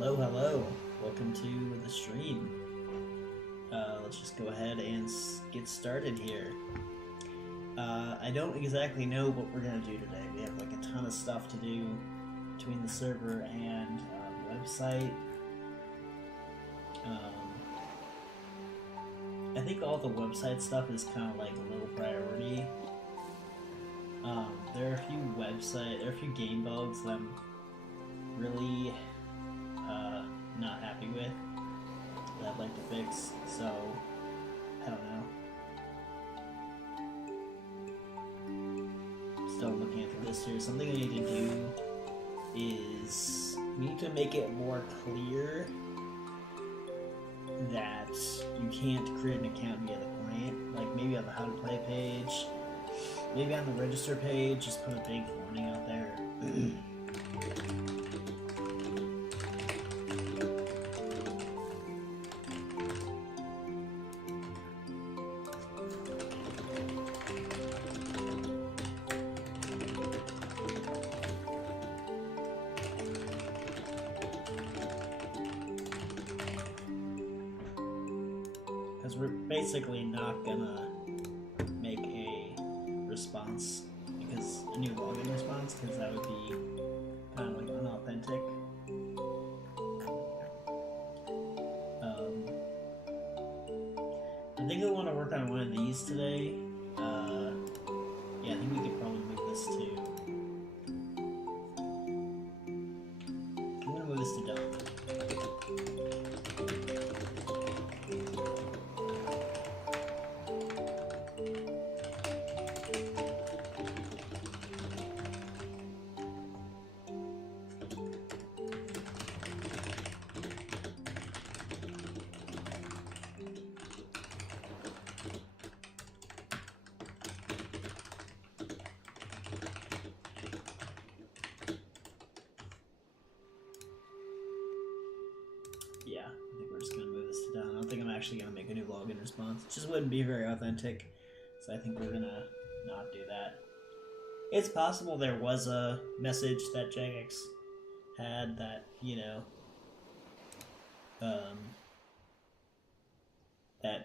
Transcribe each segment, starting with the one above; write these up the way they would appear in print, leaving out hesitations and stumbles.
Hello, hello. Welcome to the stream. Let's just go ahead and get started here. I don't exactly know what we're gonna do today. We have like a ton of stuff to do between the server and the website. I think all the website stuff is kind of like a low priority. There are a few game bugs that I'm really not happy with that I'd like to fix, so I don't know. Still looking at the list here. Something I need to do is we need to make it more clear that you can't create an account via the client. Like maybe on the how to play page, maybe on the register page, just put a big warning out there. We're basically not gonna make a response because a new login response, because that would be kind of like unauthentic. I think I want to work on one of these today. Yeah, I think we could probably move this to. I'm gonna move this to done. Yeah, I think we're just gonna move this to down. I don't think I'm actually gonna make a new login response. It just wouldn't be very authentic, so I think we're gonna not do that. It's possible there was a message that Jagex had that, you know,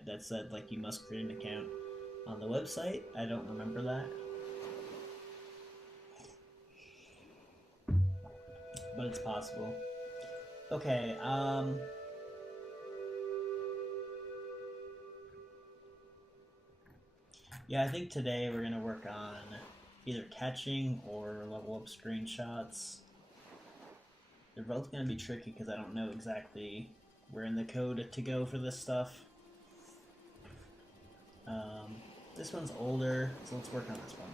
that said like you must create an account on the website. I don't remember that, but it's possible. Okay, yeah, I think today we're gonna work on either catching or level up screenshots. They're both gonna be tricky because I don't know exactly where in the code to go for this stuff. This one's older, so let's work on this one.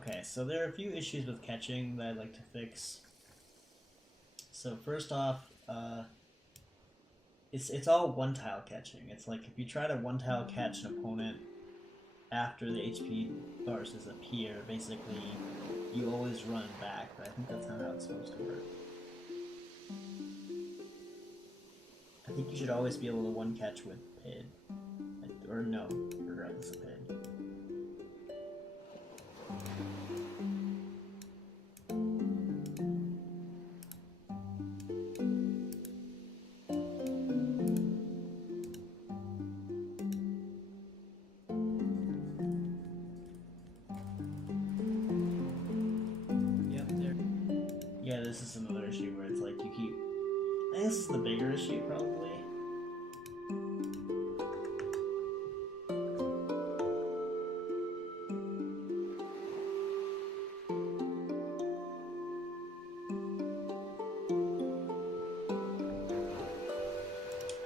Okay, so there are a few issues with catching that I'd like to fix. So first off, it's all one tile catching. It's like if you try to one tile catch an opponent after the HP bars disappear, basically you always run back, but I think that's not how it's supposed to work. I think you should always be able to one catch with PID. Or no, regardless of PID. This is another issue where it's like you keep. I think this is the bigger issue probably.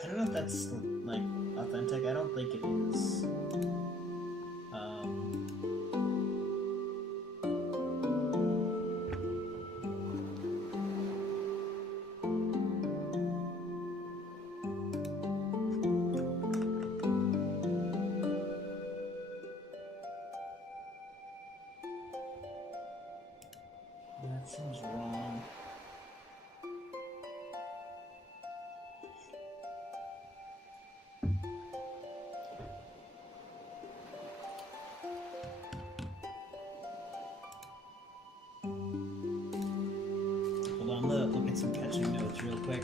I don't know if that's like authentic. I don't think it is. That seems wrong. I'm gonna look at some catching notes real quick.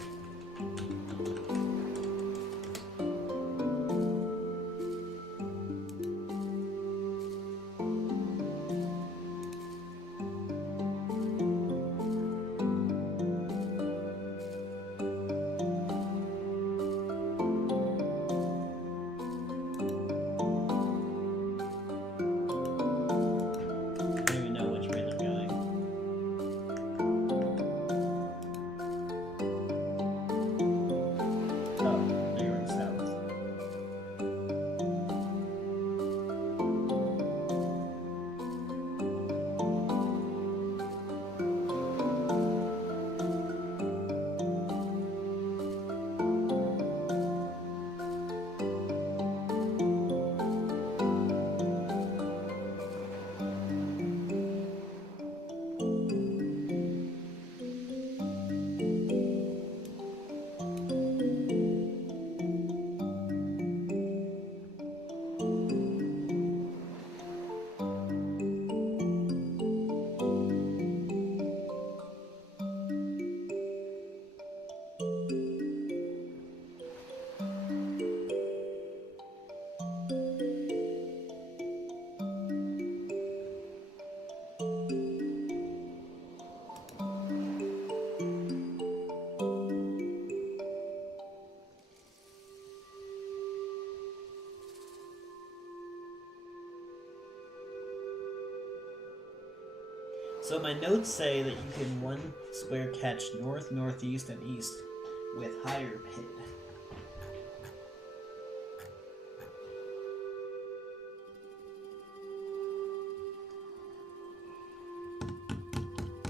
So my notes say that you can 1 square catch north, northeast, and east with higher PID.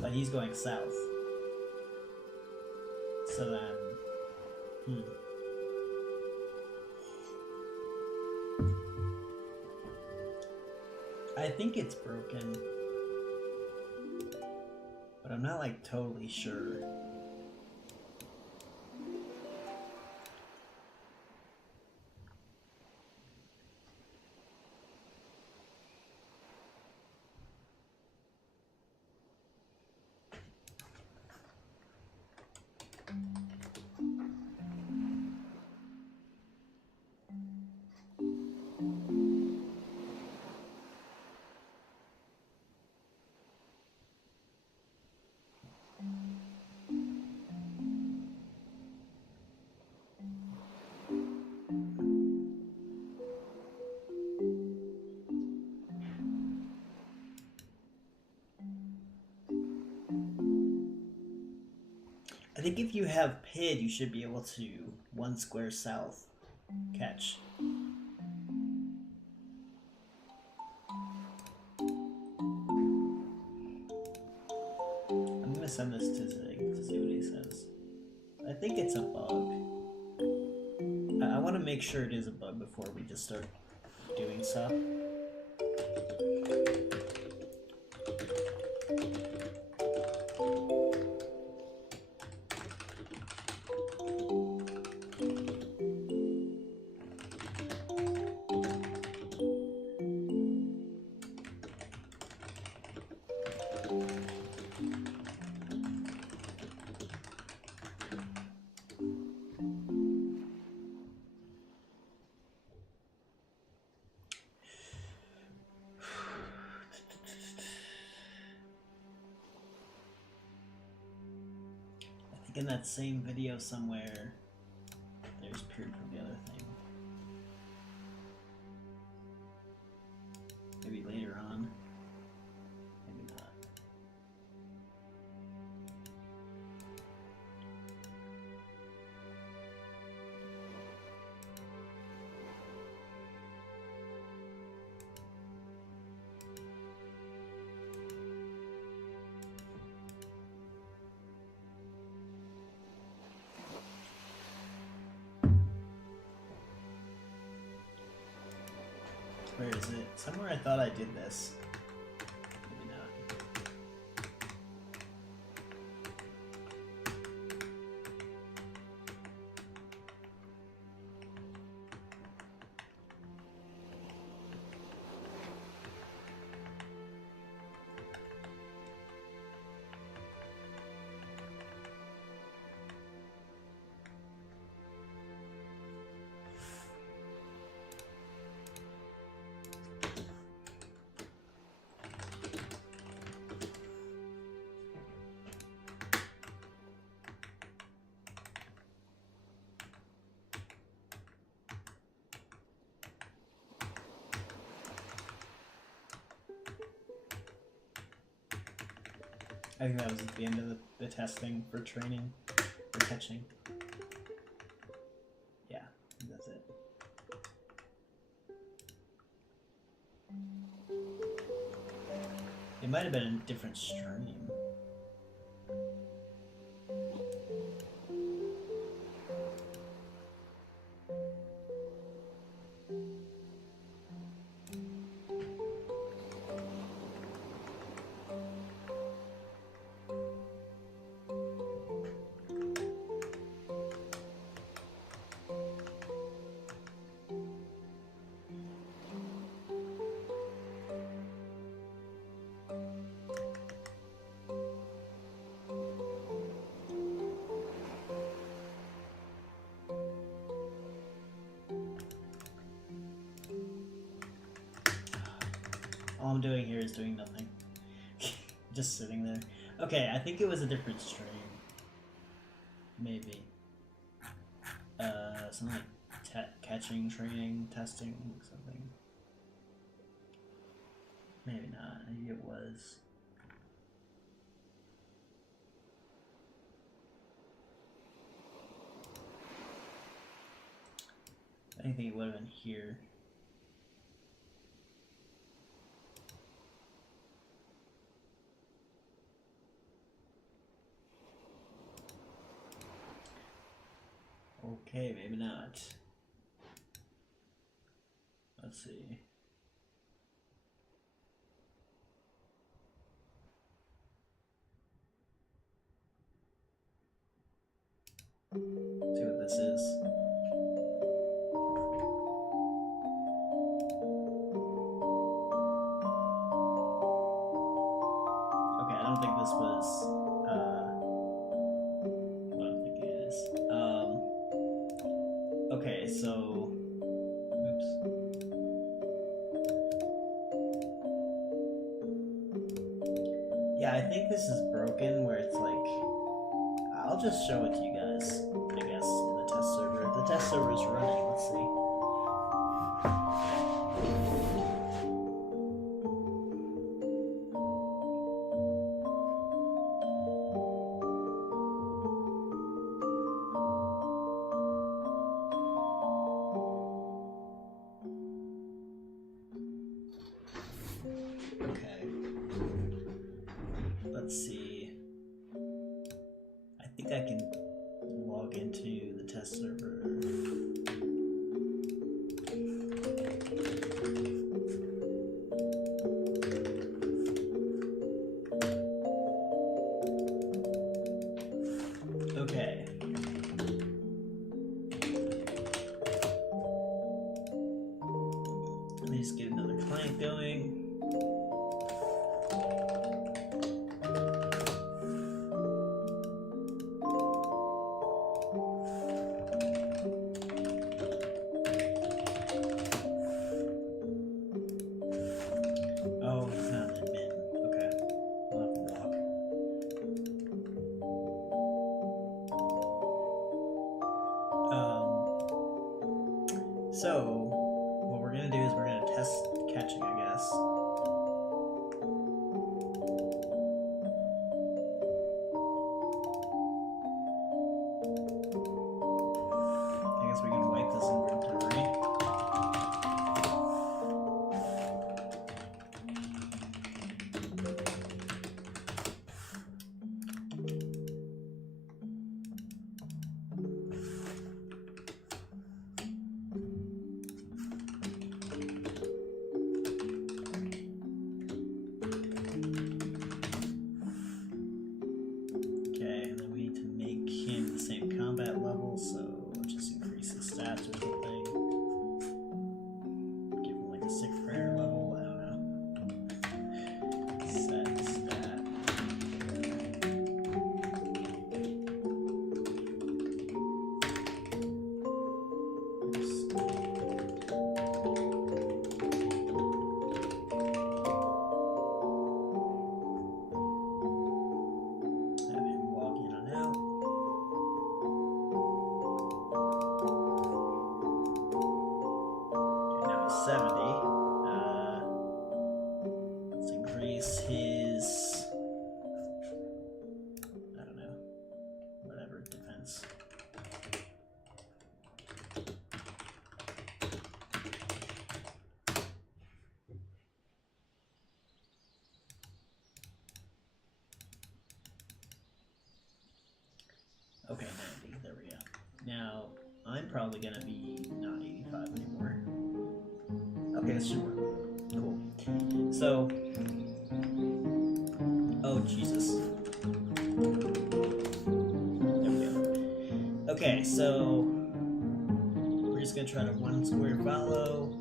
But he's going south. So then... I think it's broken. But I'm not like totally sure. I think if you have PID, you should be able to 1 square south catch. I'm gonna send this to Zig to see what he says. I think it's a bug. I want to make sure it is a bug before we just start doing stuff. In that same video somewhere, there's proof of the other thing. Maybe later on. Maybe not. Where is it? Somewhere I thought I did this. Maybe not. I think that was at the end of the testing for training, for catching. Yeah, that's it. It might have been a different stream. All I'm doing here is doing nothing. Just sitting there. Okay, I think it was a different stream. Maybe. Something like catching, training, testing, something. Maybe not. Maybe it was. I think it would have been here. Okay, maybe not. Let's see. Let's see what this is. Okay, I don't think this was what I'm thinking it is. Okay, so oops. Yeah, I think this is broken where it's like I'll just show it to you guys, I guess, in the test server. The test server is running, let's see. Okay. Let's see. I think I can log into the test server. Okay. Let me just get another client going. Oh, he's not an admin. Okay. I'll have to block. So, what we're gonna do is we're gonna test catching, I guess. I guess we can wipe this inventory. Okay, and then we need to make him the same combat level, so let's just increase his stats or something. Give him like a sick prayer level, I don't know. Set stat. Oops. Have him walk in and out. Okay, now he's 70. Let's increase his probably gonna be not 85 anymore. Okay, this should work. Cool. So, oh Jesus. There we go. Okay, so we're just gonna try to one square follow.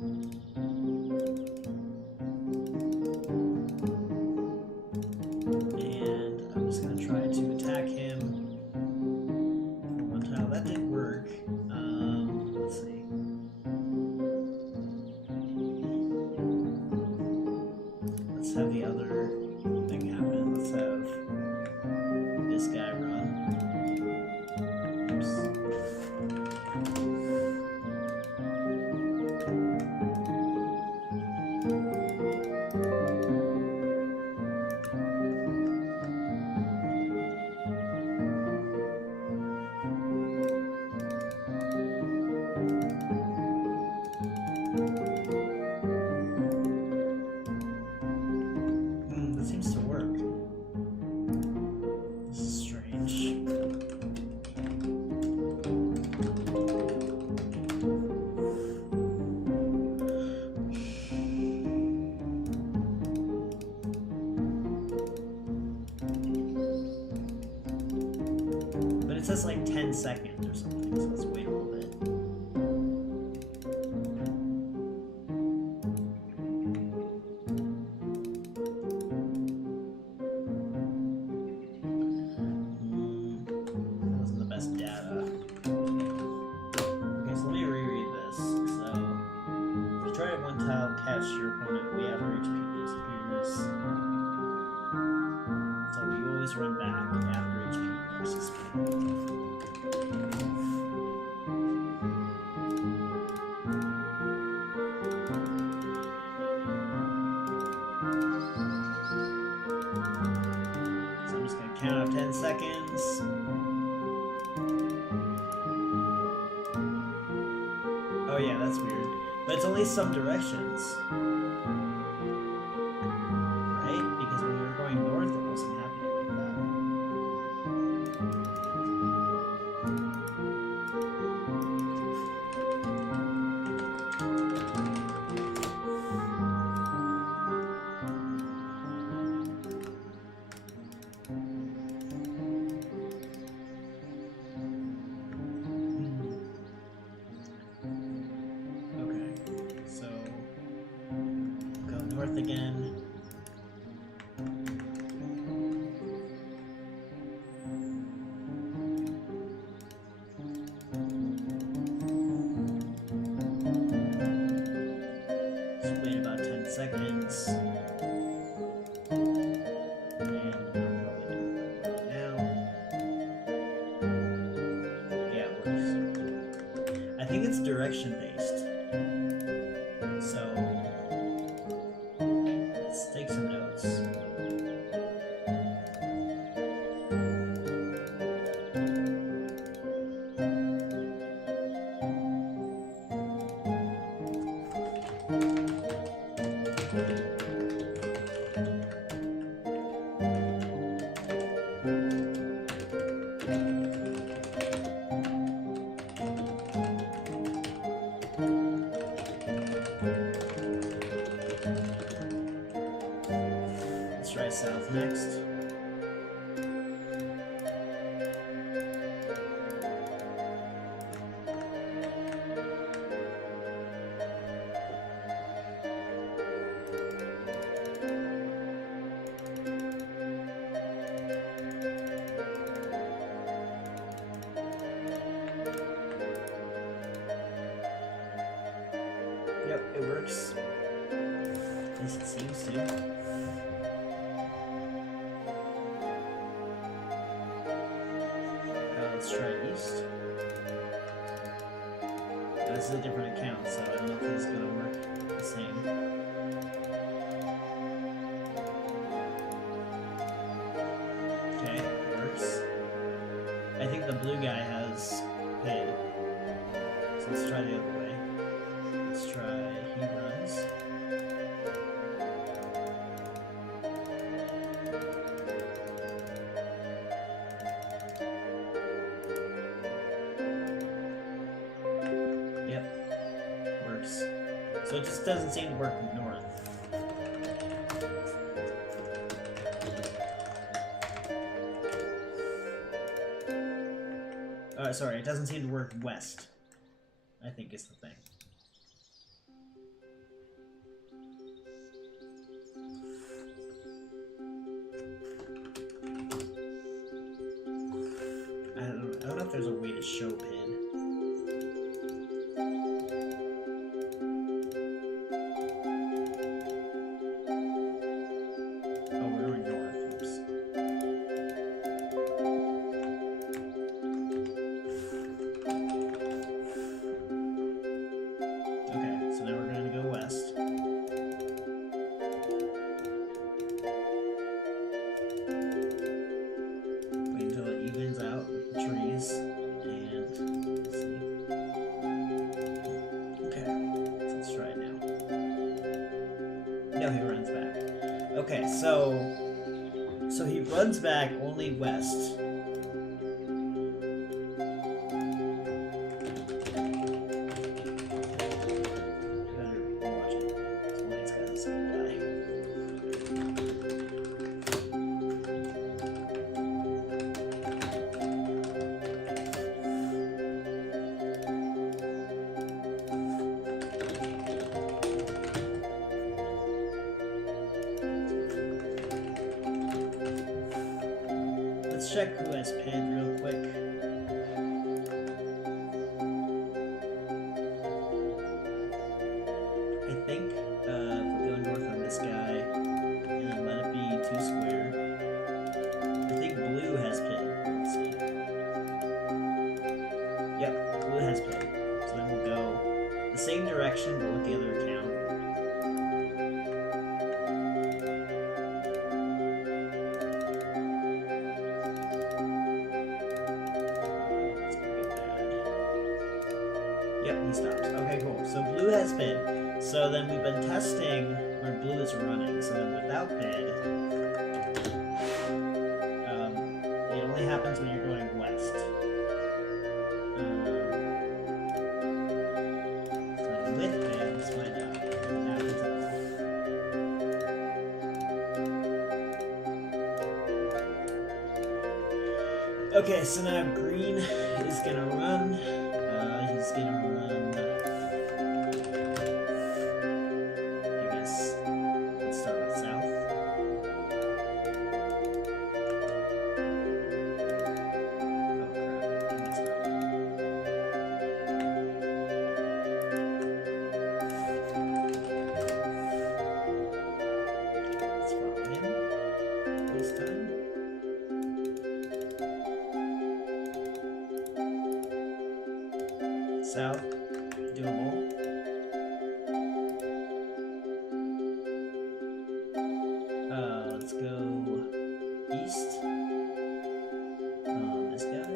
And I'm just gonna try to attack him for one tile. That did work. Let's see. Let's have the other thing happen. Let's have this guy run. Oops. That seems to work. This is strange. But it says like 10 seconds or something, so let's wait a little bit. That wasn't the best data. Okay, so let me reread this. So, if you try to one tile catch your opponent way after HP disappears. So you always run back after HP is suspended. So I'm just going to count out 10 seconds. Oh yeah, that's weird. But it's only some directions. Right? Because when we were going north, it wasn't happening like north again. Just wait about 10 seconds. And I'll probably do it right now. Yeah, it works. I think it's direction based. So let's take some notes. Let's try south next. Yep, it works. At least it seems to. Let's try east. This is a different account, so I don't know if this is going to work the same. Okay, it works. I think the blue guy has paid. So let's try the other way. Let's try he runs. So it just doesn't seem to work north. Sorry, it doesn't seem to work west, I think is the thing. I don't know if there's a way to show PID. Okay, so he runs back only west. Better watch it. So one of these guys is gonna die. Let's check who has PID real quick. I think if we go north on this guy and let it be 2 square, I think blue has PID. Let's see. Yep, blue has PID. So then we'll go the same direction but with the other account. Yep, he stops. Okay, cool. So blue has PID. So then we've been testing where blue is running. So then without PID, it only happens when you're going west. So with PID, let's find out what happens at all. Okay, so now green is gonna run. He's gonna run. I guess let's start with south. Oh crap, I messed up. Let's follow him this time. South, doable. Let's go east. This guy.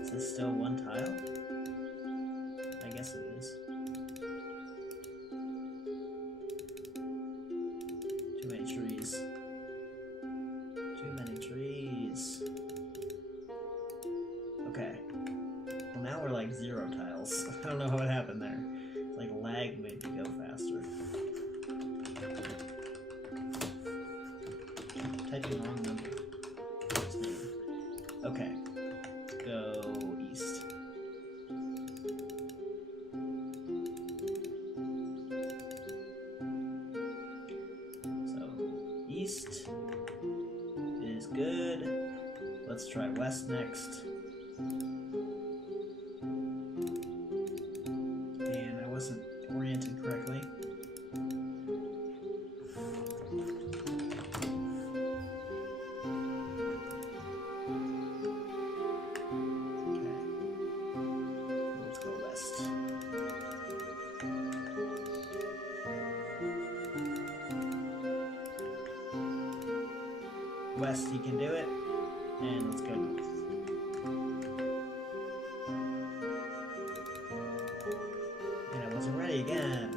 Is this still one tile? I guess it is. Too many trees. Too many trees. Okay. Well, now we're like 0 tiles. I don't know what happened there. It's like lag made me go faster. Typing wrong number. Okay. Go east. So, east is good. Let's try west next. And I wasn't oriented correctly. Okay. Let's go west. West, he can do it. And let's go north. And I wasn't ready again.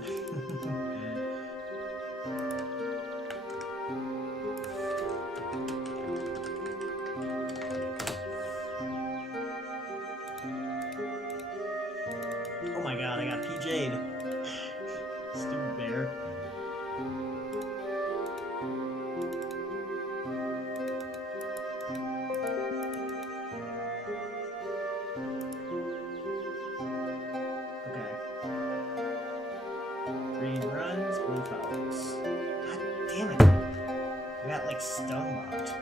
Green runs, blue follows. God damn it. I got like stun locked.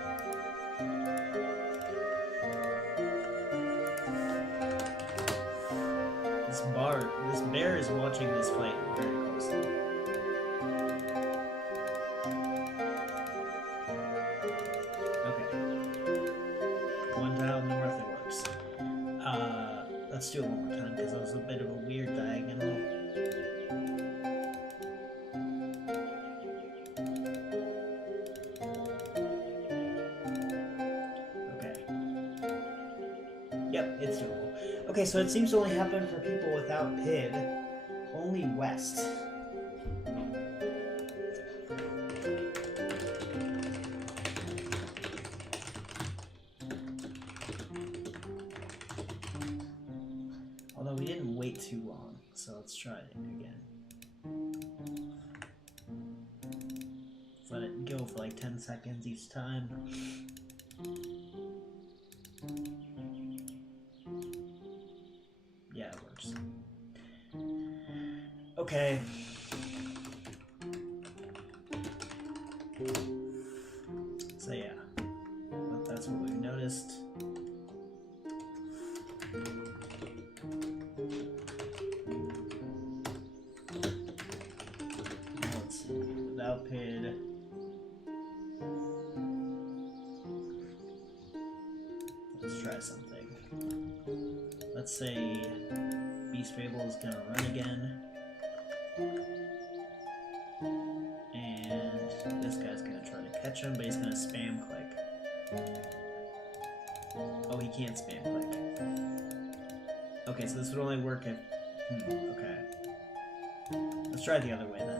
This bear is watching this fight very closely. Okay. One tile, no earthly works. Let's do it one more time because that was a bit of a weird diagonal. Okay. Yep, it's doable. Okay, so it seems to only happen for people without PID. Only west. Although we didn't wait too long, so let's try it again. Let's let it go for like 10 seconds each time. Yeah, it works. Okay. So yeah, but that's what we've noticed. Let's see, without PID. Let's try something. Let's say Beast Fable is gonna run again. And this guy's gonna try to catch him, but he's gonna spam click. Oh, he can't spam click. Okay, so this would only work if... okay. Let's try it the other way then.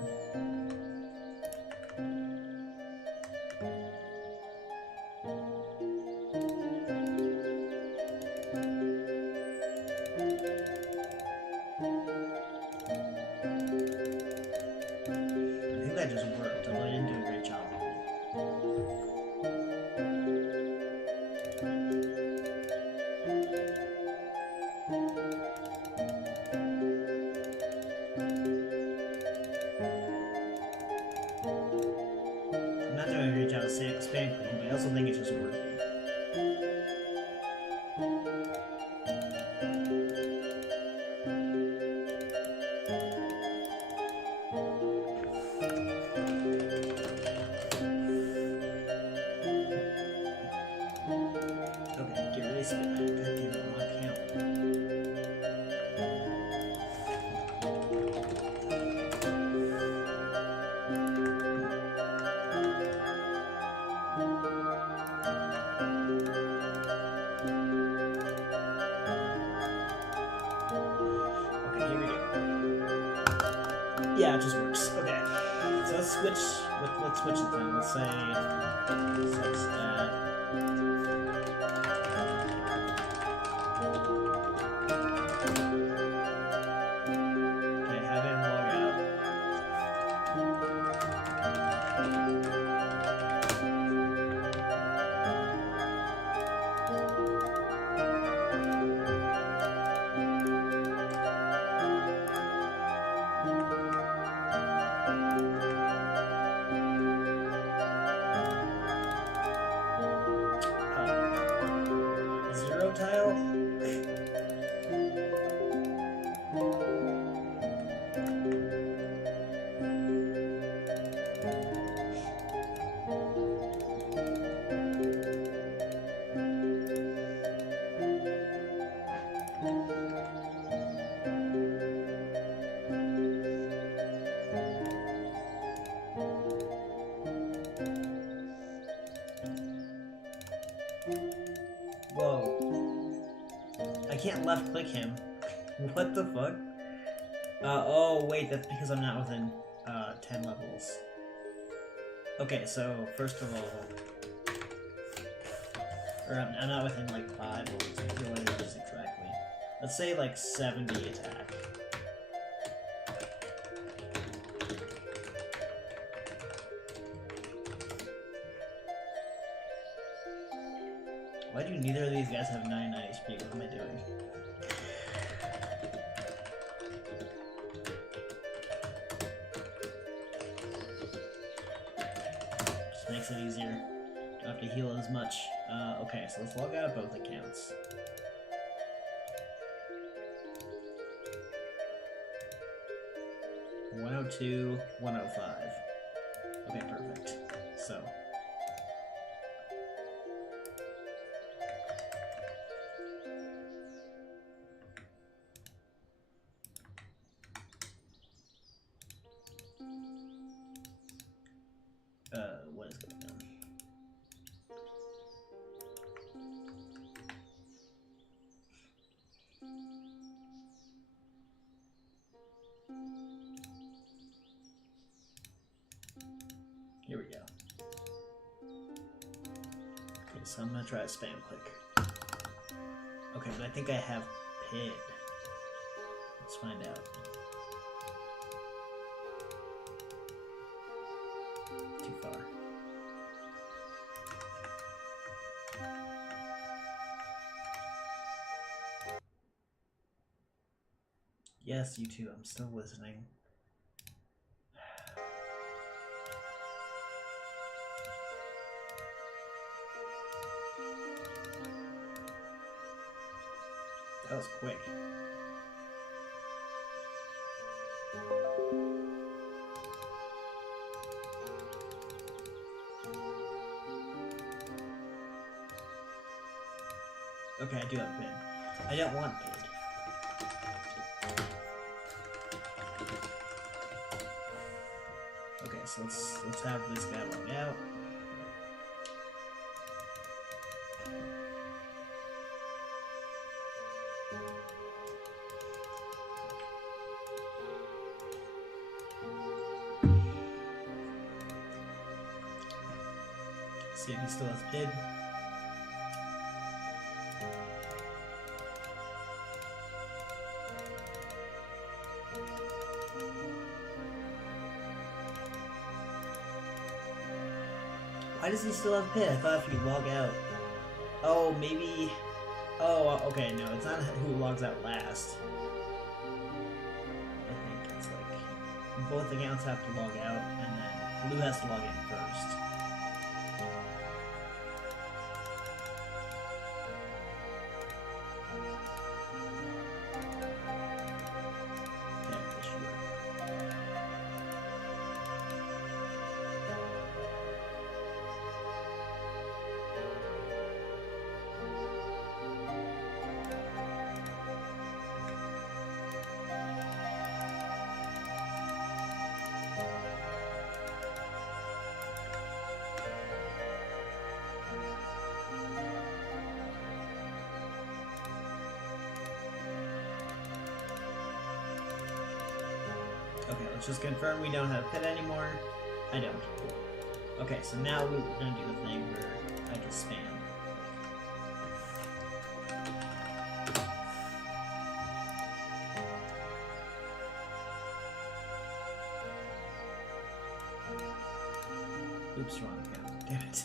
I think that just worked, although I didn't do a great job of it. I'm not doing a great job of spam clicking, but I also think it's just working. Okay, get really spam. Goddamn, I'm on camera. Okay, here we go. Yeah, it just works. Okay. So let's switch it then. Let's say sex stat. Okay, have him log out. Zero tile? Whoa. I can't left click him. What the fuck? Oh wait, that's because I'm not within 10 levels. Okay, so first of all, or I'm not within like 5 levels. I feel what it is exactly. Let's say like 70 attack. Why do neither of these guys have 99 HP? What am I doing? Makes it easier. Don't have to heal as much. Okay, so let's log out both accounts. $102, $105. Okay, perfect. So. What is going on? Here we go. Okay, so I'm gonna try a spam click. Okay, but I think I have PID. Let's find out. Too far. Yes, you too. I'm still listening. That was quick. Okay, I do have PID. I don't want PID. Okay, so let's have this guy log out. See if he still has PID. Why does he still have PID? I thought if you log out... Oh, maybe... Oh, okay, no, it's not who logs out last. I think it's like... Both accounts have to log out, and then Blue has to log in first. Okay, let's just confirm we don't have PID anymore. I don't. Okay, so now we're gonna do the thing where I just spam. Oops, wrong account. Damn it.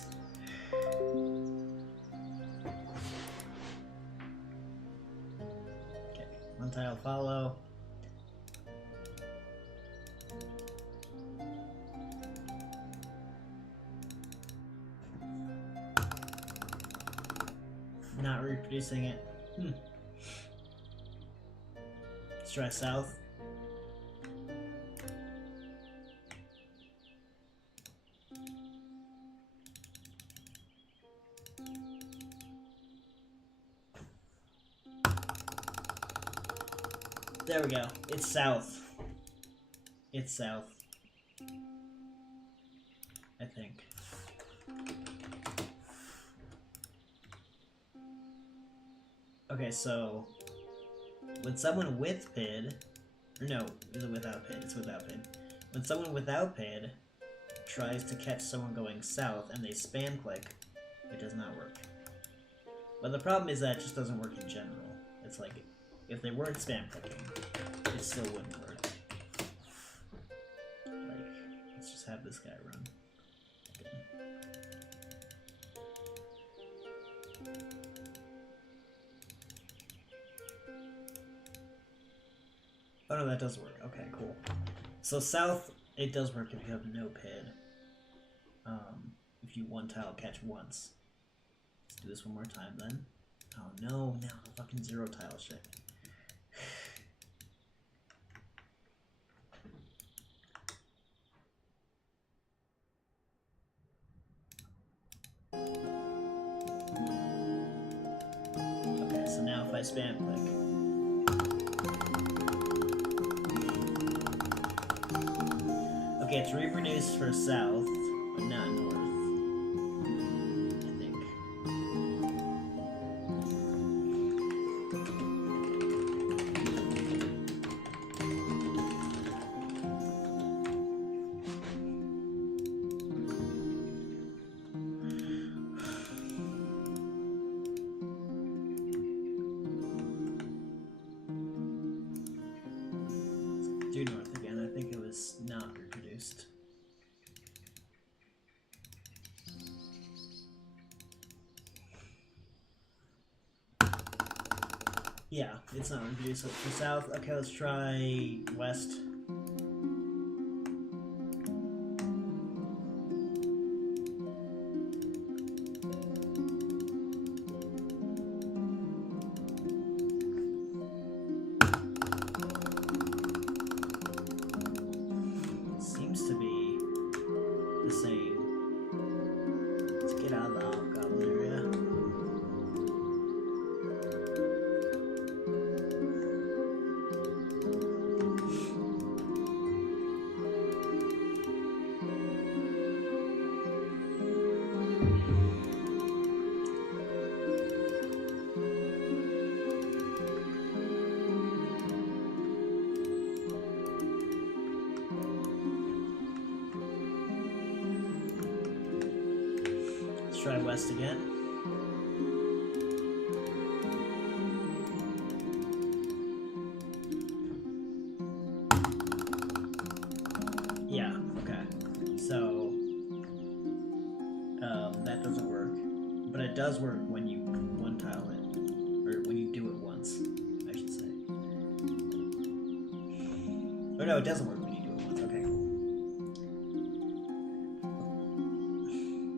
Okay, one tile follow. Not reproducing it. Let's try south. There we go. It's south. It's south. I think. Okay, so when someone with PID, or no, is it without PID? It's without PID. When someone without PID tries to catch someone going south and they spam click, it does not work. But the problem is that it just doesn't work in general. It's like, if they weren't spam clicking, it still wouldn't work. Like, let's just have this guy run. Okay. Oh no, that does work. Okay, cool. So south, it does work if you have no PID. if you one tile catch once. Let's do this one more time then. Oh no, now the fucking 0 tile shit. Okay, so now if I spam click. Okay, it's reproduced for south, but not north. I think. Due north again, I think it was not reproduced. Yeah, it's not reproduced for south. Okay, let's try west. Seems to be the same. Let's get out of the hobgoblin area. Try west again. Yeah, okay. So, that doesn't work. But it does work when you one tile it. Or when you do it once, I should say. Or no, it doesn't work when you do it once. Okay, cool.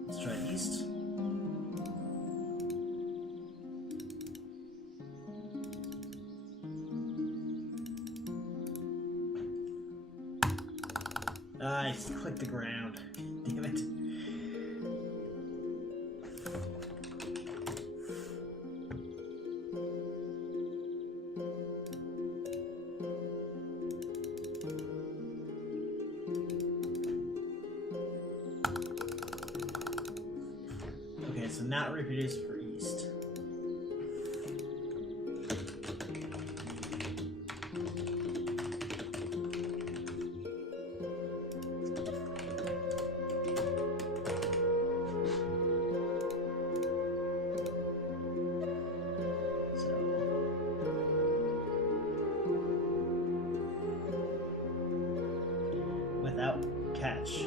Let's try east. I just clicked the ground. Damn it. Okay, so not reproduced for east. Without catch.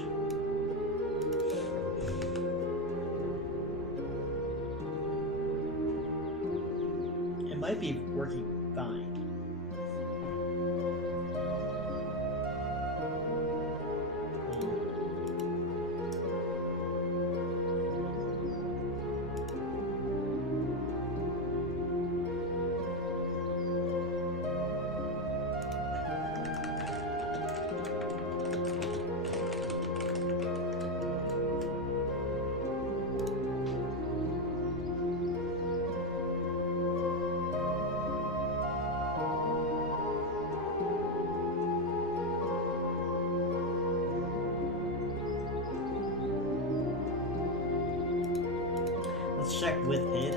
It might be working fine. Let's check with it.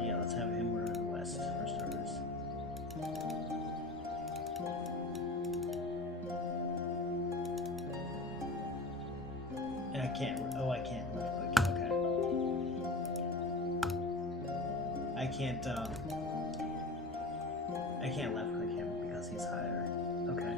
Yeah, let's have him run west for starters. And I can't. Oh, I can't left click. Okay. I can't left click him because he's higher. Okay.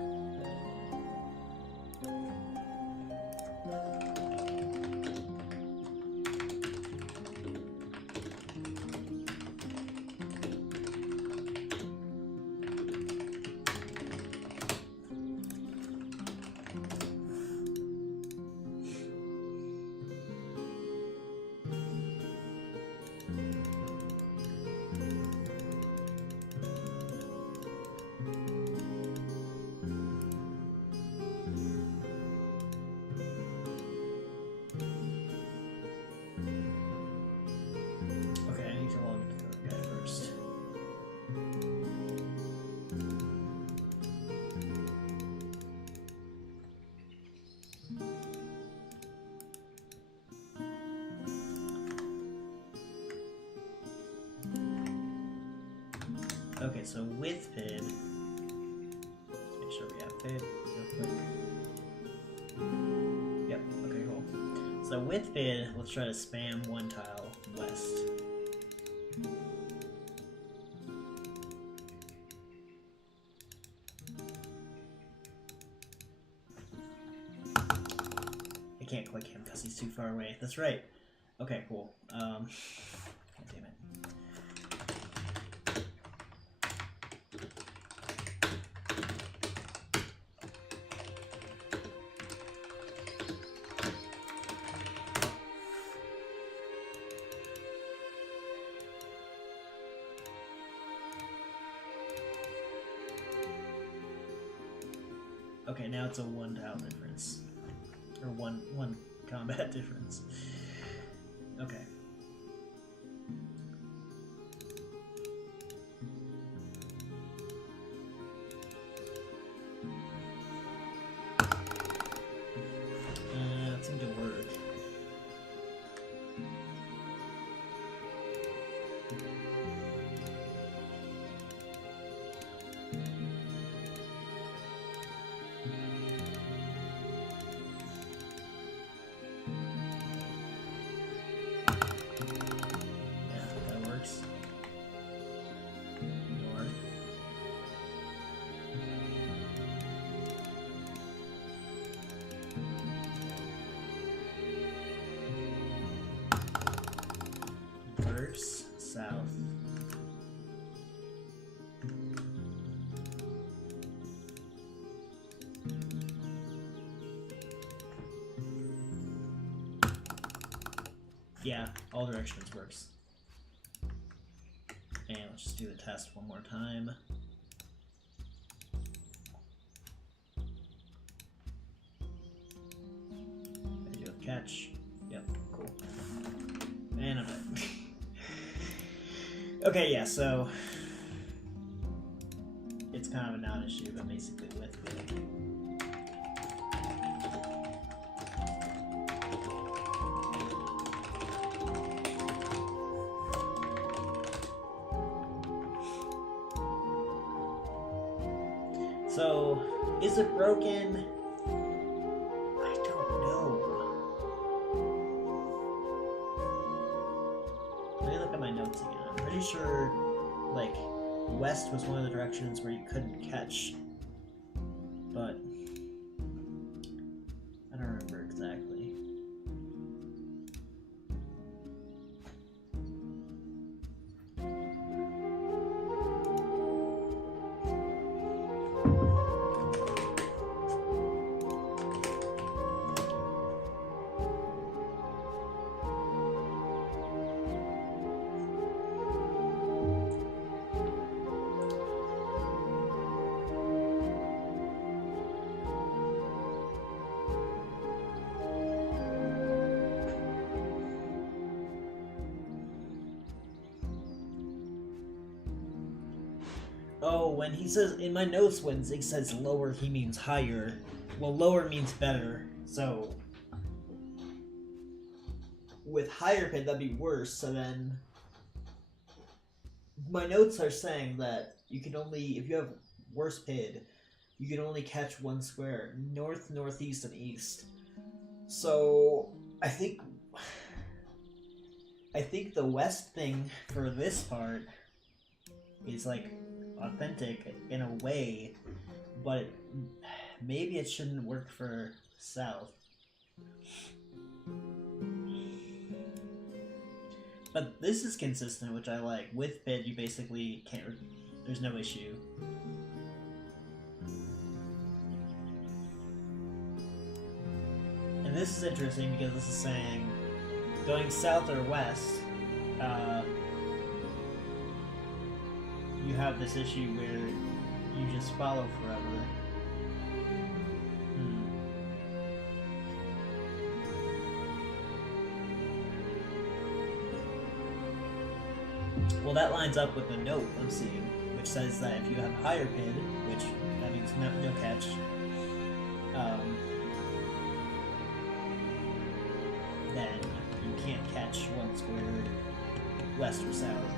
Okay, so with PID, let's make sure we have PID real quick. Yep, okay, cool. So with PID, let's try to spam one tile west. I can't click him because he's too far away. That's right. Okay, cool. God damn it. Okay, now it's a one tile difference. Or one combat difference. Okay. That seemed to work. South. Yeah, all directions works. And let's just do the test one more time. I do a catch. Yep, cool. And I'm done. Okay, yeah, so it's kind of a non-issue, but basically with it. So, is it broken? I don't know. Let me look at my notes again. I'm pretty sure, like, west was one of the directions where you couldn't catch, but I don't remember exactly. Oh, when he says, in my notes, when Zig says lower, he means higher. Well, lower means better, so with higher PID, that'd be worse, so then my notes are saying that you can only, if you have worse PID, you can only catch one square, north, northeast, and east. So, I think the west thing for this part is, like, authentic in a way, but maybe it shouldn't work for south. But this is consistent, which I like. With PID, you basically can't, there's no issue. And this is interesting because this is saying going south or west, you have this issue where you just follow forever. Well, that lines up with the note I'm seeing, which says that if you have higher PID, which that means no catch, then you can't catch one squared west or south.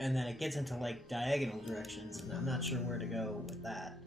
and then it gets into like diagonal directions, and I'm not sure where to go with that.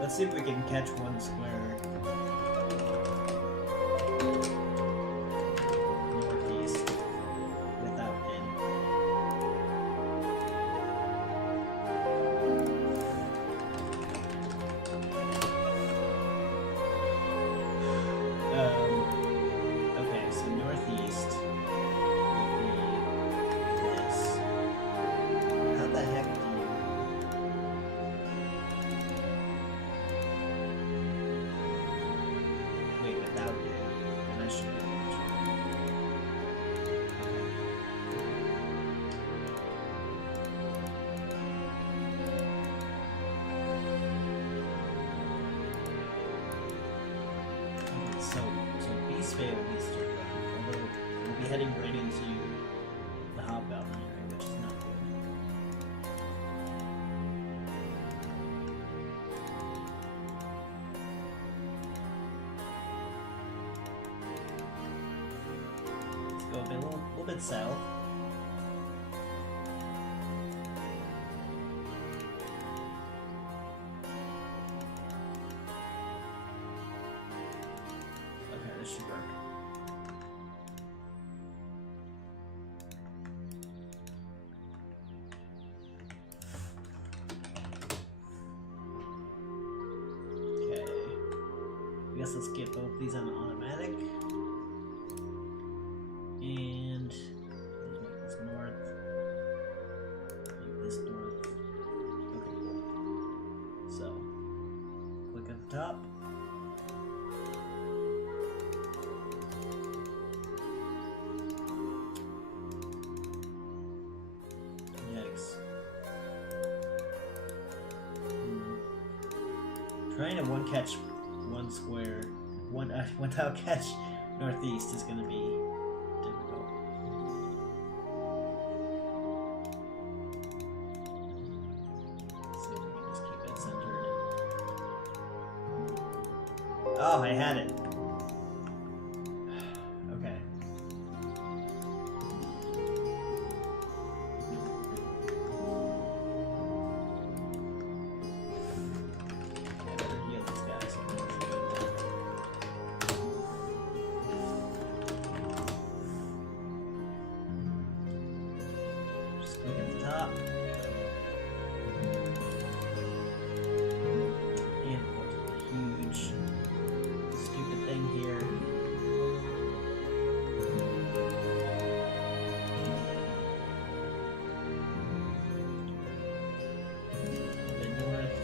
Let's see if we can catch one square northeast without pin. Okay, so northeast would be this. How the heck do you... Wait, without it, and I should be able to. So Beast Fail needs to run, although we'll be heading right into the Hobgoblin area, which is not good. Go a little bit south. Okay, this should work. Okay. I guess let's get both these on automatic. And make this north. Make this north. Okay, cool. So, click at the top. Yikes. Trying to one catch one square, one out catch northeast is going to be difficult. Let's see if we can just keep it centered. Oh, I had it. Okay. I better heal these guys. Just click at the top. And of course, a huge, stupid thing here. The north.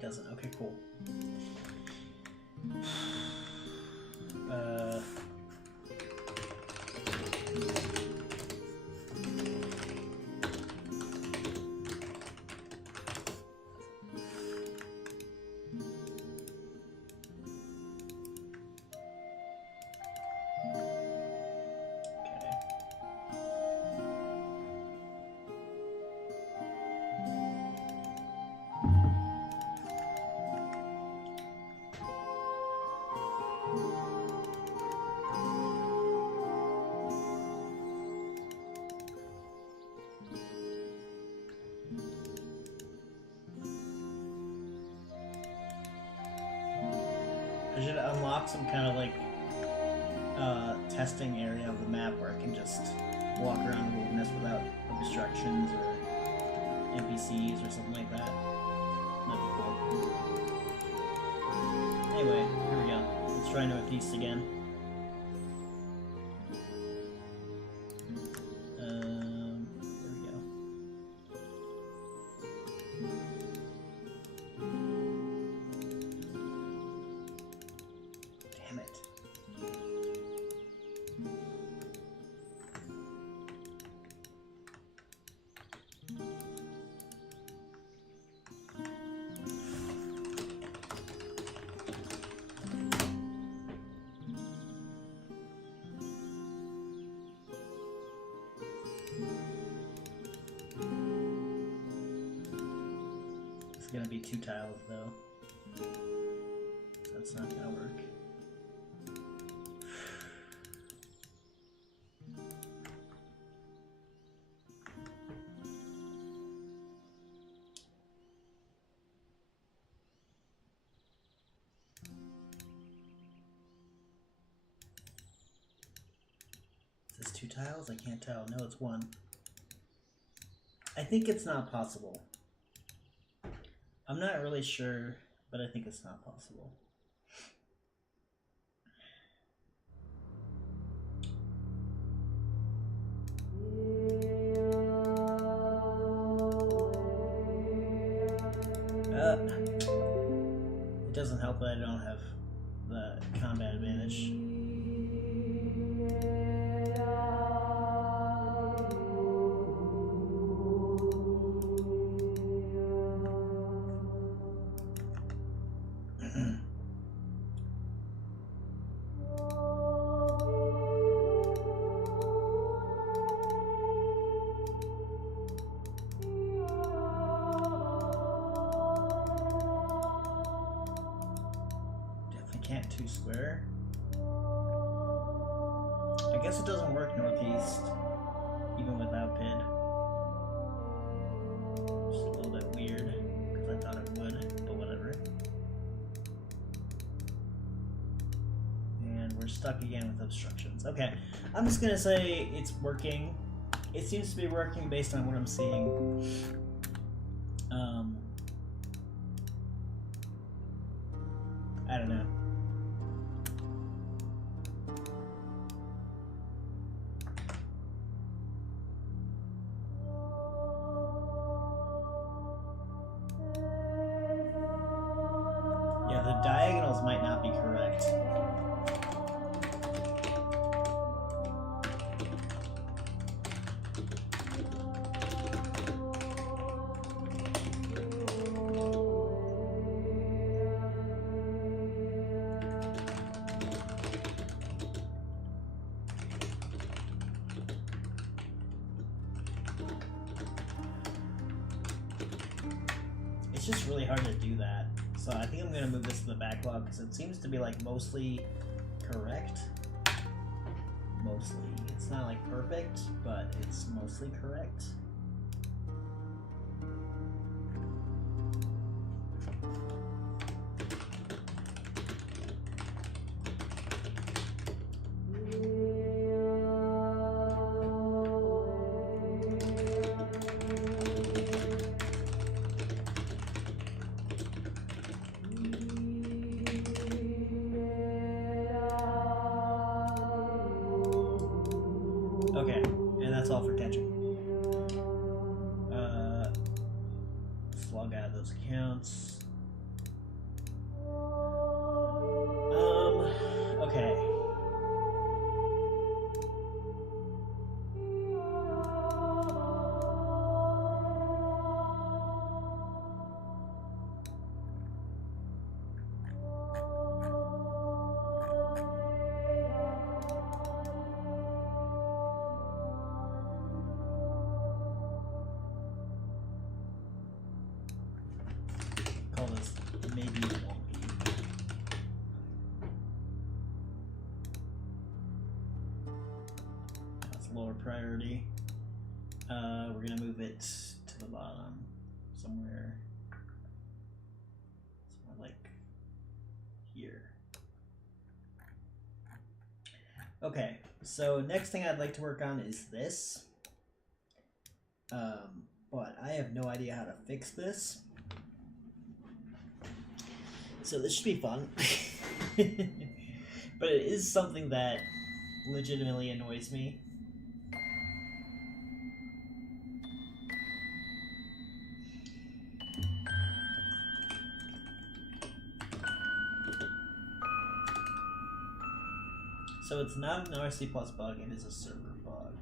doesn't. Okay, cool. I should unlock some kind of like testing area of the map where I can just walk around the wilderness without obstructions or NPCs or something like that. That'd be cool. Anyway, here we go. Let's try Northeast again. There we go. Damn it. It's gonna be 2 tiles though. So that's not gonna work. Is this 2 tiles? I can't tell. No, it's 1. I think it's not possible. I'm not really sure, but I think it's not possible. It doesn't help that I don't have the combat advantage. Can't 2 square. I guess it doesn't work Northeast, even without PID. Just a little bit weird, because I thought it would, but whatever. And we're stuck again with obstructions. Okay, I'm just gonna say it's working. It seems to be working based on what I'm seeing. I don't know. Yeah, the diagonals might not be correct. It's just really hard to do that. So I think I'm going to move this to the backlog because it seems to be like mostly correct. Mostly. It's not like perfect, but it's mostly correct. Okay, and that's all for catching. lower priority. We're gonna move it to the bottom, somewhere like here. Okay, so next thing I'd like to work on is this. But I have no idea how to fix this. So this should be fun. But it is something that legitimately annoys me. So it's not an RC Plus bug, it is a server bug.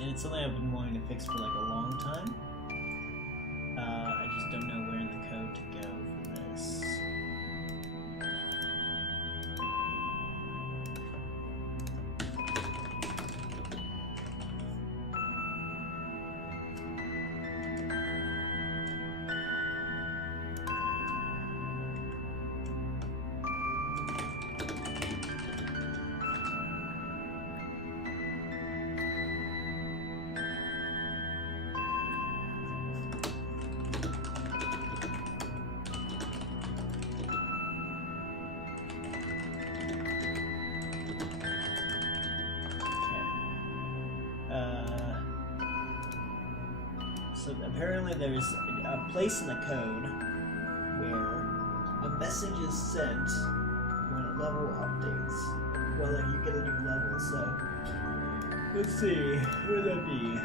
And it's something I've been wanting to fix for like a long time. I just don't know where in the code to go for this. So apparently there's a place in the code where a message is sent when a level updates. Well, like you get a new level, so let's see, where would that be?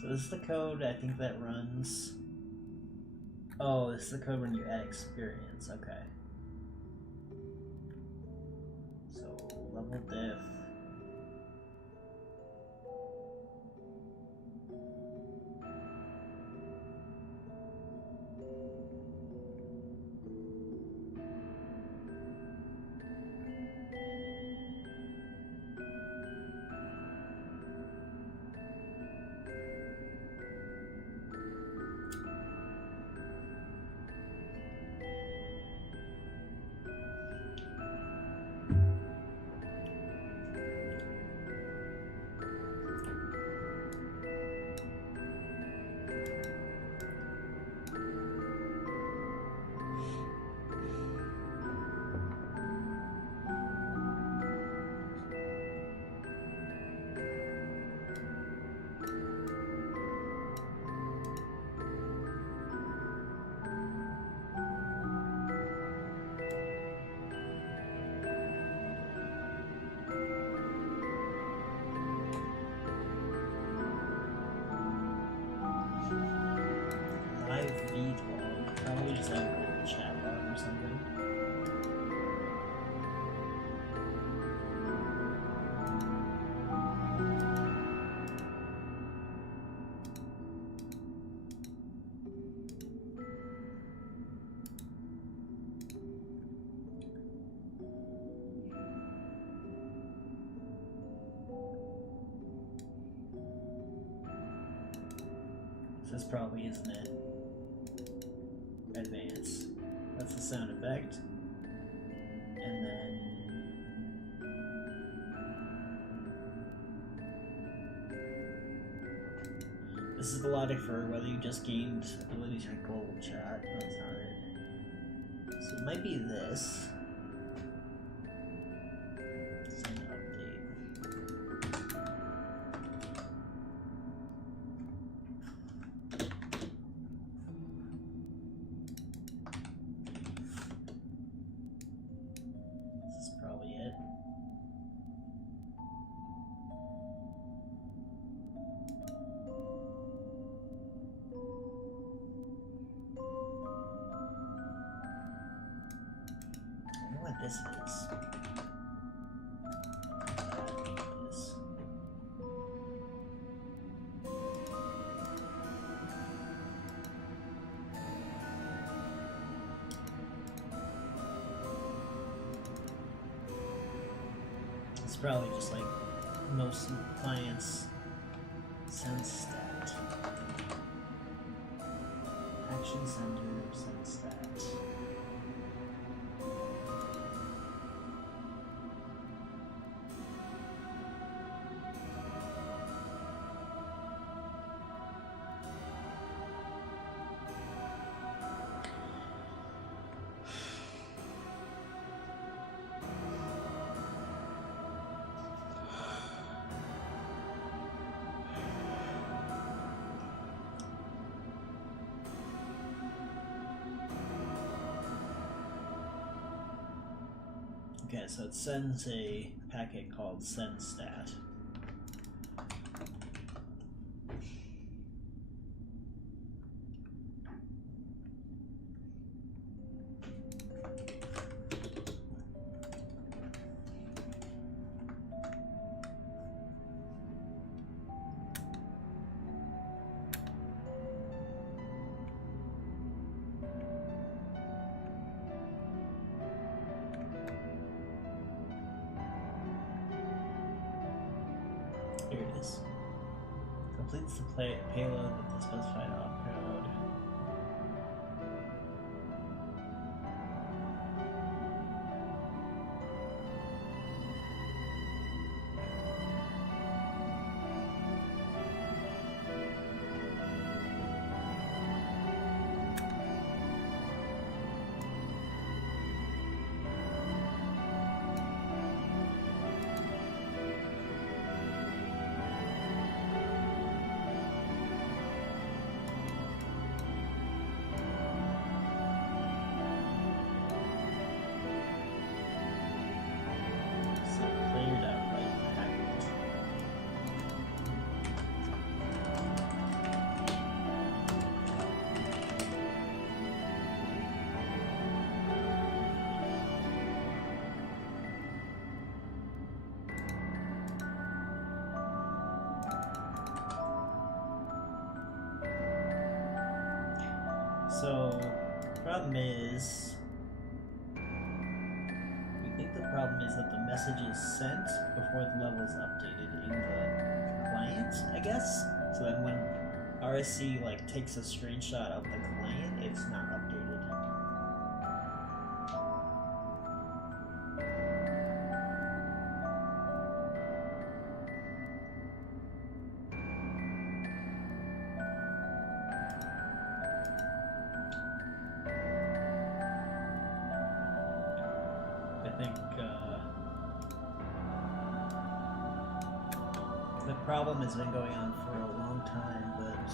So this is the code I think that runs. Oh, this is the code when you add experience. Okay. So level diff. This probably isn't it. Advance. That's the sound effect. And then this is the logic for whether you just gained ability to global chat. No, that's not it. So it might be this. Send update. This is probably it. I know what this is. This. It's probably just like most clients send stat. Action center send stat. Okay, so it sends a packet called sendstat. Here it is. Completes the payload with the specified opcode. So, problem is, we think the problem is that the message is sent before the level is updated in the client, I guess. So then when RSC like takes a screenshot of the client, it's not updated. The problem has been going on for a long time, but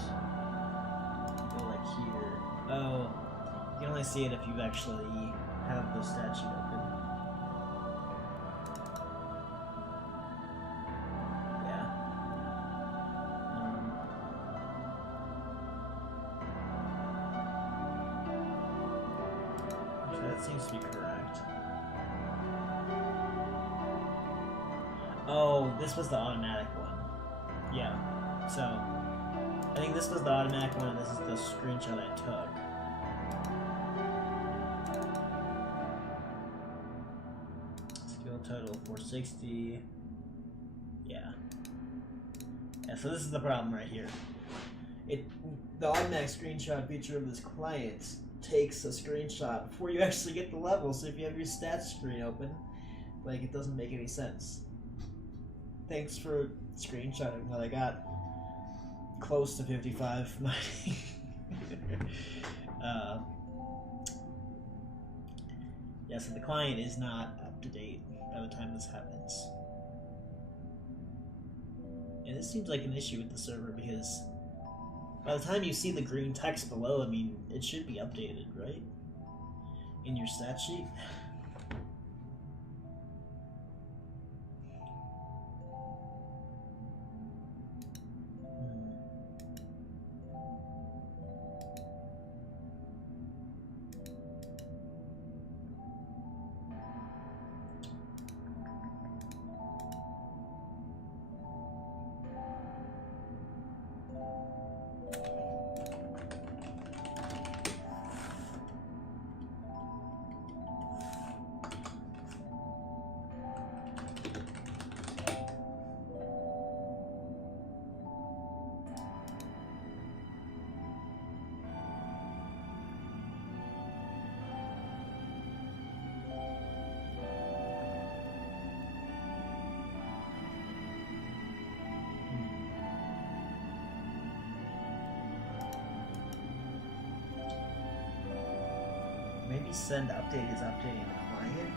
go like here. Oh, you can only see it if you actually have the stat sheet open. Yeah. So that seems to be correct. Oh, this was the automatic one. Yeah, so I think this was the automatic one, and this is the screenshot I took. Skill total 460. Yeah. Yeah, so this is the problem right here. the automatic screenshot feature of this client takes a screenshot before you actually get the level. So if you have your stats screen open, like, it doesn't make any sense. Thanks for screenshotting that I got close to 55 mining. Yeah, so the client is not up to date by the time this happens. And this seems like an issue with the server because by the time you see the green text below, I mean, it should be updated, right? In your stat sheet. Maybe send update is updating the client?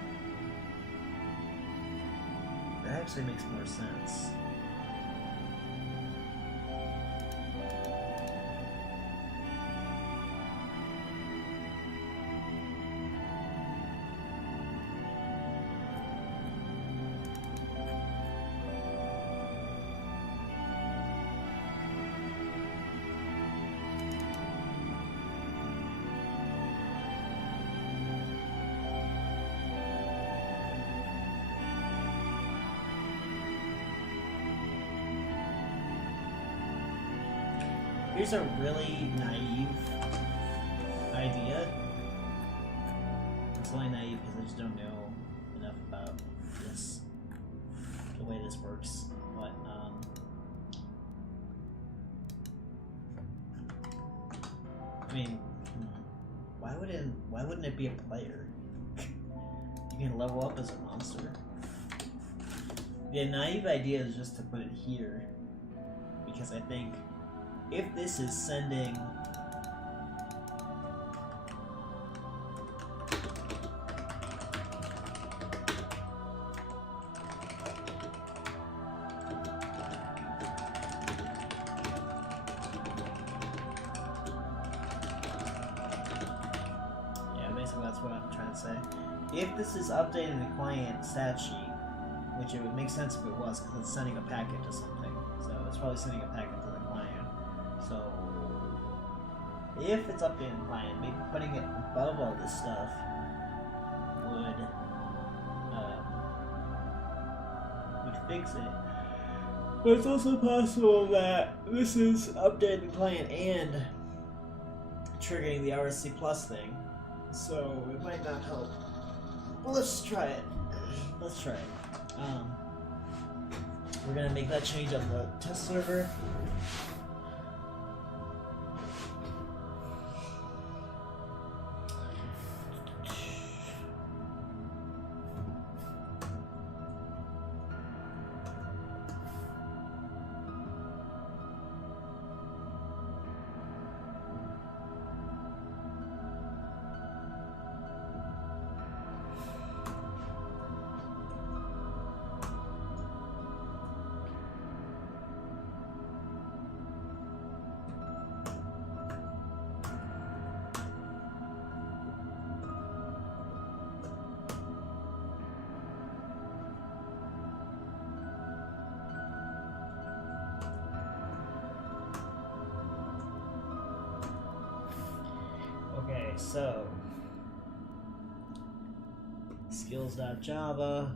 That actually makes more sense. Here's a really naive idea. It's only naive because I just don't know enough about this, the way this works. But I mean, why wouldn't it be a player? You can level up as a monster. The naive idea is just to put it here because I think if this is sending basically that's what I'm trying to say. If this is updating the client stat sheet, which it would make sense if it was because it's sending a packet to something, so it's probably sending a packet to the client. So, if it's updating the client, maybe putting it above all this stuff would fix it. But it's also possible that this is updating the client and triggering the RSC Plus thing, so it might not help. Well, let's try it. Let's try it. We're gonna make that change on the test server. Okay, so skills.java.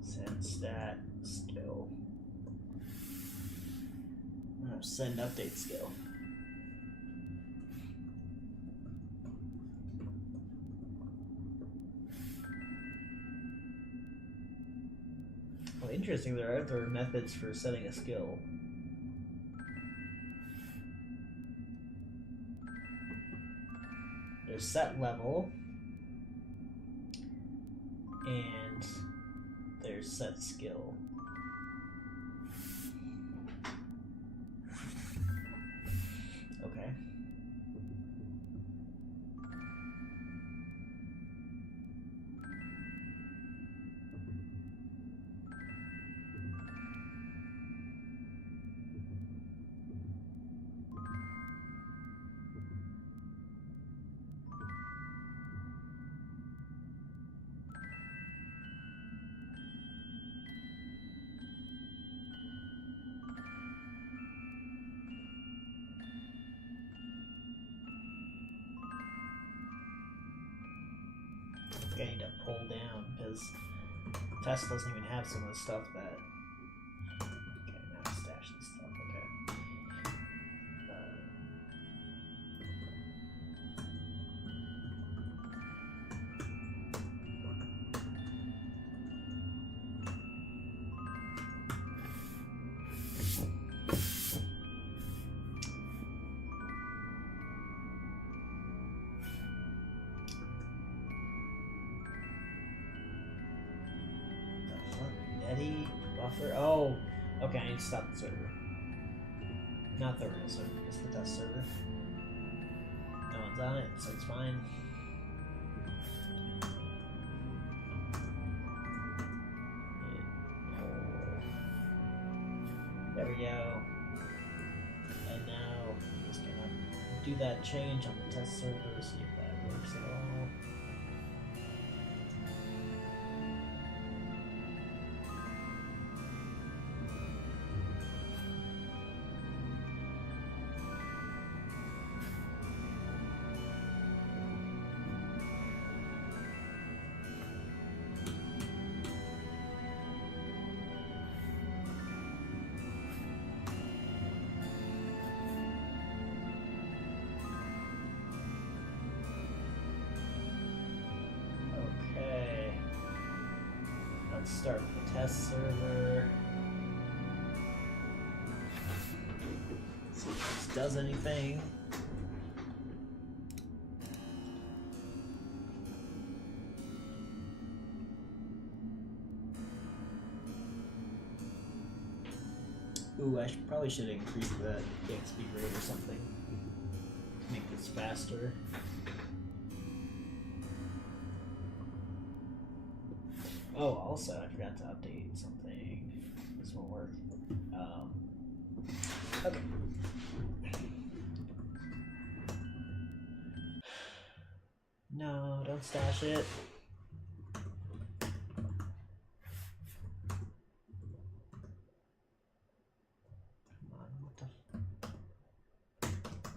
Send stat skill. Send update skill. interesting. There are other methods for setting a skill. There's set level, and there's set skill. Okay. I need to pull down because Test doesn't even have some of the stuff that. Okay, now I'm stashing stuff. Okay. Eddie, buffer. Oh, okay. I need to stop the server. Not the real server, just the test server. No one's on it, so it's fine. There we go. And now I'm just gonna do that change on the test server, see if that works at all. Start the test server. See if this does anything. Ooh, I probably should increase the EXP rate or something. Make this faster. Oh, also, I forgot to update something. This won't work. Okay. No, don't stash it. Come on, what the...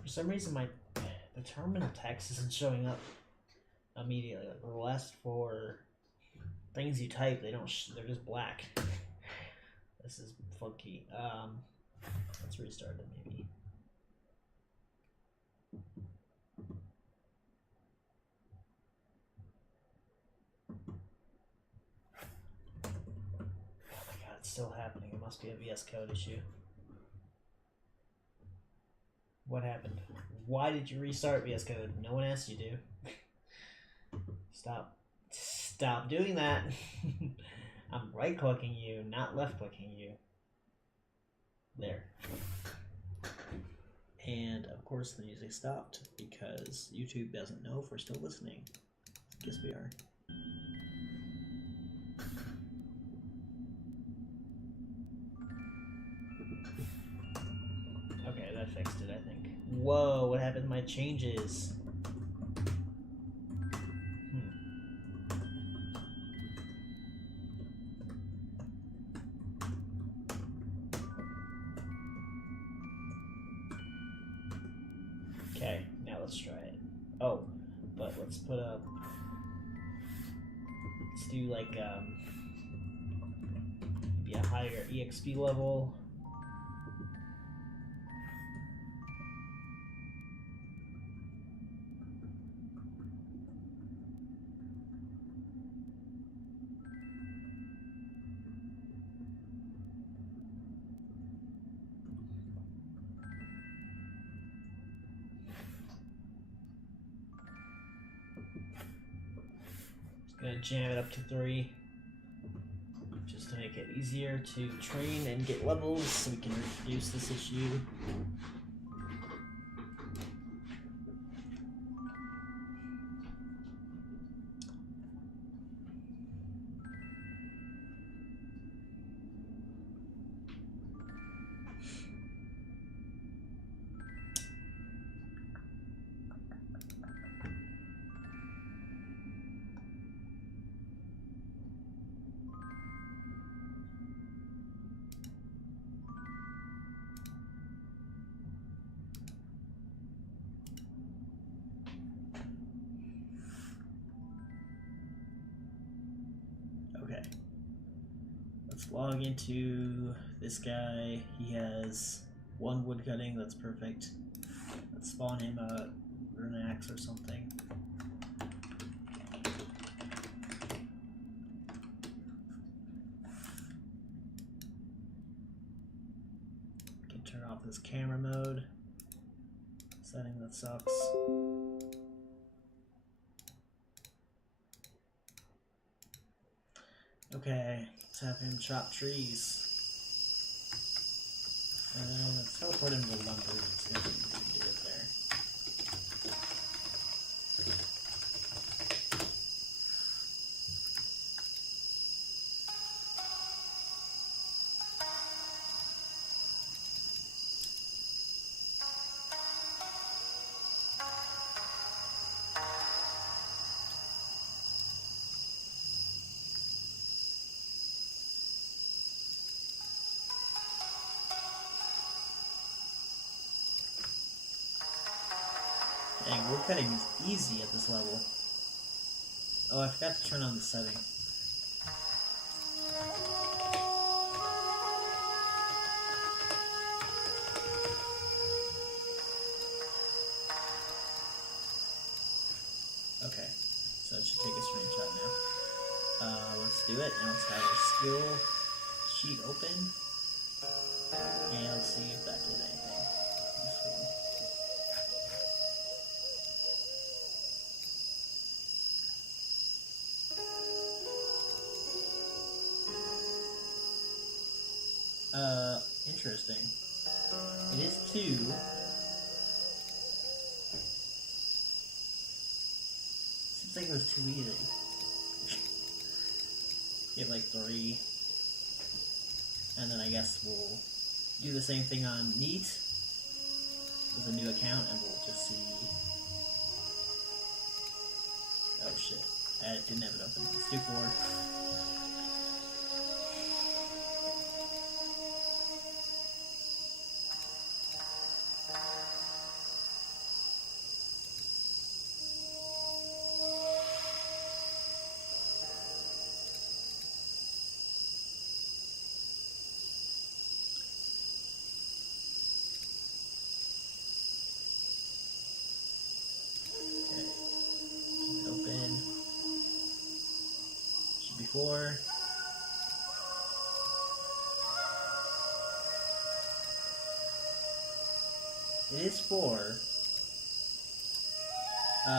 For some reason, the terminal text isn't showing up immediately. Like the last 4 things you type, they're just black. This is funky. Let's restart it maybe. Oh my god, it's still happening. It must be a VS Code issue. What happened? Why did you restart VS Code? No one asked you to. Stop doing that. I'm right clicking you, not left clicking you. There. And of course the music stopped because YouTube doesn't know if we're still listening. Guess we are. Okay, that fixed it, I think. Whoa, what happened to my changes? Okay, now let's try it. Oh, but let's put up. Let's do like maybe a higher EXP level. Gonna jam it up to 3. Just to make it easier to train and get levels so we can reduce this issue. Okay. Let's log into this guy. He has 1 woodcutting, that's perfect. Let's spawn him a rune axe or something. Can turn off this camera mode. Setting that sucks. Okay, let's have him chop trees. Let's teleport him to lumber. It's gonna be easy to get there. Dang, woodcutting is easy at this level. Oh, I forgot to turn on the setting. Okay, so it should take a screenshot now. Let's do it, and let's have our skill sheet open. And let's see if that did anything useful. Interesting. It is 2. Seems like it was too easy. Get like 3. And then I guess we'll do the same thing on Neat with a new account and we'll just see. Oh shit. I didn't have it open. Let's do 4. Open. Should be 4. It is 4. I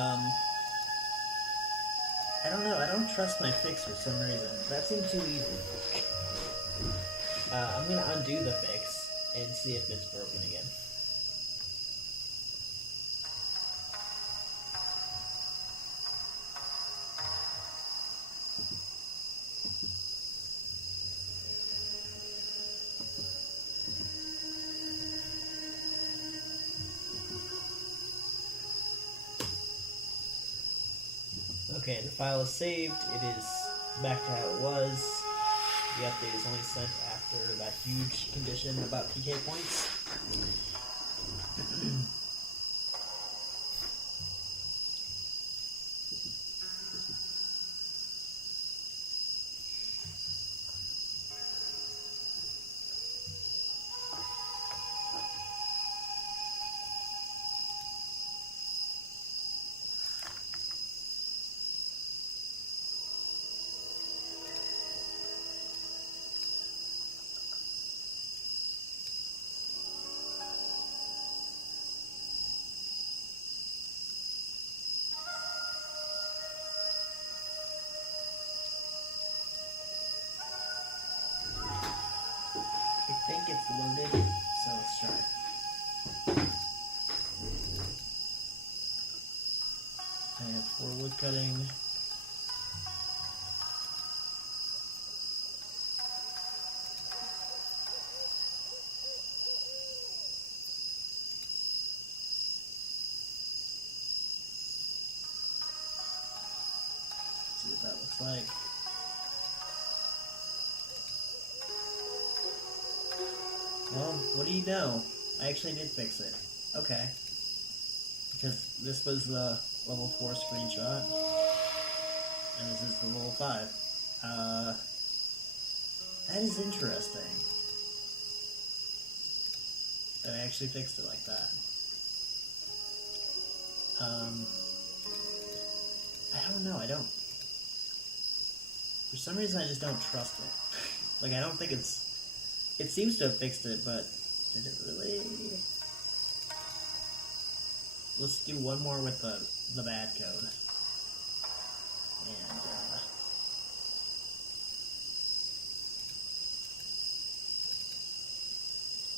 don't know. I don't trust my fix for some reason. That seemed too easy. I'm gonna undo the fix and see if it's broken again. Okay, the file is saved. It is back to how it was. The update is only sent after that huge condition about PK points. think it's loaded, so let's try. I have 4 wood cutting. See what that looks like. Well, what do you know? I actually did fix it. Okay. Because this was the level 4 screenshot, and this is the level 5. That is interesting. That I actually fixed it like that. I don't know, for some reason I just don't trust it. Like, I don't think it seems to have fixed it, but did it really? Let's do one more with the bad code. And,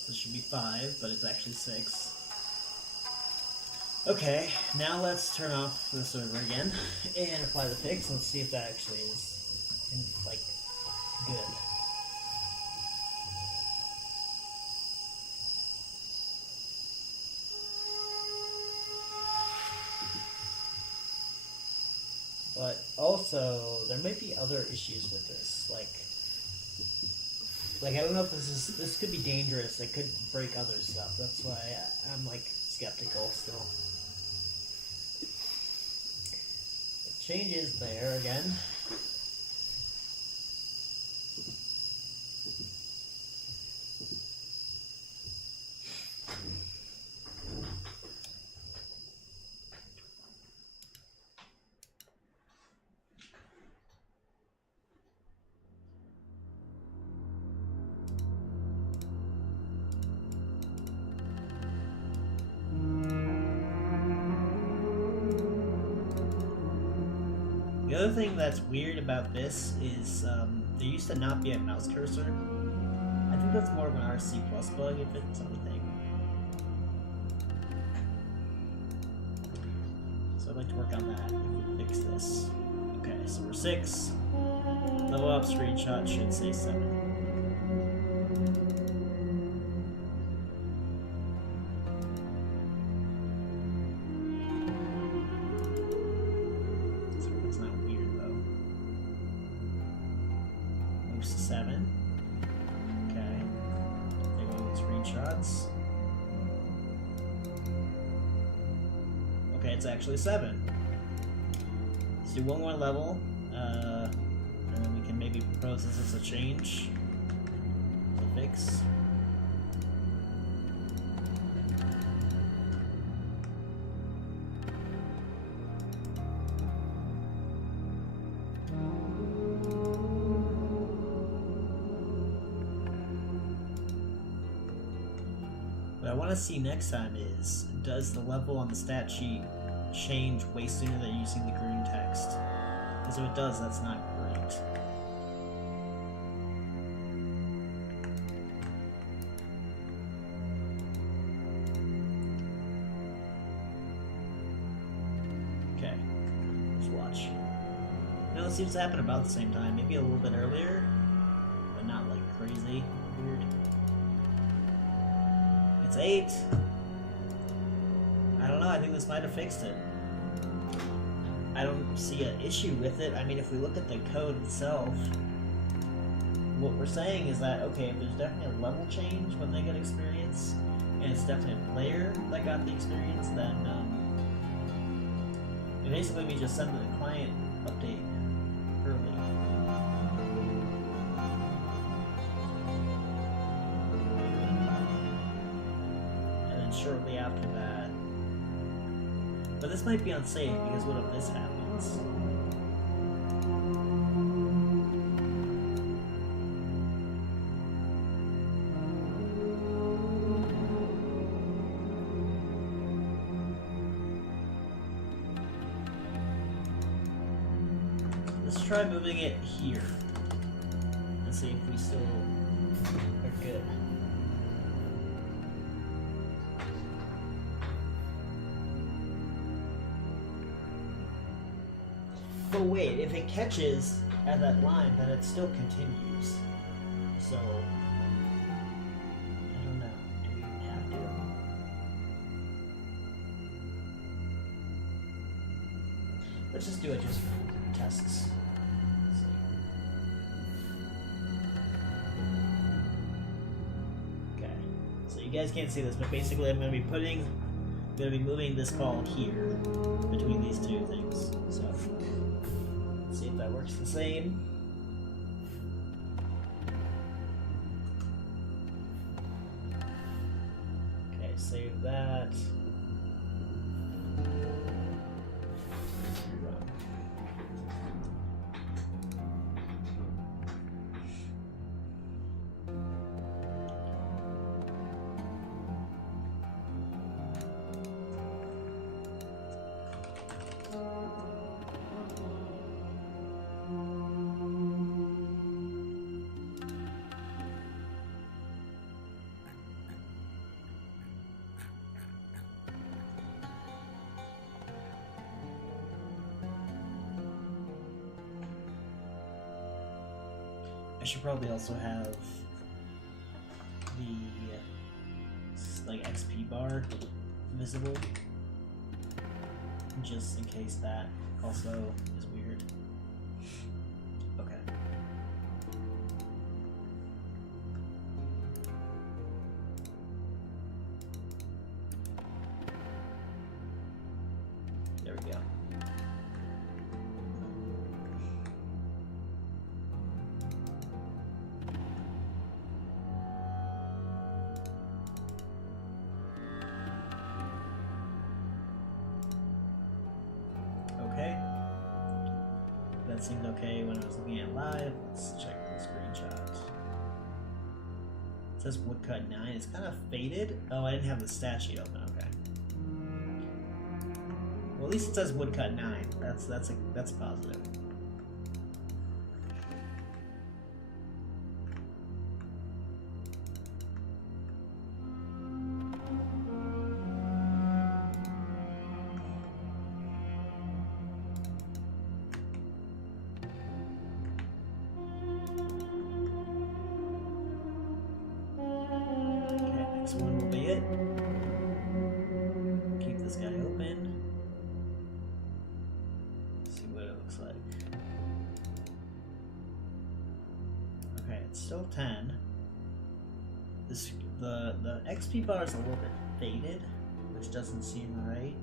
this should be 5, but it's actually 6. Okay, now let's turn off the server again and apply the fix. Let's see if that actually is, like, good. But also, there might be other issues with this, like I don't know if this could be dangerous. It could break other stuff. That's why I'm like skeptical still. The change is there again. The other thing that's weird about this is there used to not be a mouse cursor. I think that's more of an RC Plus bug if it's anything. So I'd like to work on that if we fix this. Okay, so we're 6. Level up screenshot should say 7. Okay, it's actually 7. Let's do one more level, and then we can maybe propose this as a change to fix. What I want to see next time is, does the level on the stat sheet change way sooner than using the green text? Because if it does, that's not great. Okay, let's watch. You know, it seems to happen about the same time, maybe a little bit earlier, but not like crazy weird. It's 8. I don't know, I think this might have fixed it. I don't see an issue with it. I mean, if we look at the code itself, what we're saying is that, okay, if there's definitely a level change when they get experience, and it's definitely a player that got the experience, then and basically we just send the client update early. Shortly after that. But this might be unsafe because what if this happens? Let's try moving it here and see if we still are good. But wait, if it catches at that line, then it still continues. So, I don't know. Do we have to? Let's just do it just for tests. Okay. So you guys can't see this, but basically I'm going to be moving this ball here between these two things. So, let's see if that works the same. Okay, save that. I should probably also have the like XP bar visible, just in case that also is weird. Okay. There we go. That seemed okay when I was looking at live. Let's check the screenshot. It says woodcut 9. It's kind of faded. Oh, I didn't have the stat sheet open. Okay. Well, at least it says woodcut 9. That's positive. One will be it. Keep this guy open. See what it looks like. Okay, it's still 10. The XP bar is a little bit faded, which doesn't seem right.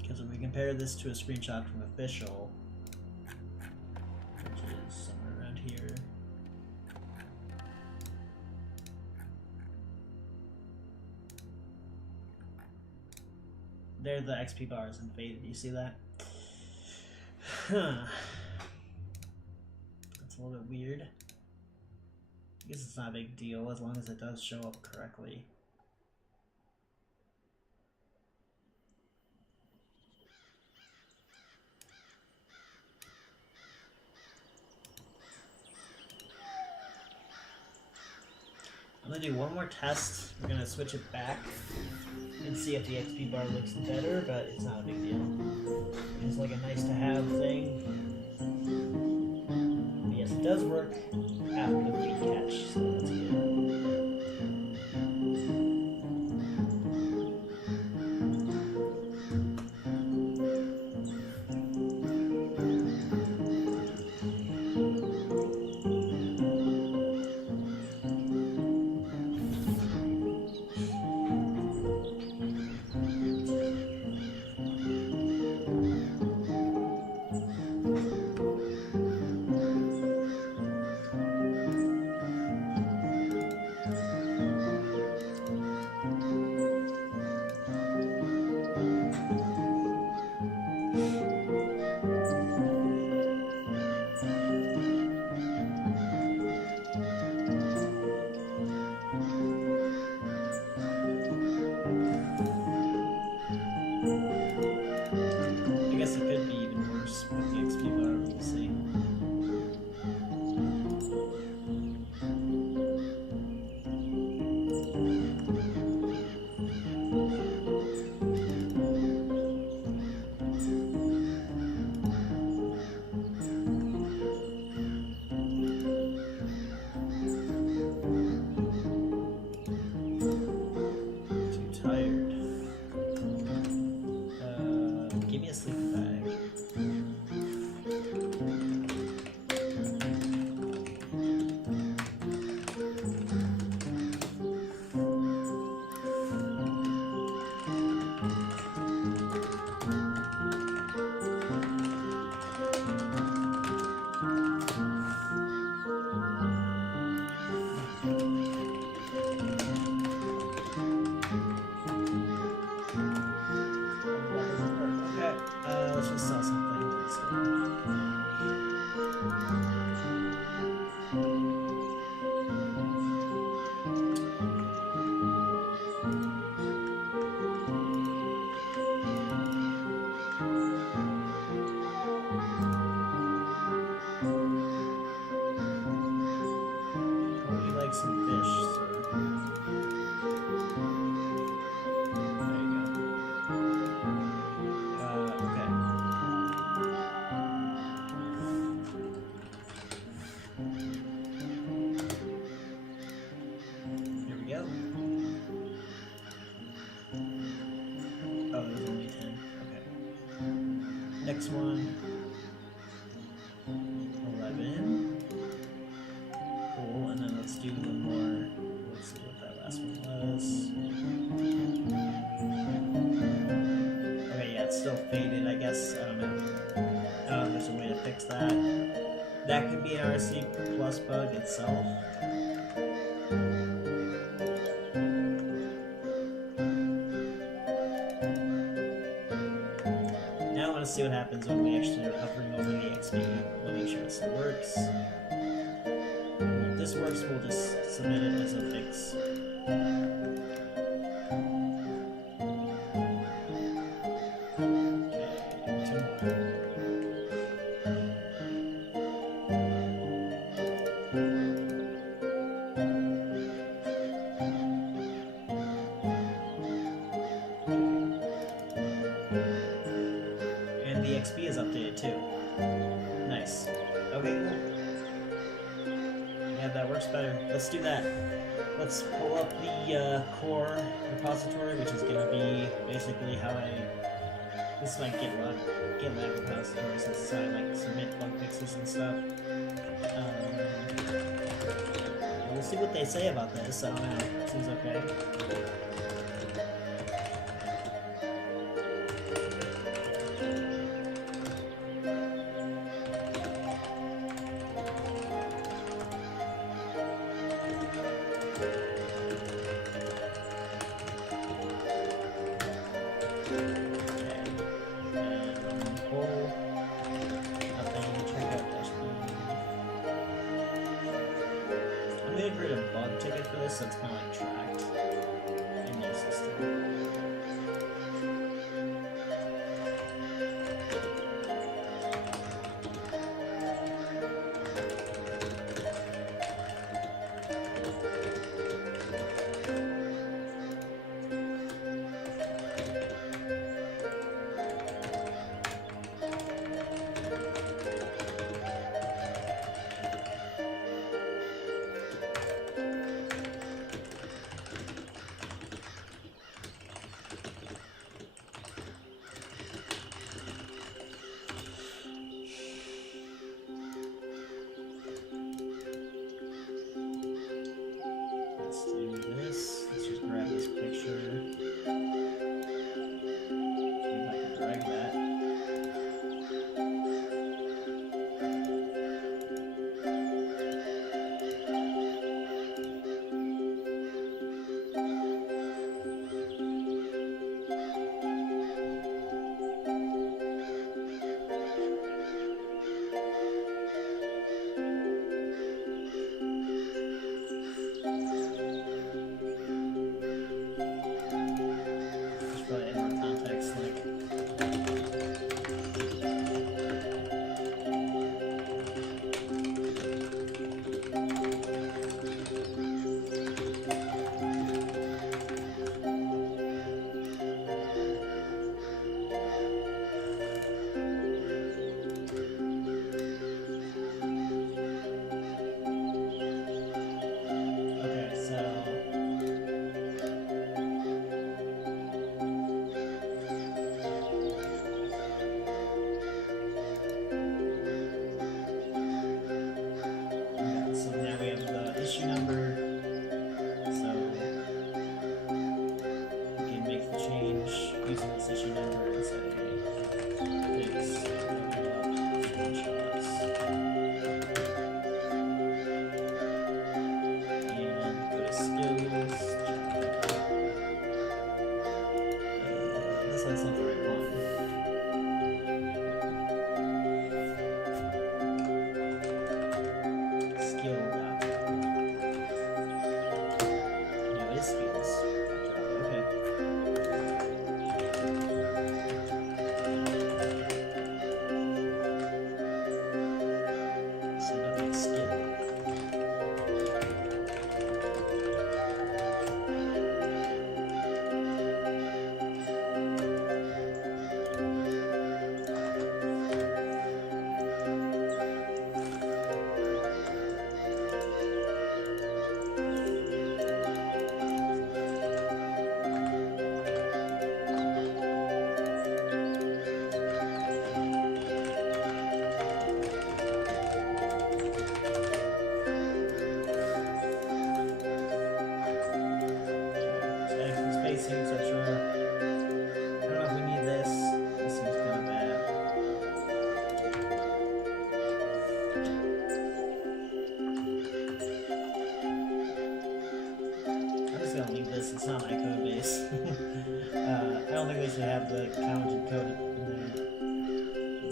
Because when we compare this to a screenshot from official, which is somewhere around here. There, the XP bar isn't faded. You see that? Huh. That's a little bit weird. I guess it's not a big deal as long as it does show up correctly. I'm gonna do one more test. We're gonna switch it back and see if the XP bar looks better, but it's not a big deal. It's like a nice to have thing. But yes, it does work after the weed catch, so that's good. fish. So. There you go. Okay. Here we go. Oh, there's only 10. Okay. Next one. 11. Cool, and then let's do one more. Let's see what that last one was. Okay, yeah, it's still faded, I guess. I don't know. I don't know if there's a way to fix that. That could be an RC plus bug itself. Now I want to see what happens when we actually are hovering over the XP. We'll make sure it still works. If this works, we'll just submit it as a fix. The XP is updated too. Nice. Okay, cool. Yeah, that works better. Let's do that. Let's pull up the core repository, which is going to be basically how I... This is my GitLab repository, since it's how I like submit bug fixes and stuff. We'll see what they say about this. I don't know. Seems okay. Create a bug ticket for this that's kind of like tracked in your system. gonna leave this. It's not my code base. I don't think they should have the counted code in there,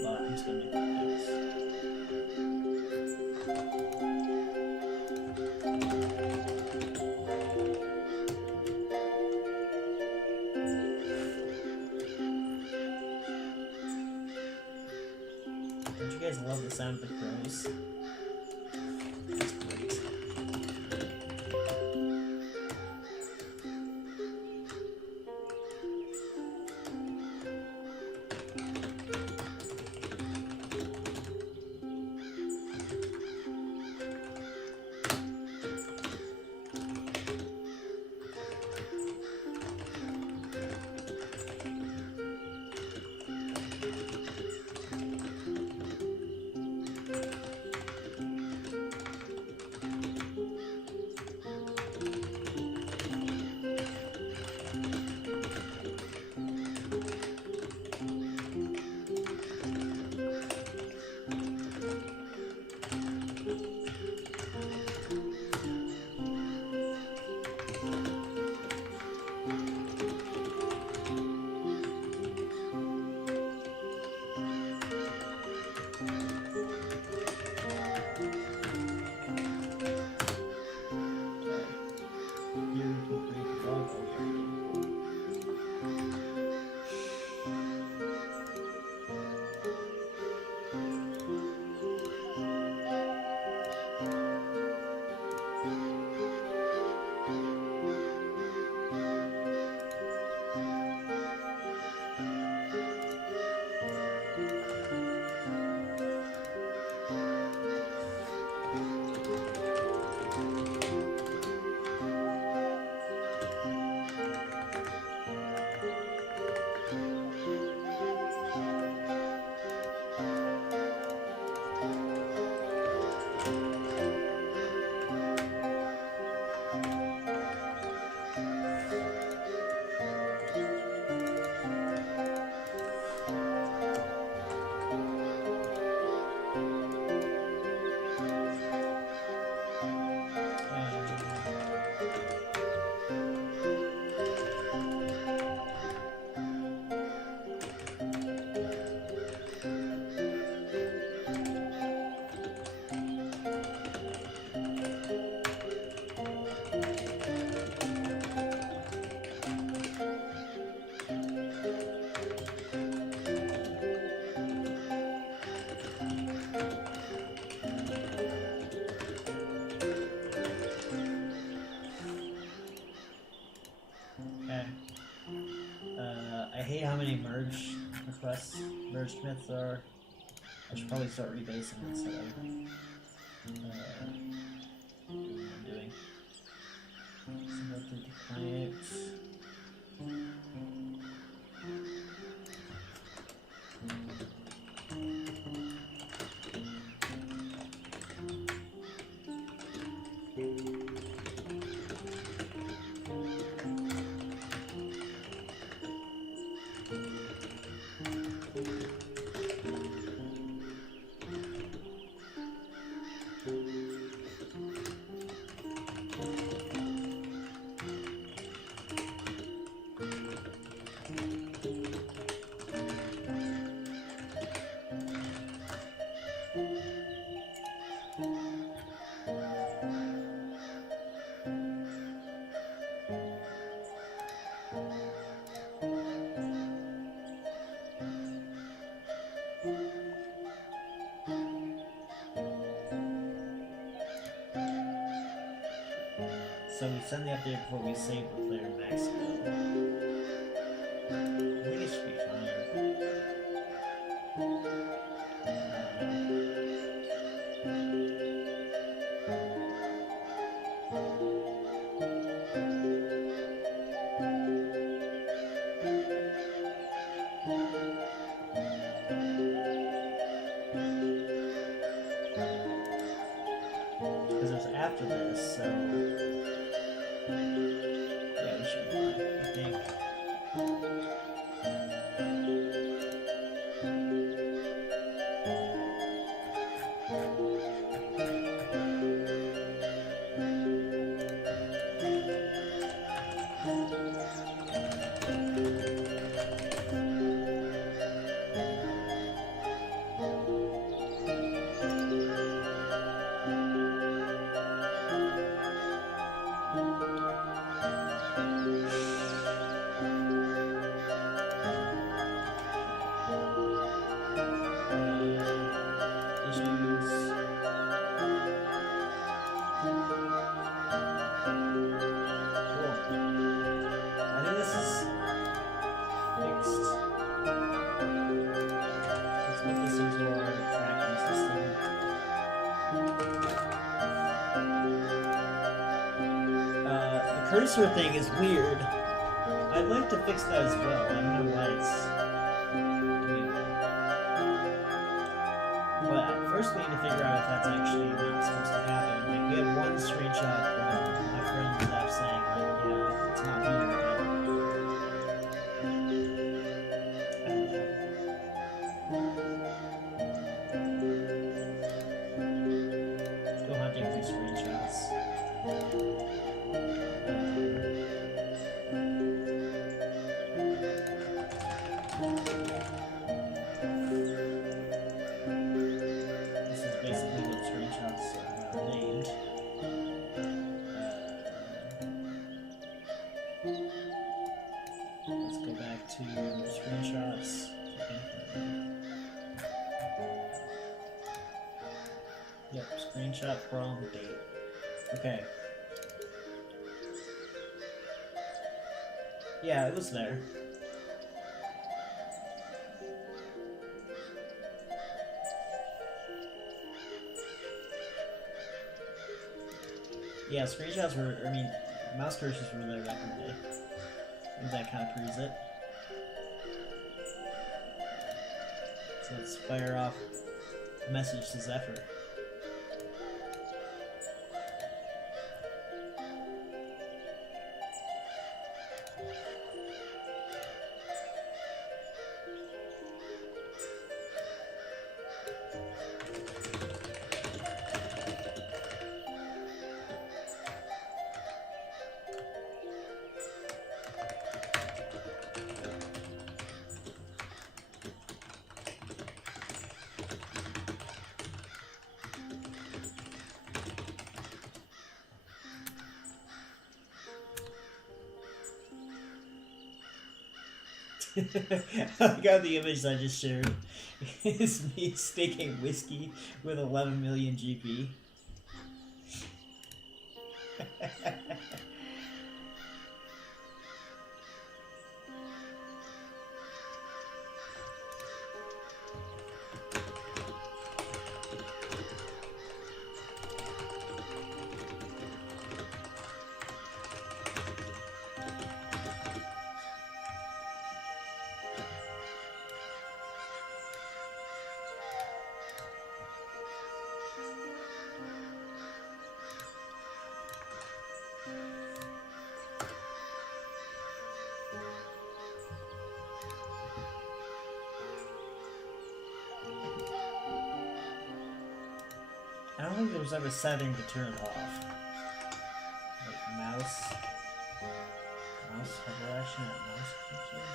but I'm just gonna make notes. Don't you guys love the sound of the crows? It's great. I hate how many merge requests, merge commits there are. I should probably start rebasing instead of doing what I'm doing. So go through the client. So we send the update before we save the player in Mexico. I think it should be fine. Because it's after this, so yeah, we should be fine, I think. cursor thing is weird. I'd like to fix that as well. I don't know why it's doing that. But first we need to figure out if that's actually not supposed to happen. Like, we have one screenshot from my friend's app saying, like, yeah, it's not here, but... Let's go hunting through screenshots. This is basically what screenshots are named. Let's go back to screenshots. Yep, screenshot from date. Okay. Yeah, it was there. Yeah, screenshots were, I mean, mouse cursors were there back in the day. I think that kind of proves it. So let's fire off a message to Zephyr. I got the image I just shared. It's me staking whiskey with 11 million GP. I don't think there was ever a setting to turn it off. Like mouse hover action at mouse picture.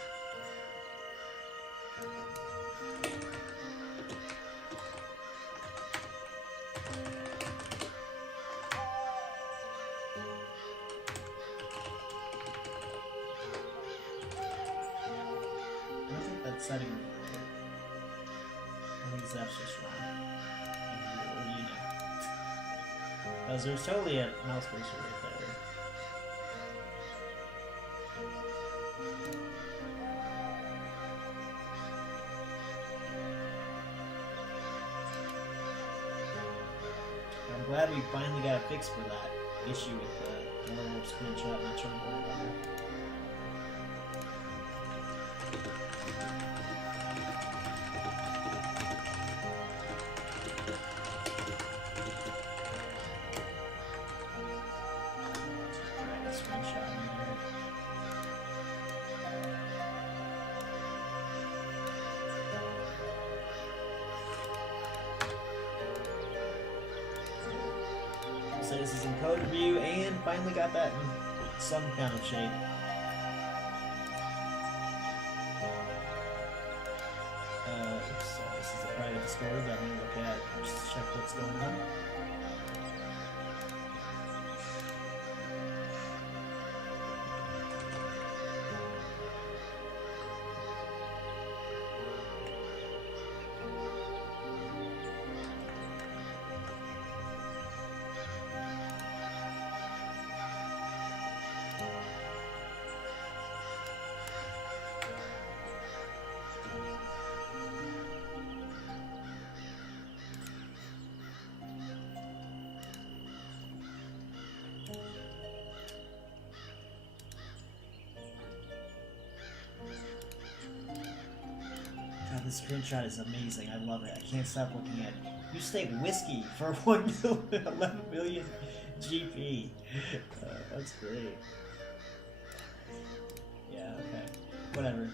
I don't think that setting was right. I think Zep's just wrong. Or you know. Because there's totally a mouse cursor right there. I'm glad we finally got a fix for that issue with the normal screenshot not showing where it was. So this is in code review, and finally got that in some kind of shape. So this is a private Discord that I'm gonna look at just to check what's going on. this screenshot is amazing. I love it. I can't stop looking at it. You state whiskey for 1 million, 11 million GP. That's great. Yeah, okay. Whatever.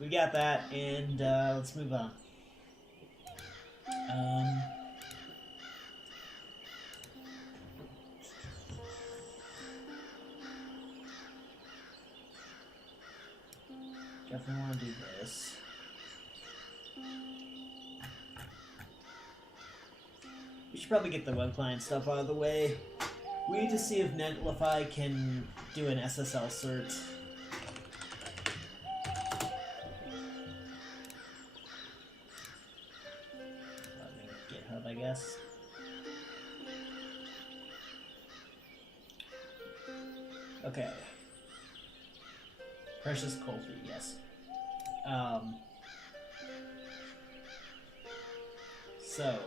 We got that, and let's move on. Definitely want to do this. We should probably get the web client stuff out of the way. We need to see if Netlify can do an SSL cert. GitHub, I guess. Okay. Precious Colby, yes. So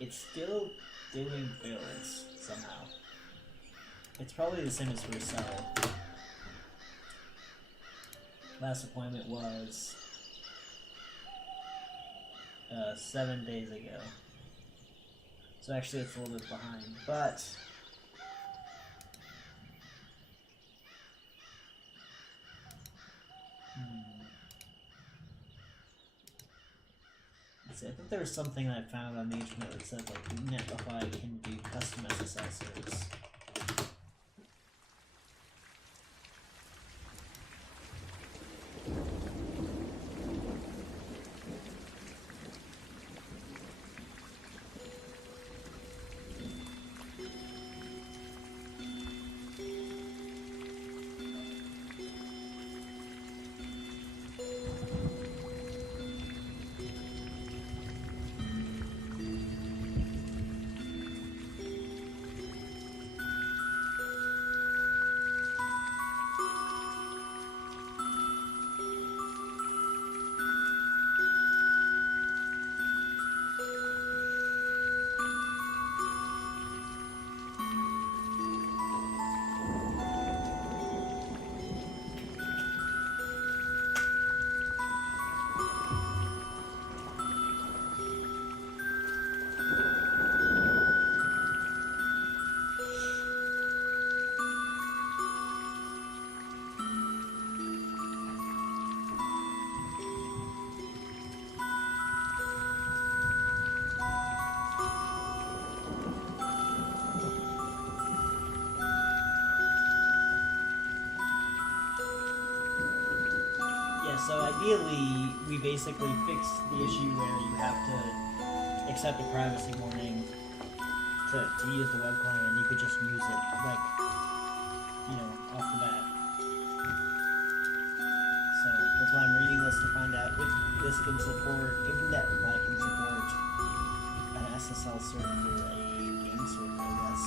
it's still doing builds somehow. It's probably the same as Resell. Last appointment was 7 days ago. So actually it's a little bit behind, but I think there was something I found on the internet that said like Netlify can do custom SSL certs. So ideally, we basically fixed the issue where you have to accept a privacy warning to use the web client. You could just use it, like, you know, off the bat. So that's why I'm reading this to find out if this can support, if Netlify can support an SSL server for a game server, I guess.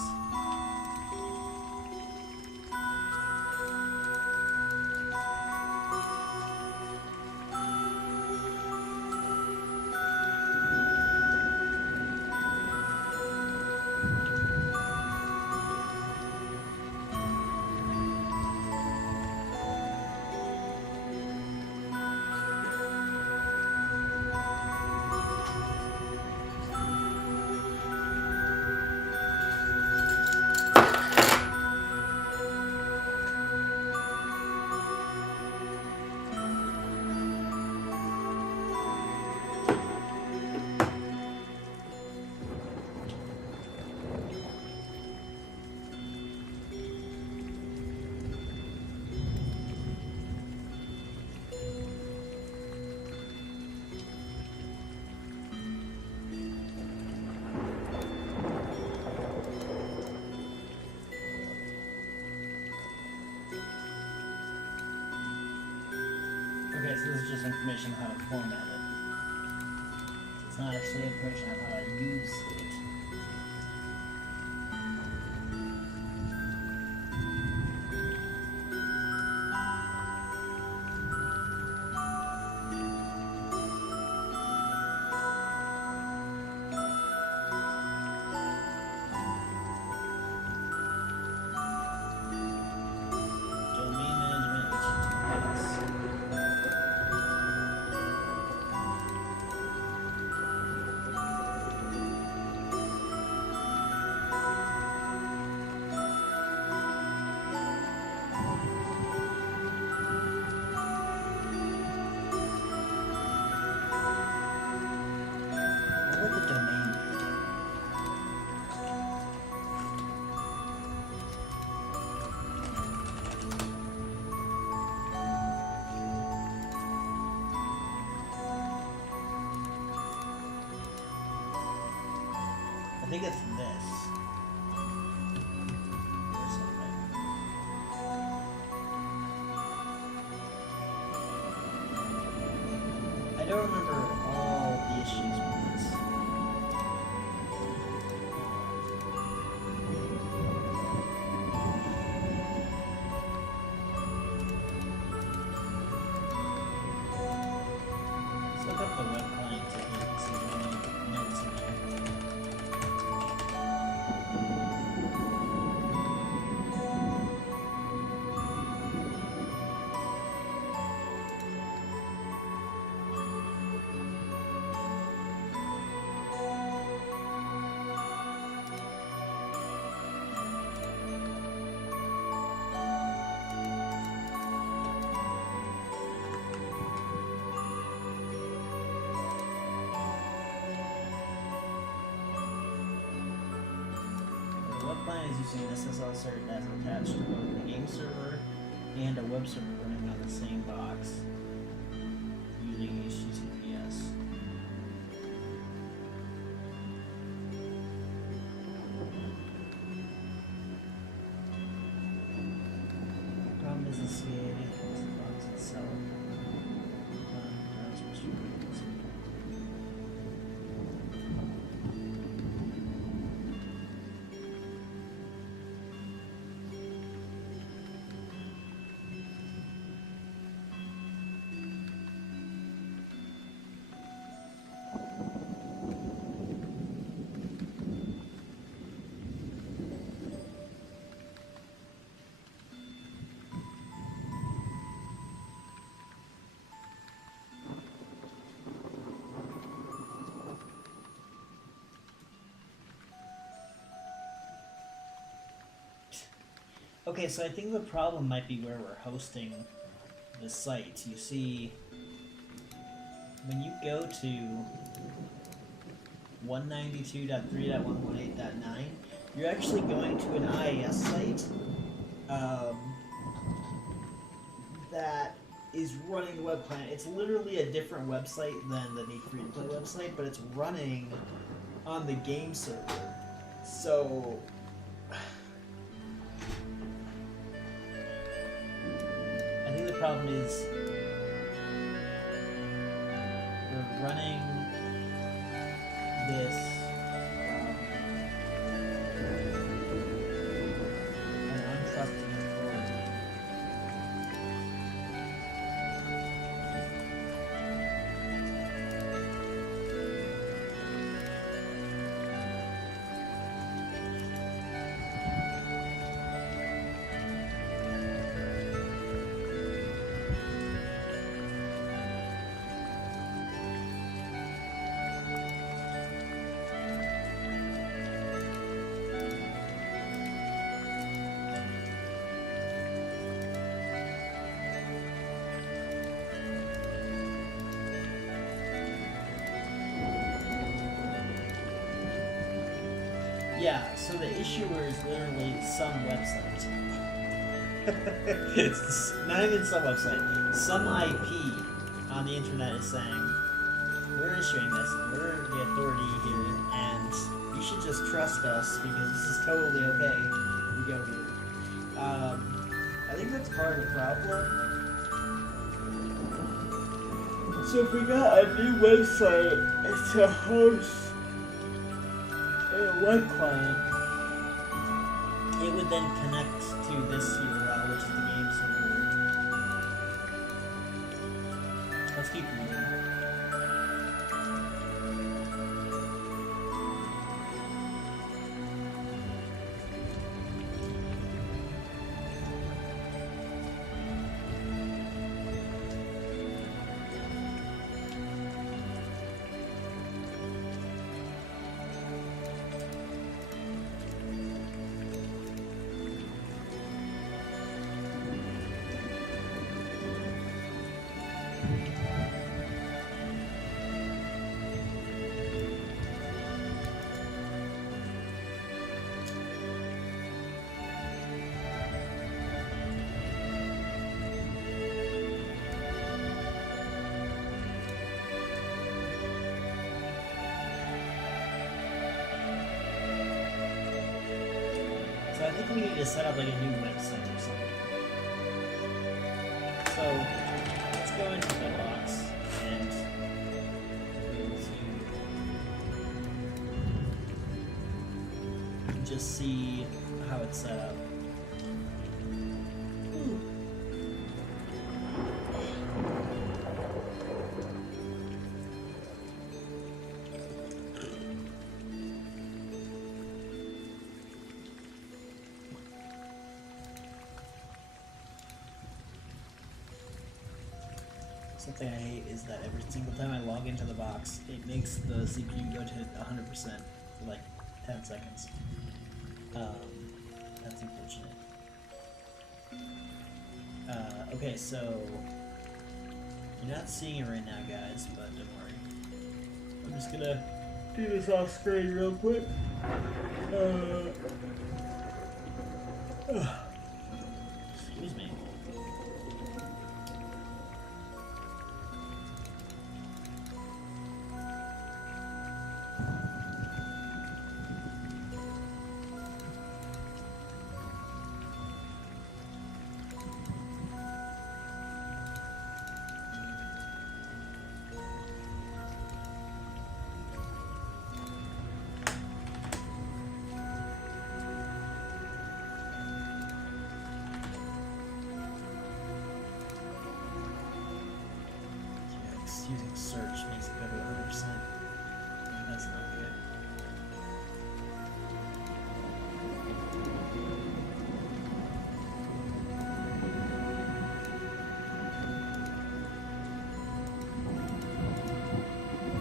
Okay, so this is just information on how to format it. It's not actually information on how to use it. Domain management HTTPS. think it's this. Or something. I don't remember all the issues with this. Let's look up the web client ticket and see if there's any notes in there. The web client is using an SSL cert that's attached to both the game server and a web server running on the same box using HTTPS. Problem is the CA is the box itself. Browser restrictions. Okay, so I think the problem might be where we're hosting the site. You see, when you go to 192.3.118.9, you're actually going to an IIS site that is running the web client. It's literally a different website than the Need Free to Play website, but it's running on the game server. So I think the problem is we're running this an untrusted authority. Yeah, so the issuer is literally some website. It's not even some website. Some IP on the internet is saying, we're issuing this, we're the authority here, and you should just trust us because this is totally okay. We go here. I think that's part of the problem. So if we got a new website to host a web client, it would then connect to this URL, which is the game server. Let's keep reading. need to set up like a new website or something. So let's go into the box and just see how it's set up. Something I hate is that every single time I log into the box, it makes the CPU go to 100% for like 10 seconds. That's unfortunate. Okay, so you're not seeing it right now, guys, but don't worry. I'm just gonna do this off screen real quick. Excuse me. Using search makes it go to 100%. That's not good.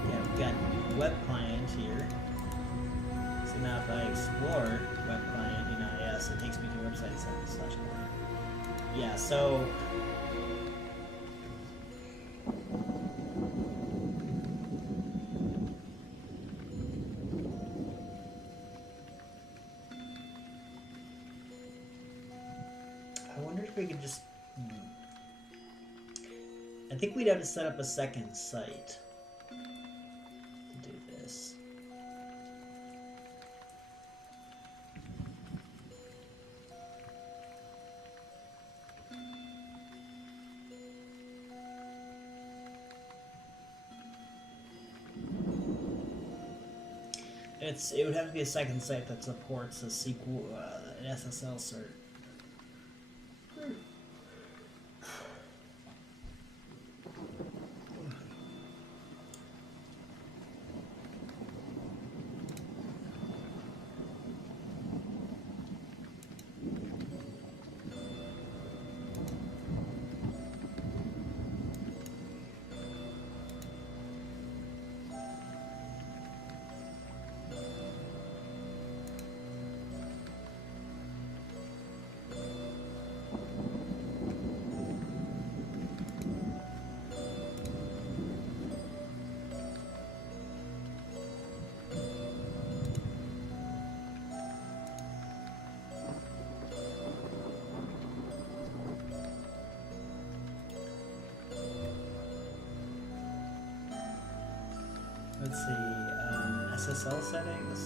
Yeah, we've got web client here. So now if I explore web client in IIS, it takes me to website/client. Yeah, so I wonder if we could just... I think we'd have to set up a second site to do this. It would have to be a second site that supports a SQL, an SSL cert. Let's see, SSL settings.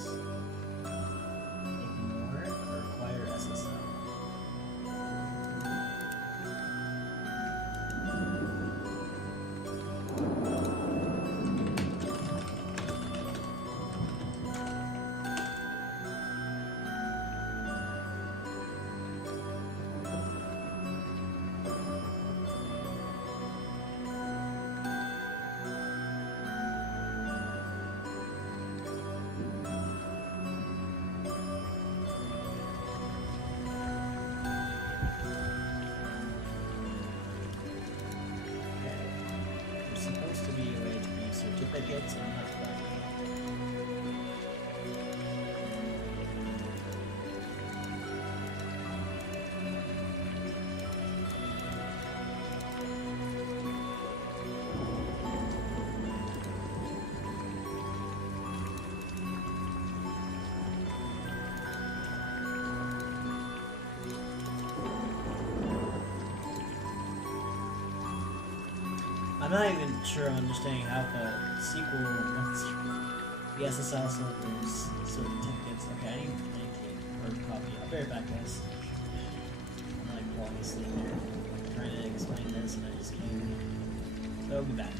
Ignore or require SSL. Certificates and not that. I'm not even sure I'm understanding how the the SSL servers certificates. Okay, I need to hard copy. I'll be right back, guys. falling asleep here. I'm trying to explain this and I just can't. So I'll be back.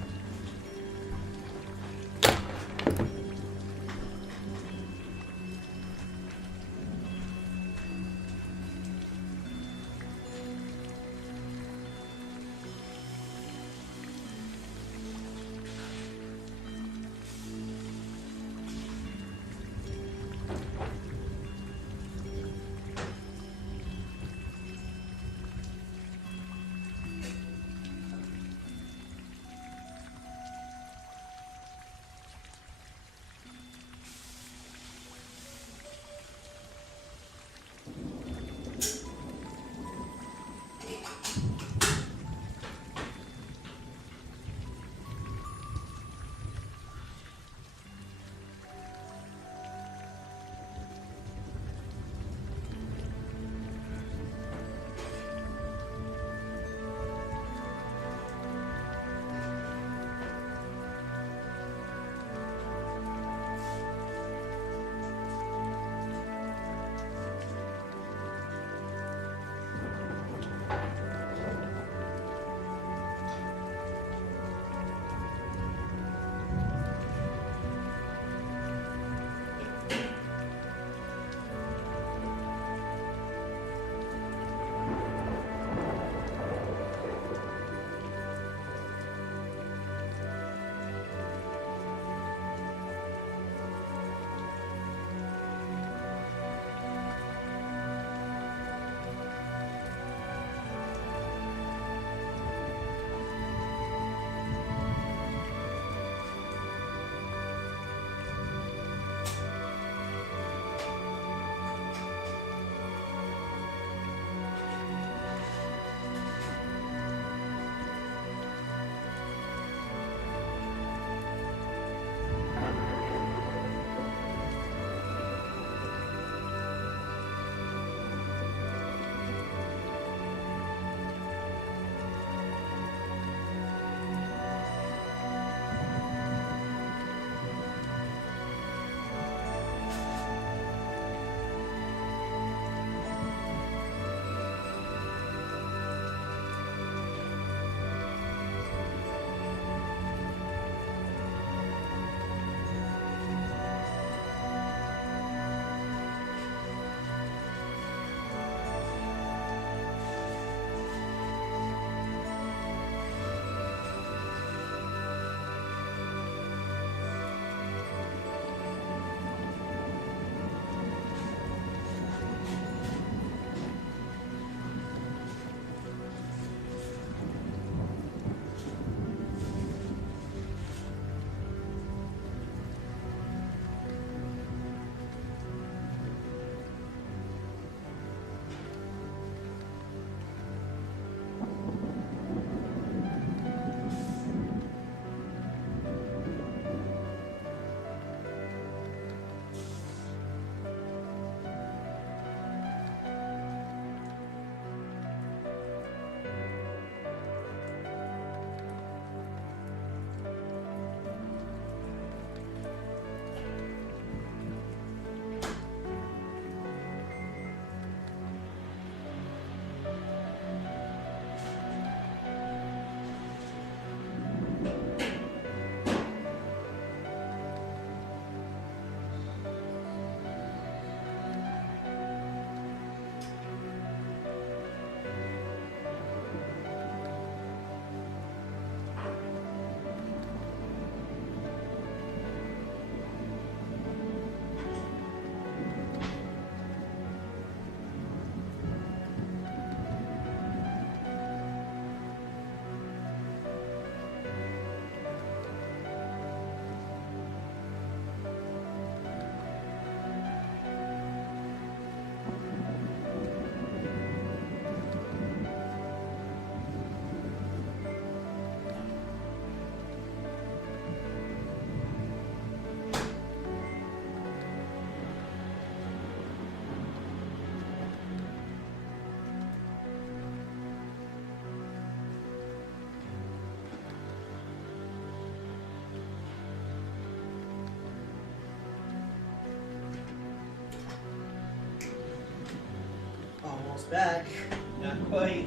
back. Not quite.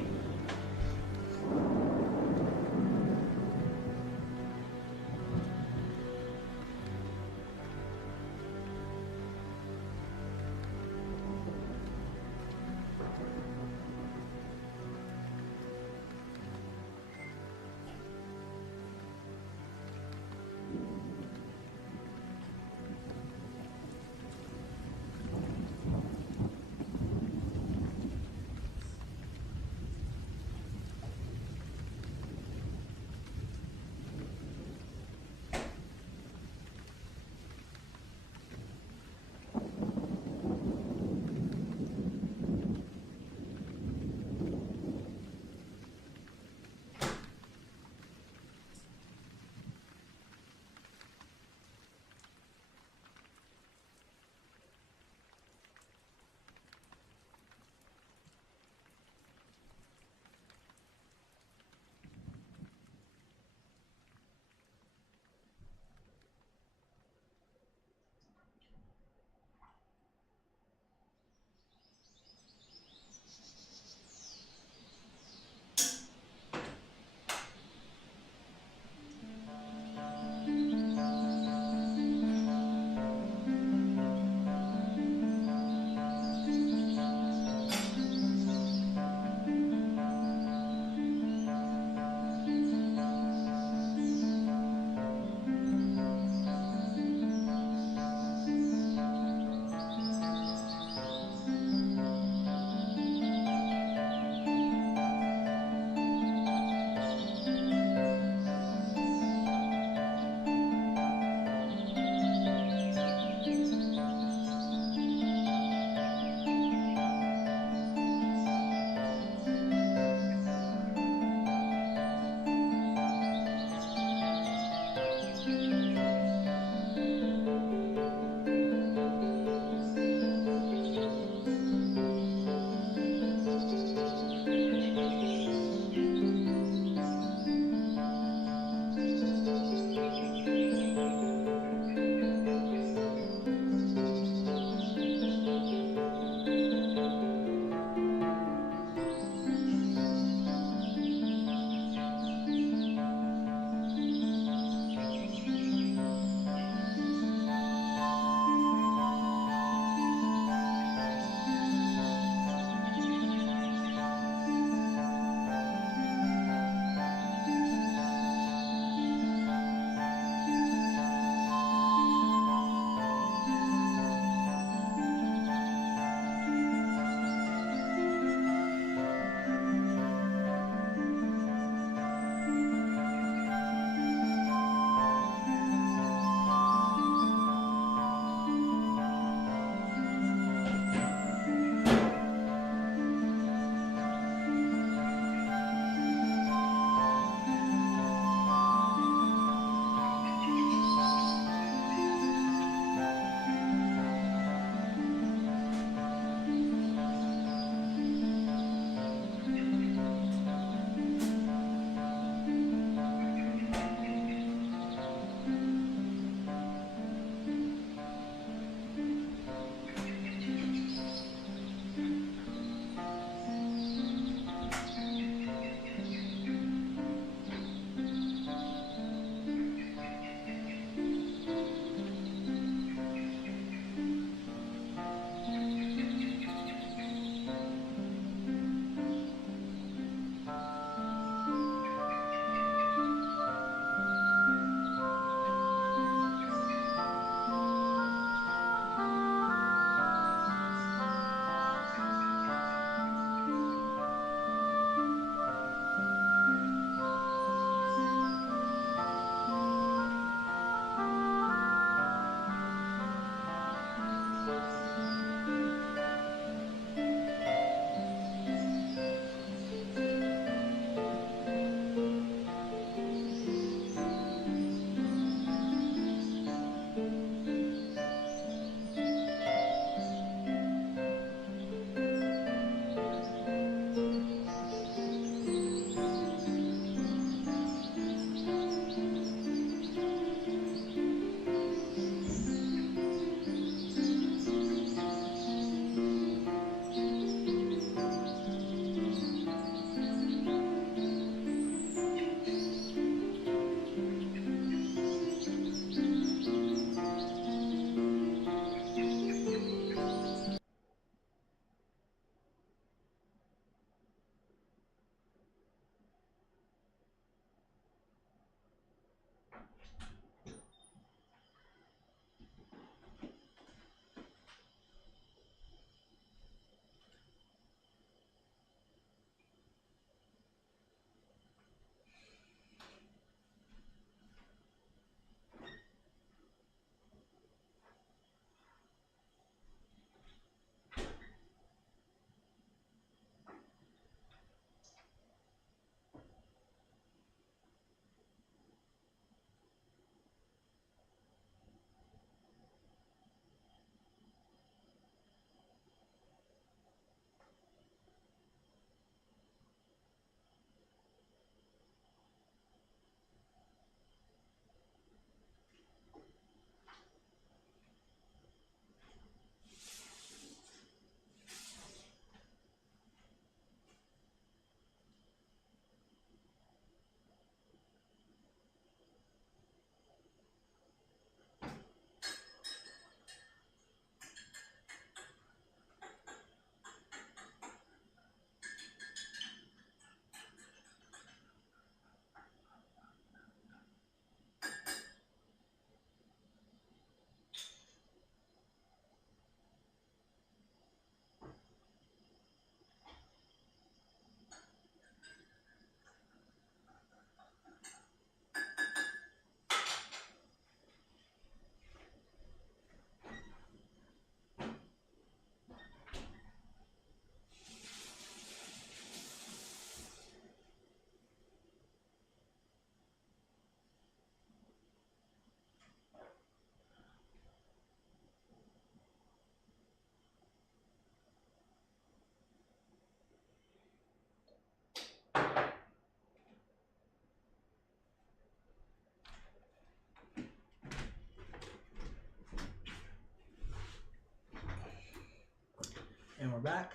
back.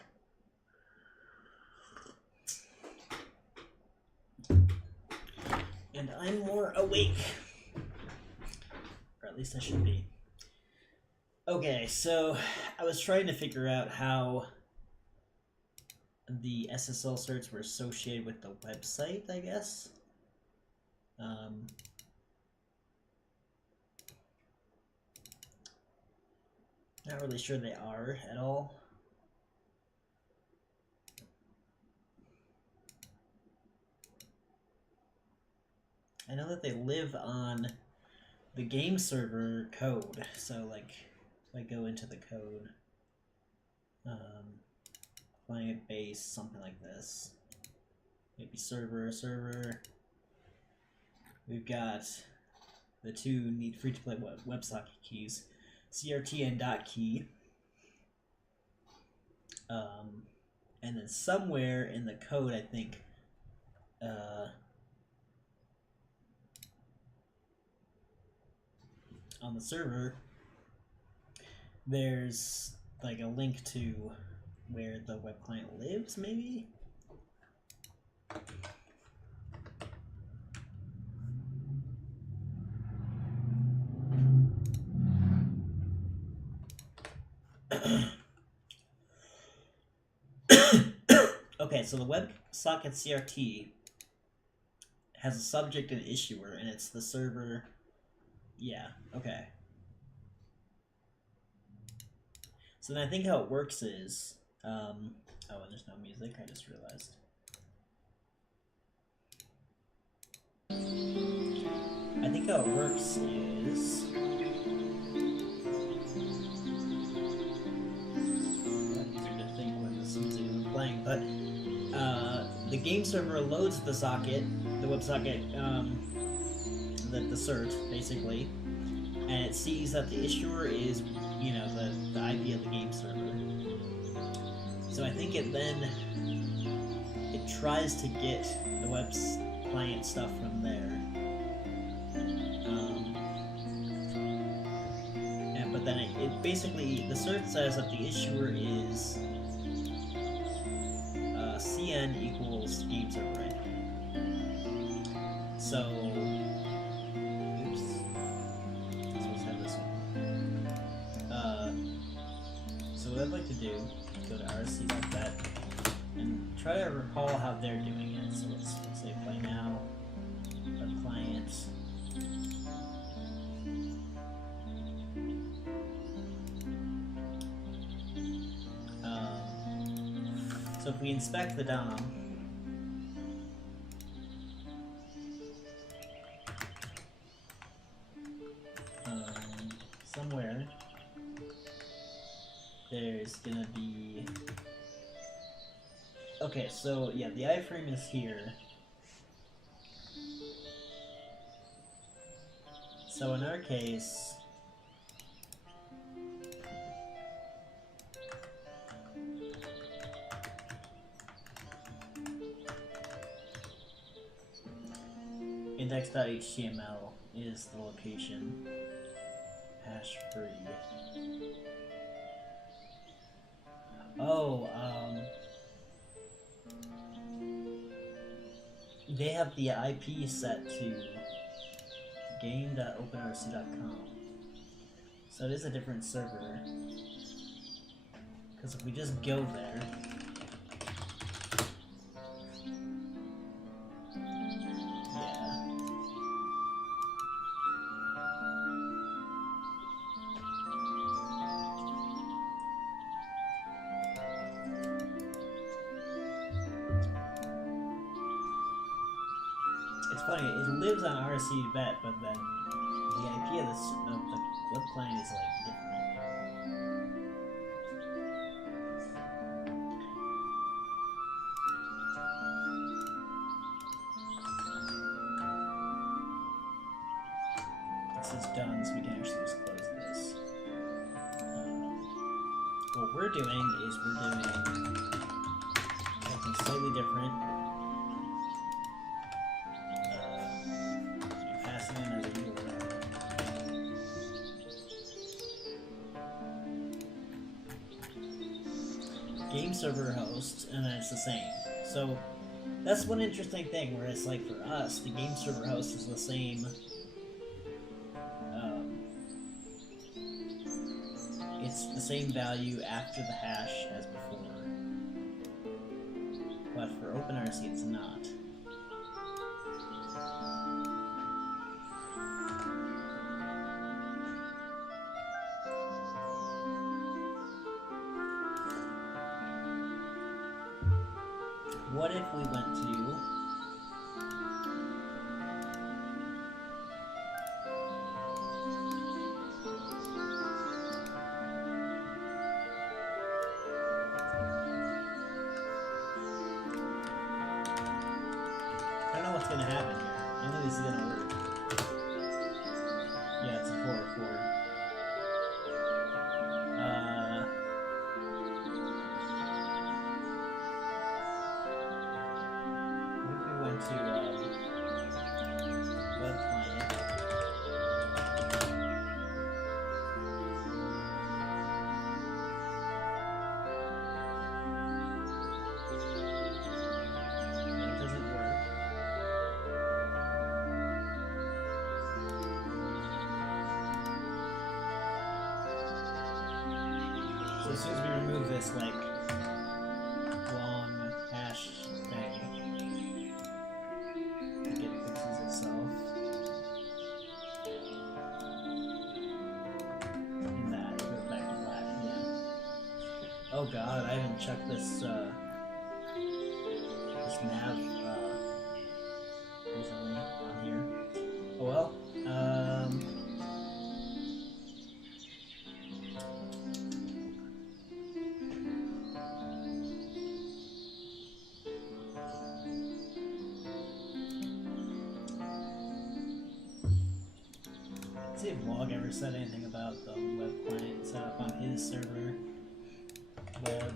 And I'm more awake. Or at least I should be. Okay, so I was trying to figure out how the SSL certs were associated with the website, I guess. Not really sure they are at all. I know that they live on the game server code, so like if I go into the code, client base, something like this, maybe server, we've got the two need free-to-play WebSocket keys, CRT and .key, and then somewhere in the code, I think, on the server, there's like a link to where the web client lives, maybe? Okay, so the WebSocket CRT has a subject and issuer, and it's the server. Yeah, okay. So then I think how it works is, oh, and there's no music, I just realized. I think how it works is, easier to think when this is even playing, but the game server loads the socket, the WebSocket, the cert, basically, and it sees that the issuer is, you know, the IP of the game server. So I think it tries to get the web client stuff from there. But then it basically, the cert says that the issuer is CN equals game server IP. So, oops. So let's have this one. So what I'd like to do is go to rc.vet and try to recall how they're doing it. So let's say play now, web client. So if we inspect the DOM, somewhere there's gonna be, okay, so yeah, the iframe is here. So in our case, index.html is the location, hash free. Oh, they have the IP set to game.openrc.com. So it is a different server. Because if we just go there, it's funny, it lives on RC.vet, but then the IP of the web client is like different. This is done, so we can actually just close this. What we're doing is we're doing something slightly different. game server host, and then it's the same. So that's one interesting thing, where it's like for us, the game server host is the same. It's the same value after the hash as before, but for OpenRC it's not. What if we went to I don't know what's gonna happen here. I don't think this is gonna work. Yeah, it's a 404. What if we went to web client? That doesn't work. So as soon as we remove this, like, long hash thing, it fixes itself. And that, it goes back to black again. Oh god, I haven't checked this, this nav, recently on here. Oh well, let's see if Log ever said anything about the web client set up on his server. Web client.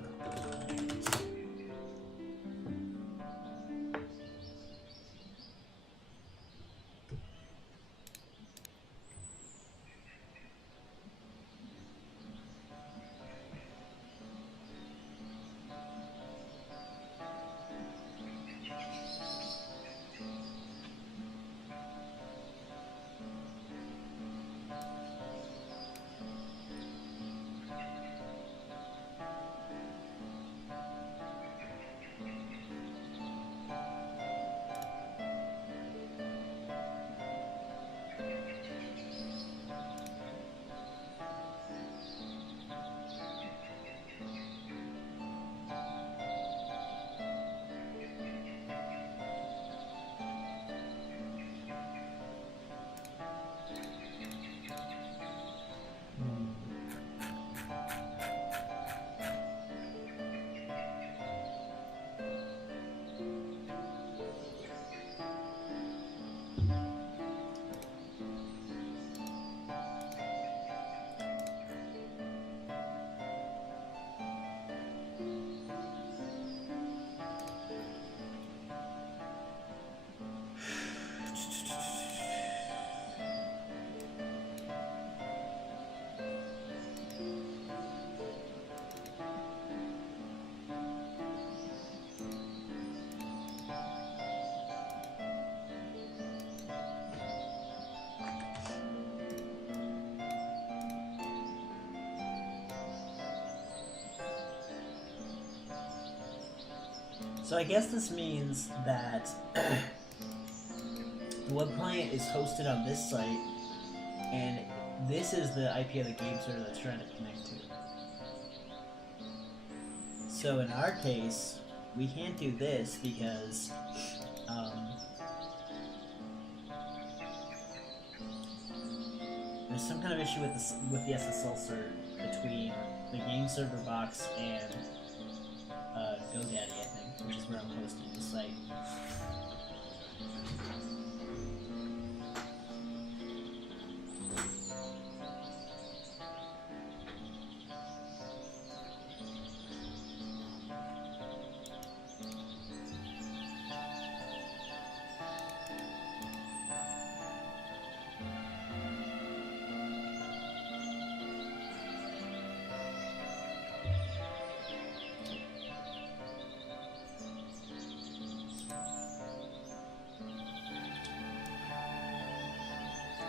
So I guess this means that the web client is hosted on this site, and this is the IP of the game server that's trying to connect to. So in our case, we can't do this because there's some kind of issue with the SSL cert between the game server box and GoDaddy, I think, which is where I'm hosting the site.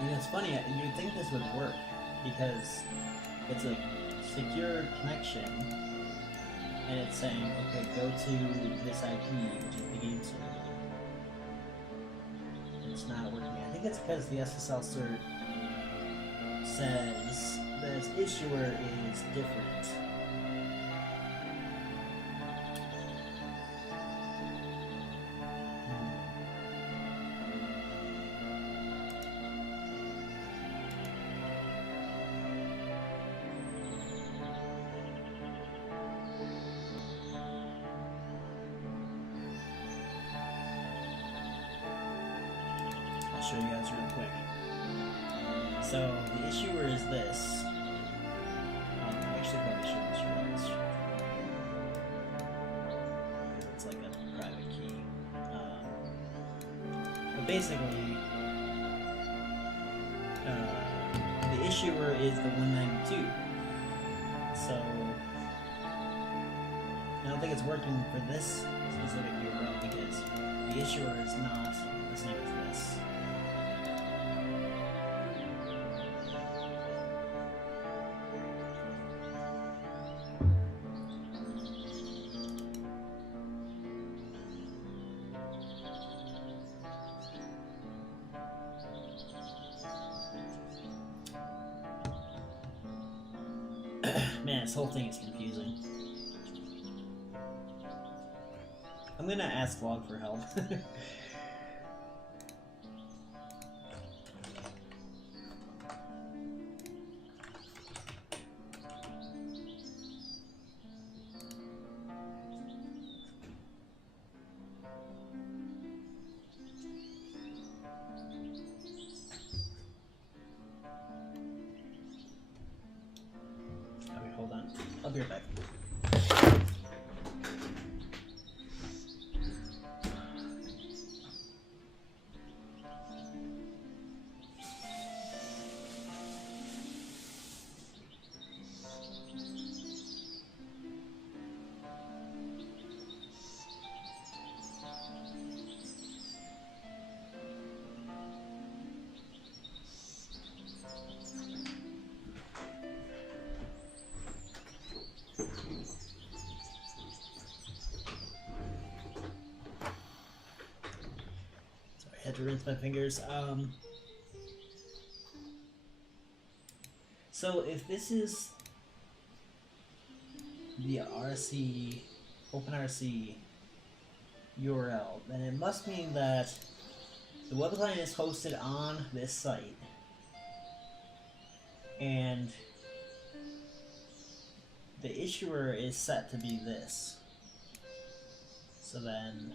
You know, it's funny, you'd think this would work, because it's a secure connection, and it's saying, okay, go to this IP, which is the game server. And it's not working. I think it's because the SSL cert says this issuer is different. I'll show you guys real quick. So the issuer is this. I actually probably shouldn't show this. It's like a private key. But basically, the issuer is the 192. So I don't think it's working for this specific URL because the issuer is not the same as this. Man, this whole thing is confusing. I'm gonna ask Log for help. Hold on. I'll be right back. I had to rinse my fingers. So if this is the RC, OpenRC URL, then it must mean that the web client is hosted on this site, and the issuer is set to be this. So then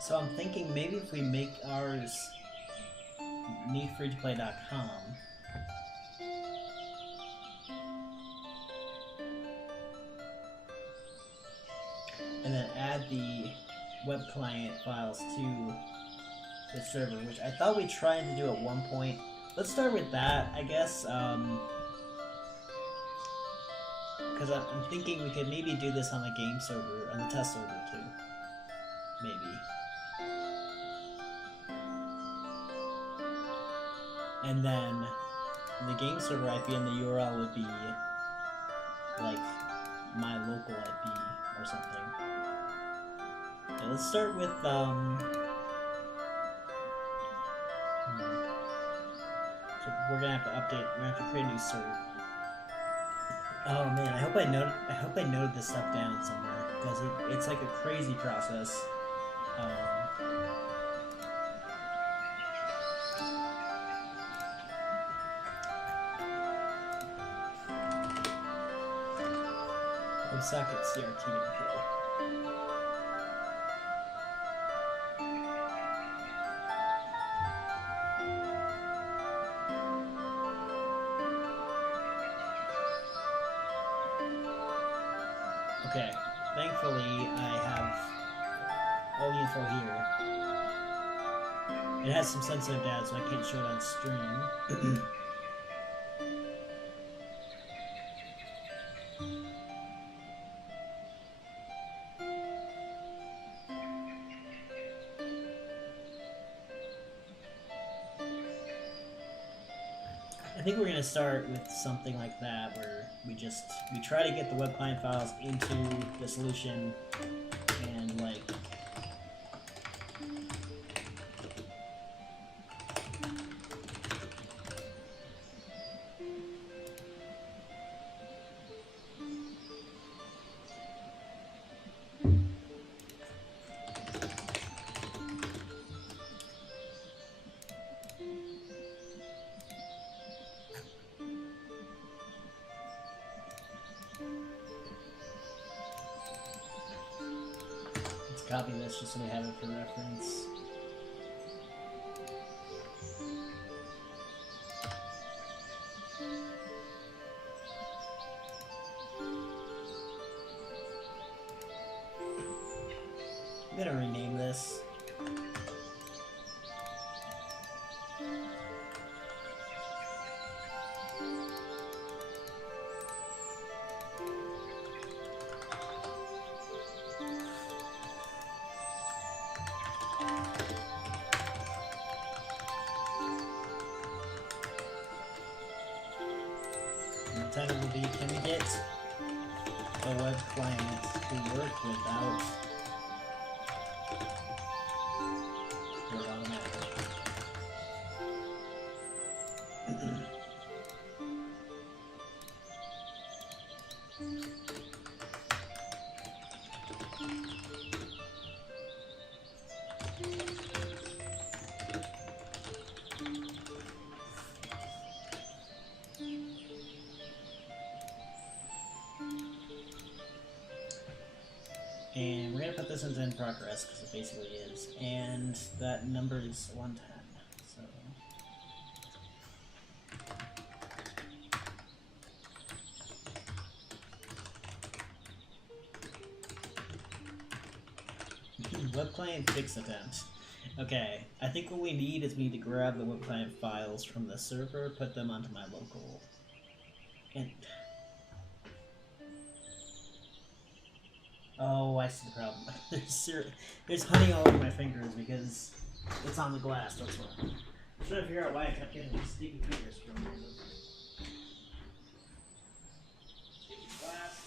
so I'm thinking maybe if we make ours needfreetoplay.com, and then add the web client files to the server, which I thought we tried to do at one point. Let's start with that, I guess, because I'm thinking we could maybe do this on the game server, on the test server too, maybe. And then the game server IP and the URL would be like my local IP or something. Okay, let's start with so we're gonna have to update. We're gonna have to create a new server. Oh man, I hope I noted this stuff down somewhere because it's like a crazy process. We suck at CRT control. Okay, thankfully I have all the info here. It has some sensitive data, so I can't show it on stream. I think we're going to start with something like that, where we try to get the web client files into the solution and like copy this just so we have it for reference. I'm gonna rename this. The title will be, can we get a web client to work without Word Automatic? And we're going to put this into in progress because it basically is. And that number is 110. So web client fix attempt. Okay, I think what we need is we need to grab the web client files from the server, put them onto my local. And oh, I see the problem. There's honey all over my fingers because it's on the glass. That's why. I'm trying to figure out why I kept getting these sticky fingers from this. Sticky glass.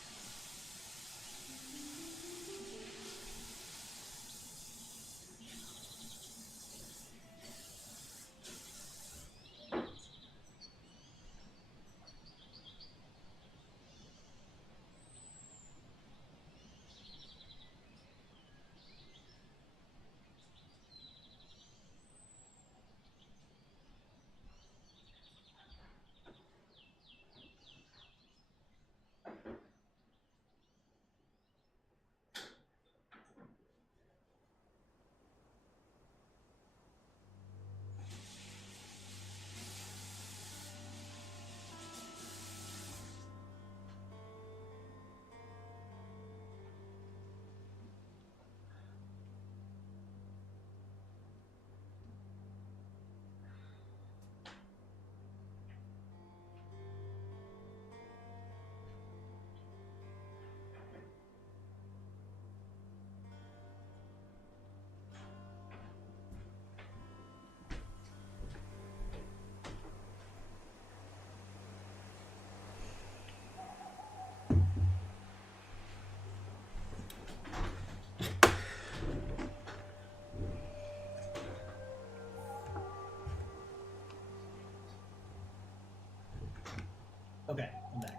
Okay, I'm back.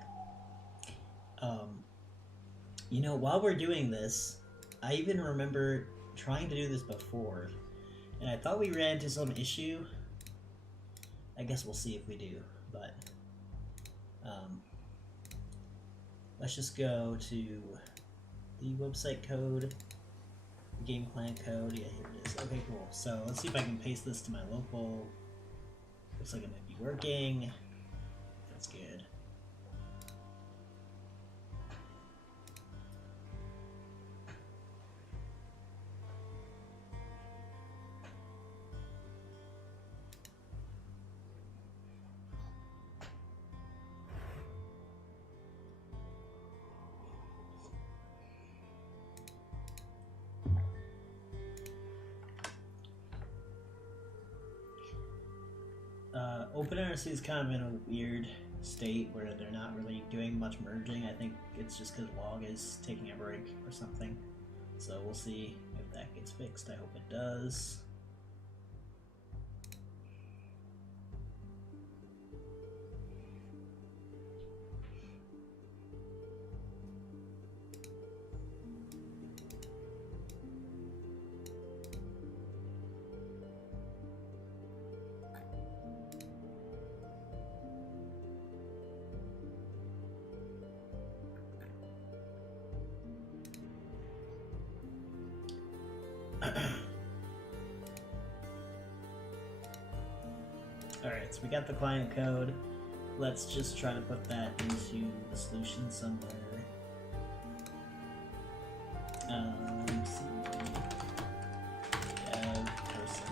You know, while we're doing this, I even remember trying to do this before, and I thought we ran into some issue. I guess we'll see if we do, but let's just go to the website code, game client code. Yeah, here it is. Okay, cool. So let's see if I can paste this to my local. Looks like it might be working. That's good. OpenRC is kind of in a weird state where they're not really doing much merging. I think it's just because log is taking a break or something. So we'll see if that gets fixed. I hope it does. Alright, so we got the client code. Let's just try to put that into the solution somewhere. Let's see. Dev person.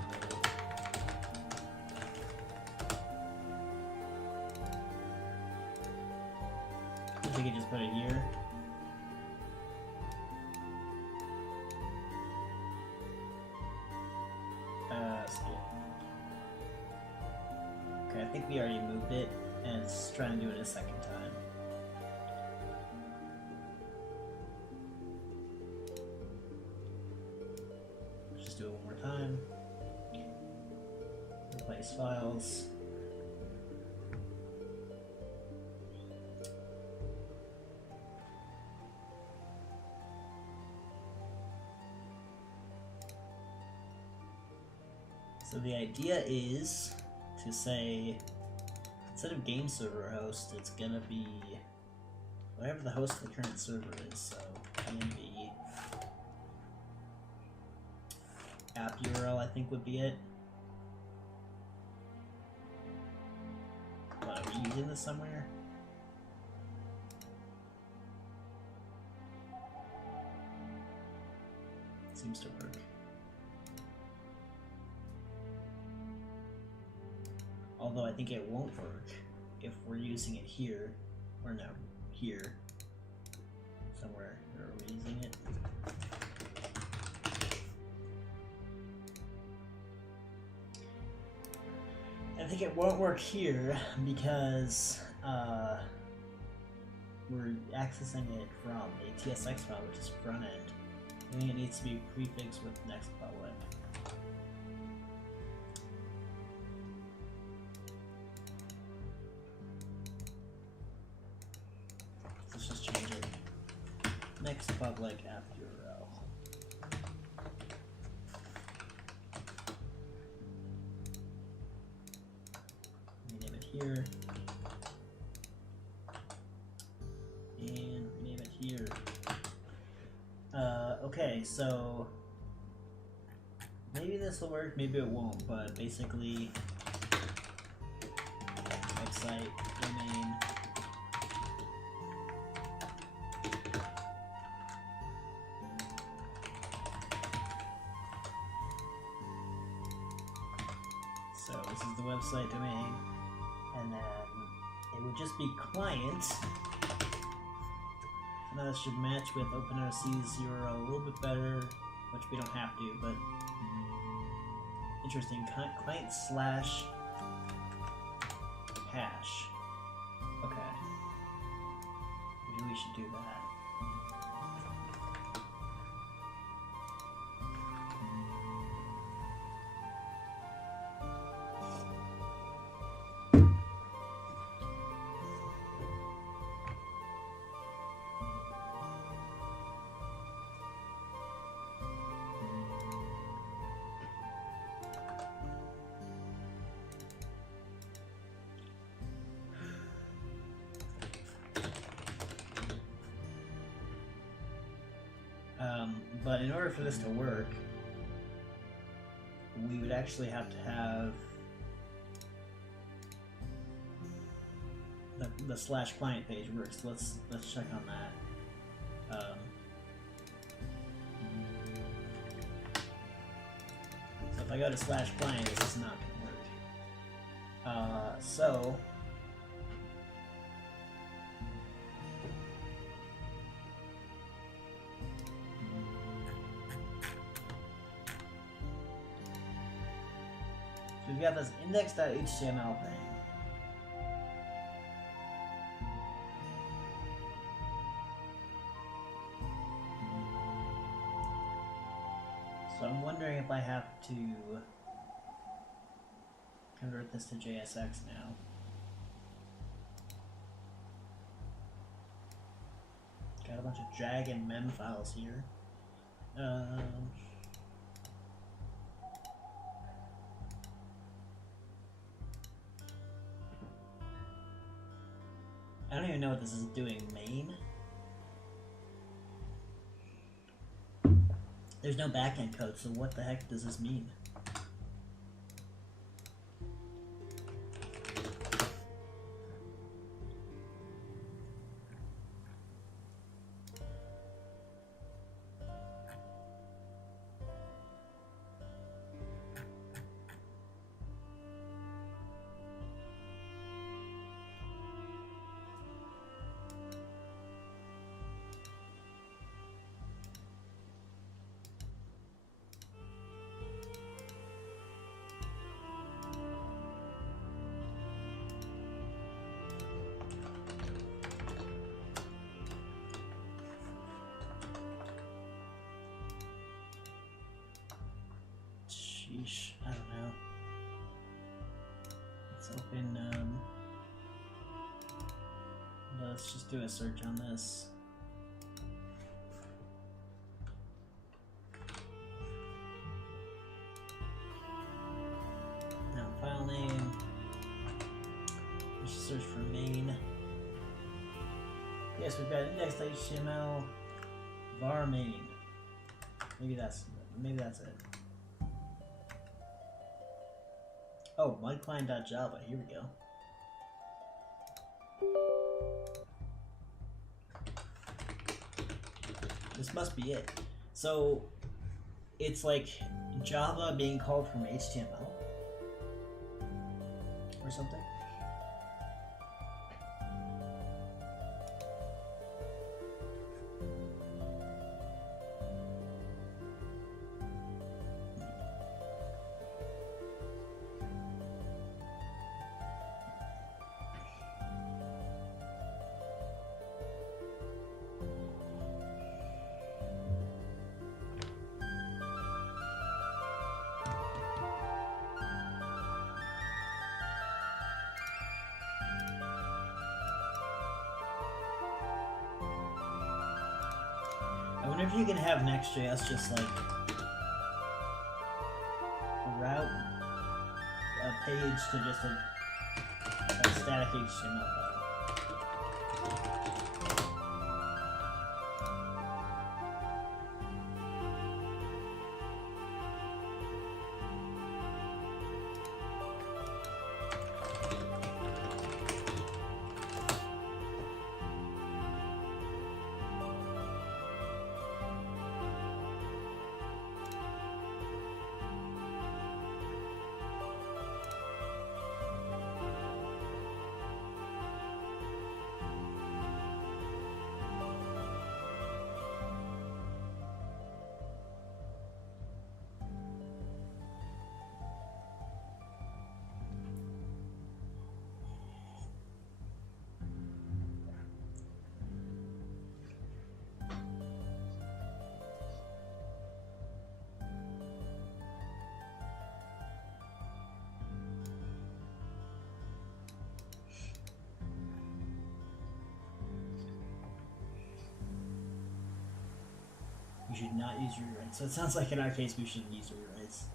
I think we can just put it here. Okay, I think we already moved it, and it's trying to do it a second time. Let's just do it one more time. Replace files. So the idea is to say, instead of game server host, it's gonna be whatever the host of the current server is. So PNB app URL, I think, would be it. What, are we using this somewhere? Seems to work. Although I think it won't work if we're using it here, or no, here, somewhere. Where are we using it? I think it won't work here because we're accessing it from a TSX file, which is front end. I think it needs to be prefixed with next public. Let's just change it. Next public app URL. Rename it here. And rename it here. Okay, so maybe this will work, maybe it won't, but basically website domain. So this is the website domain, and then it would just be client. Now this should match with OpenRC's URL a little bit better, which we don't have to, but interesting. Client slash hash. Okay. Maybe we should do that. But in order for this to work, we would actually have to have the slash client page work. So let's check on that. So if I go to slash client, this is not going to work. So we've got this index.html thing. So I'm wondering if I have to convert this to JSX now. Got a bunch of JAG and mem files here. I don't even know what this is doing. Main? There's no backend code, so what the heck does this mean? Sheesh, I don't know. Let's open, let's just do a search on this. Now file name, let's just search for main. Yes, we've got index.html var main. Maybe that's it. Oh, mudclient.java, here we go. This must be it. So, it's like Java being called from HTML? Or something? I wonder if you can have Next.js just like route a page to just a static HTML file. We should not use rewrites. So it sounds like in our case we shouldn't use rewrites.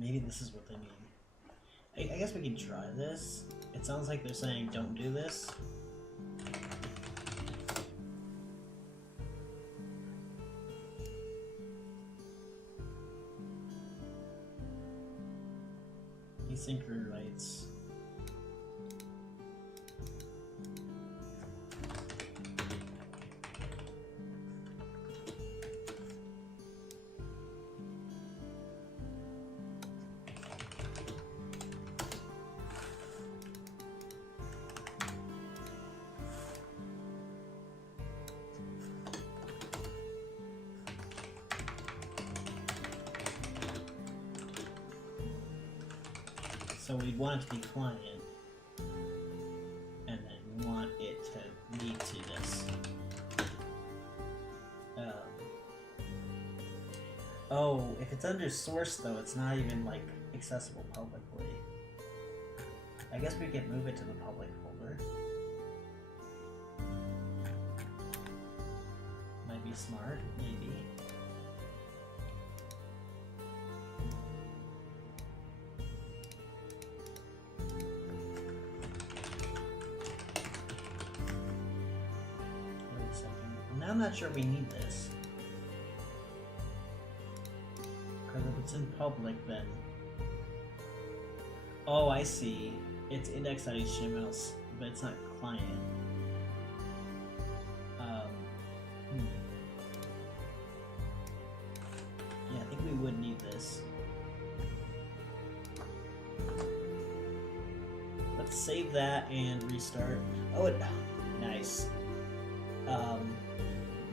Maybe this is what they mean. I guess we can try this. It sounds like they're saying don't do this. Asynchronous writes. So we want it to be client, and then we want it to lead to this. Oh, if it's under source though, it's not even like accessible publicly. I guess we could move it to the public folder. Might be smart, maybe. I'm not sure we need this. Because if it's in public, then... Oh, I see. It's index.html, but it's not client. Yeah, I think we would need this. Let's save that and restart. Oh, nice.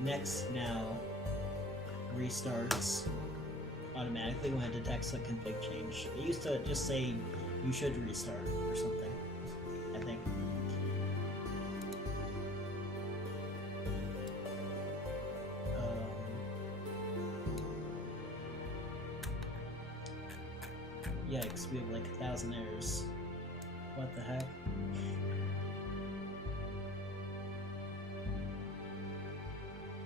Next now restarts automatically when it detects a config change. It used to just say you should restart or something, I think. Yikes, we have like 1,000 errors. What the heck?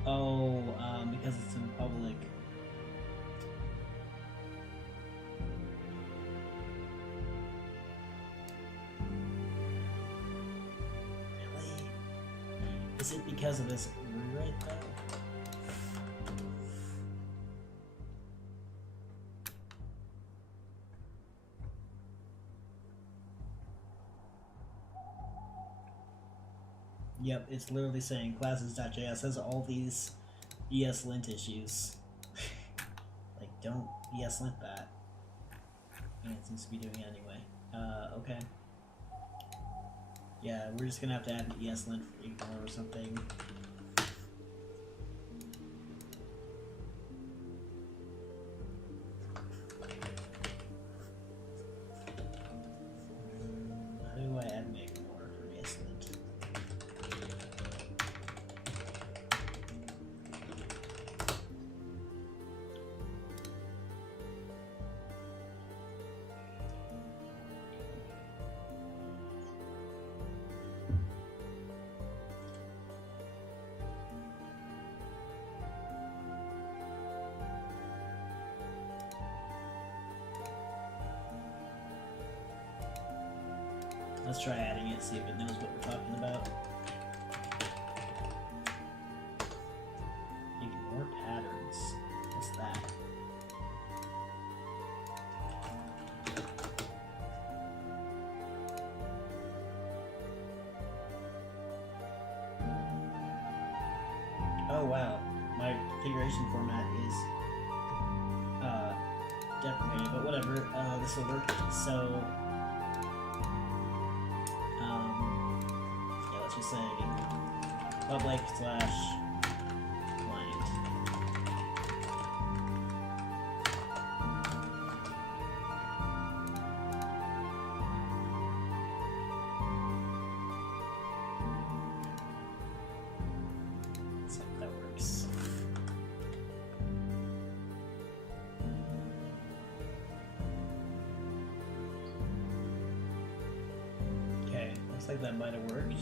Oh, because it's in public. Really? Is it because of this rewrite though? Yep, it's literally saying classes.js has all these ESLint issues. Like, don't ESLint that. And it seems to be doing it anyway. Okay. Yeah, we're just gonna have to add an ESLint for ignore or something. How do I add an ignore for ESLint? Let's try adding it, see if it knows what we're talking about. Ignore patterns. What's that? Oh wow, my configuration format is deprecated, but whatever, this will work. So yeah, let's just say public / client. So that works. Okay, looks like that might have worked.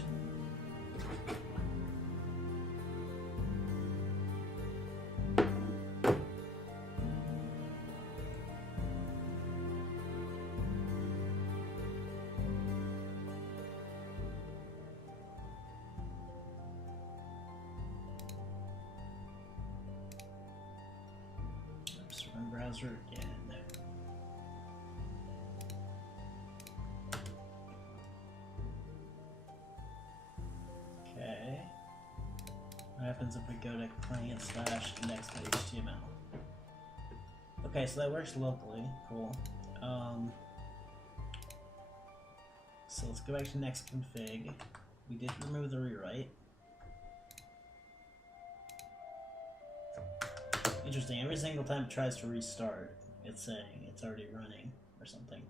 browser again. Okay. What happens if we go to client/index.html? Okay, so that works locally. Cool. So let's go back to next config. We did remove the rewrite. Interesting. Every single time it tries to restart, it's saying it's already running or something.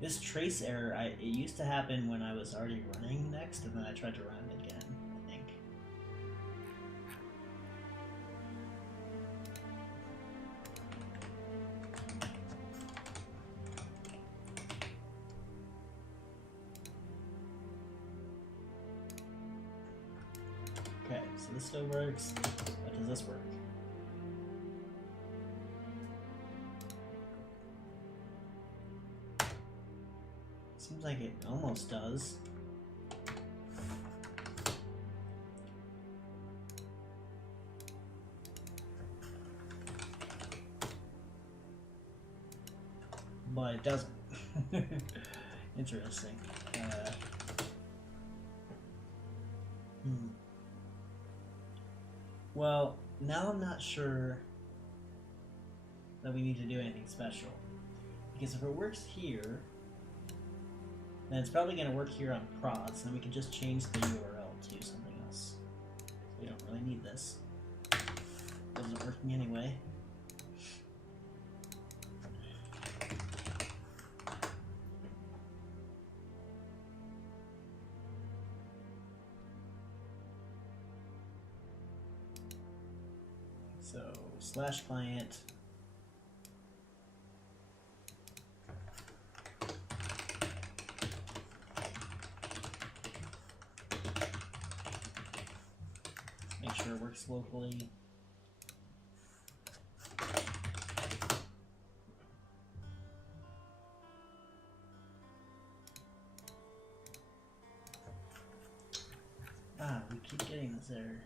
This trace error, it used to happen when I was already running next, and then I tried to run it again, I think. Okay, so this still works. How does this work? Seems like it almost does. But it doesn't. Interesting. Well, now I'm not sure that we need to do anything special. Because if it works here, then it's probably going to work here on prods, and then we can just change the URL to something else. So we don't really need this. It wasn't working anyway. So /client. Make sure it works locally. We keep getting this error.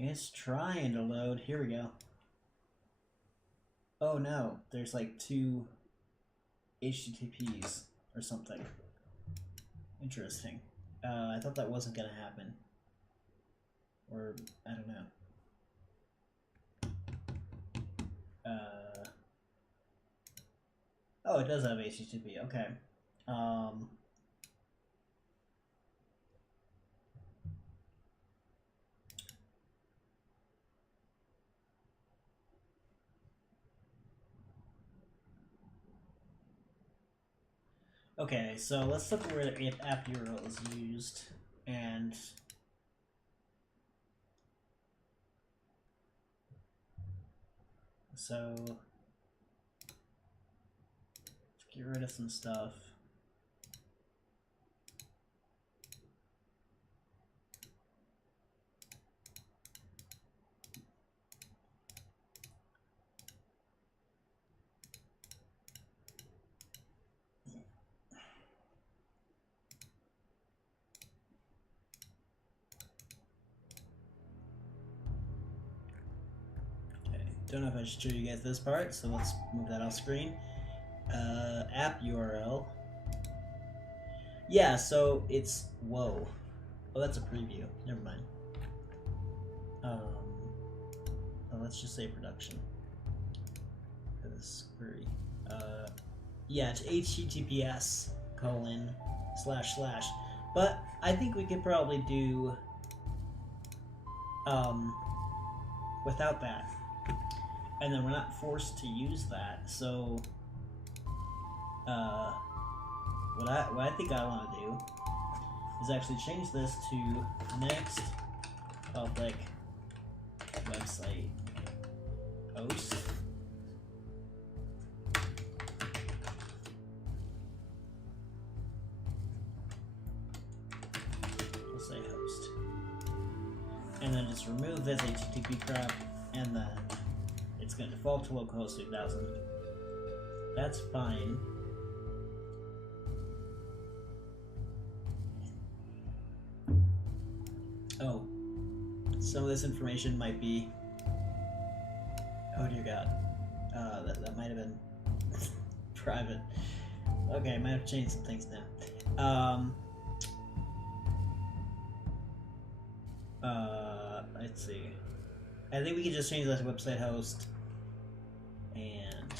It's trying to load. Here we go. Oh no, there's like 2 HTTPs or something. Interesting. I thought that wasn't gonna happen. Or, I don't know. Oh, it does have HTTP, okay. Okay, so let's look where the app URL is used, and so let's get rid of some stuff. Don't know if I should show you guys this part, so let's move that off screen. App URL. Yeah, so it's, whoa. Oh, that's a preview. Never mind. Let's just say production. This query. Yeah, it's https:// But I think we could probably do without that. And then we're not forced to use that, so what I think I want to do is actually change this to next public website host. We'll say host. And then just remove this HTTP crap, and then it's going to default to localhost 3000. That's fine. Oh, some of this information might be. Oh dear God, that might have been private. Okay, I might have changed some things now. Let's see. I think we can just change that to website host, and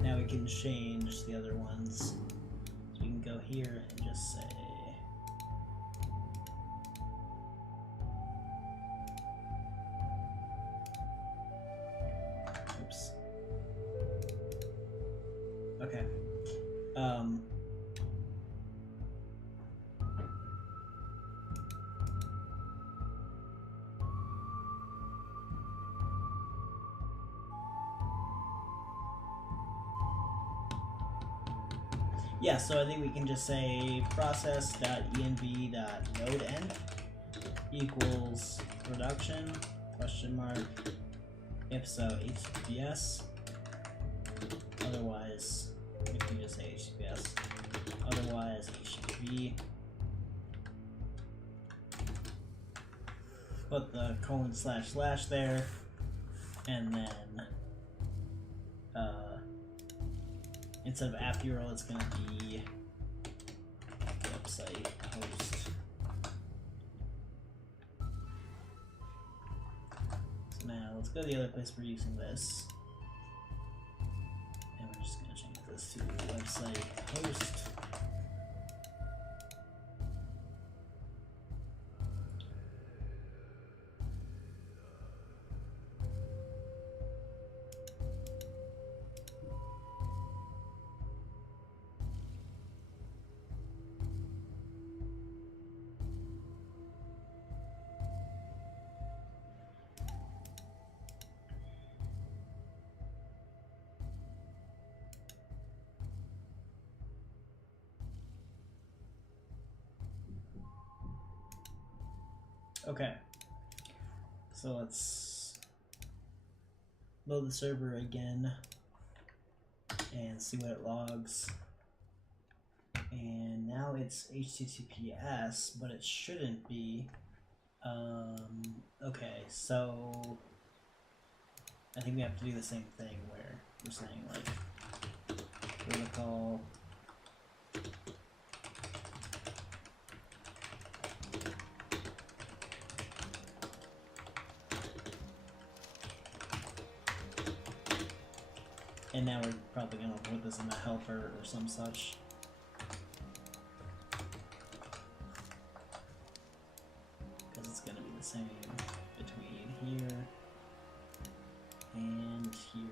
now we can change the other ones. So we can go here and just say oops. Okay. Yeah, so I think we can just say process.env.nodeend equals production question mark, if so HTTPS, otherwise we can just say HTTPS, otherwise HTTP. Put the : / there, and then instead of app URL, it's going to be website host. So now let's go to the other place we're using this. And we're just going to change this to website host. Okay, so let's load the server again and see what it logs. And now it's HTTPS, but it shouldn't be. Okay, so I think we have to do the same thing where we're saying like protocol and now we're probably going to put this in the helper or some such. Because it's going to be the same between here and here.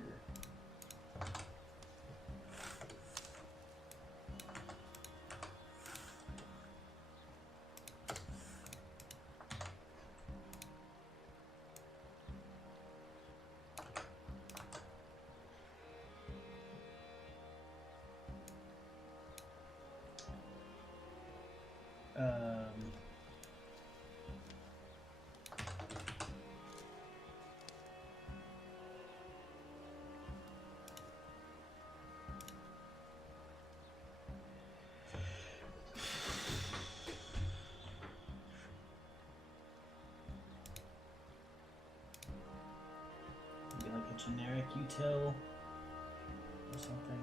Maybe like a generic util or something.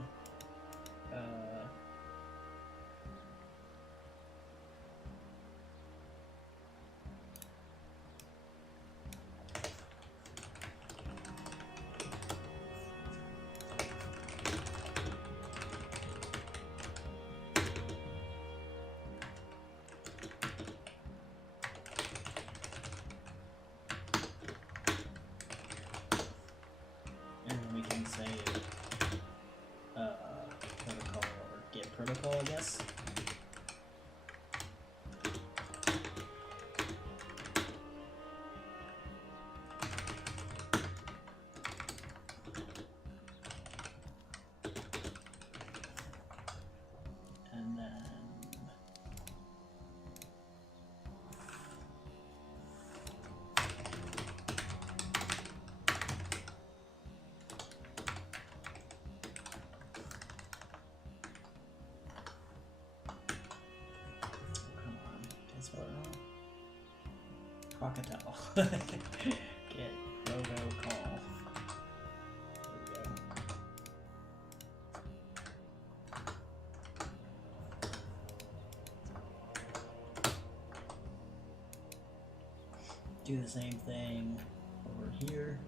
protocol, I guess. And then crocodile. Get robocall. There we go. Do the same thing over here.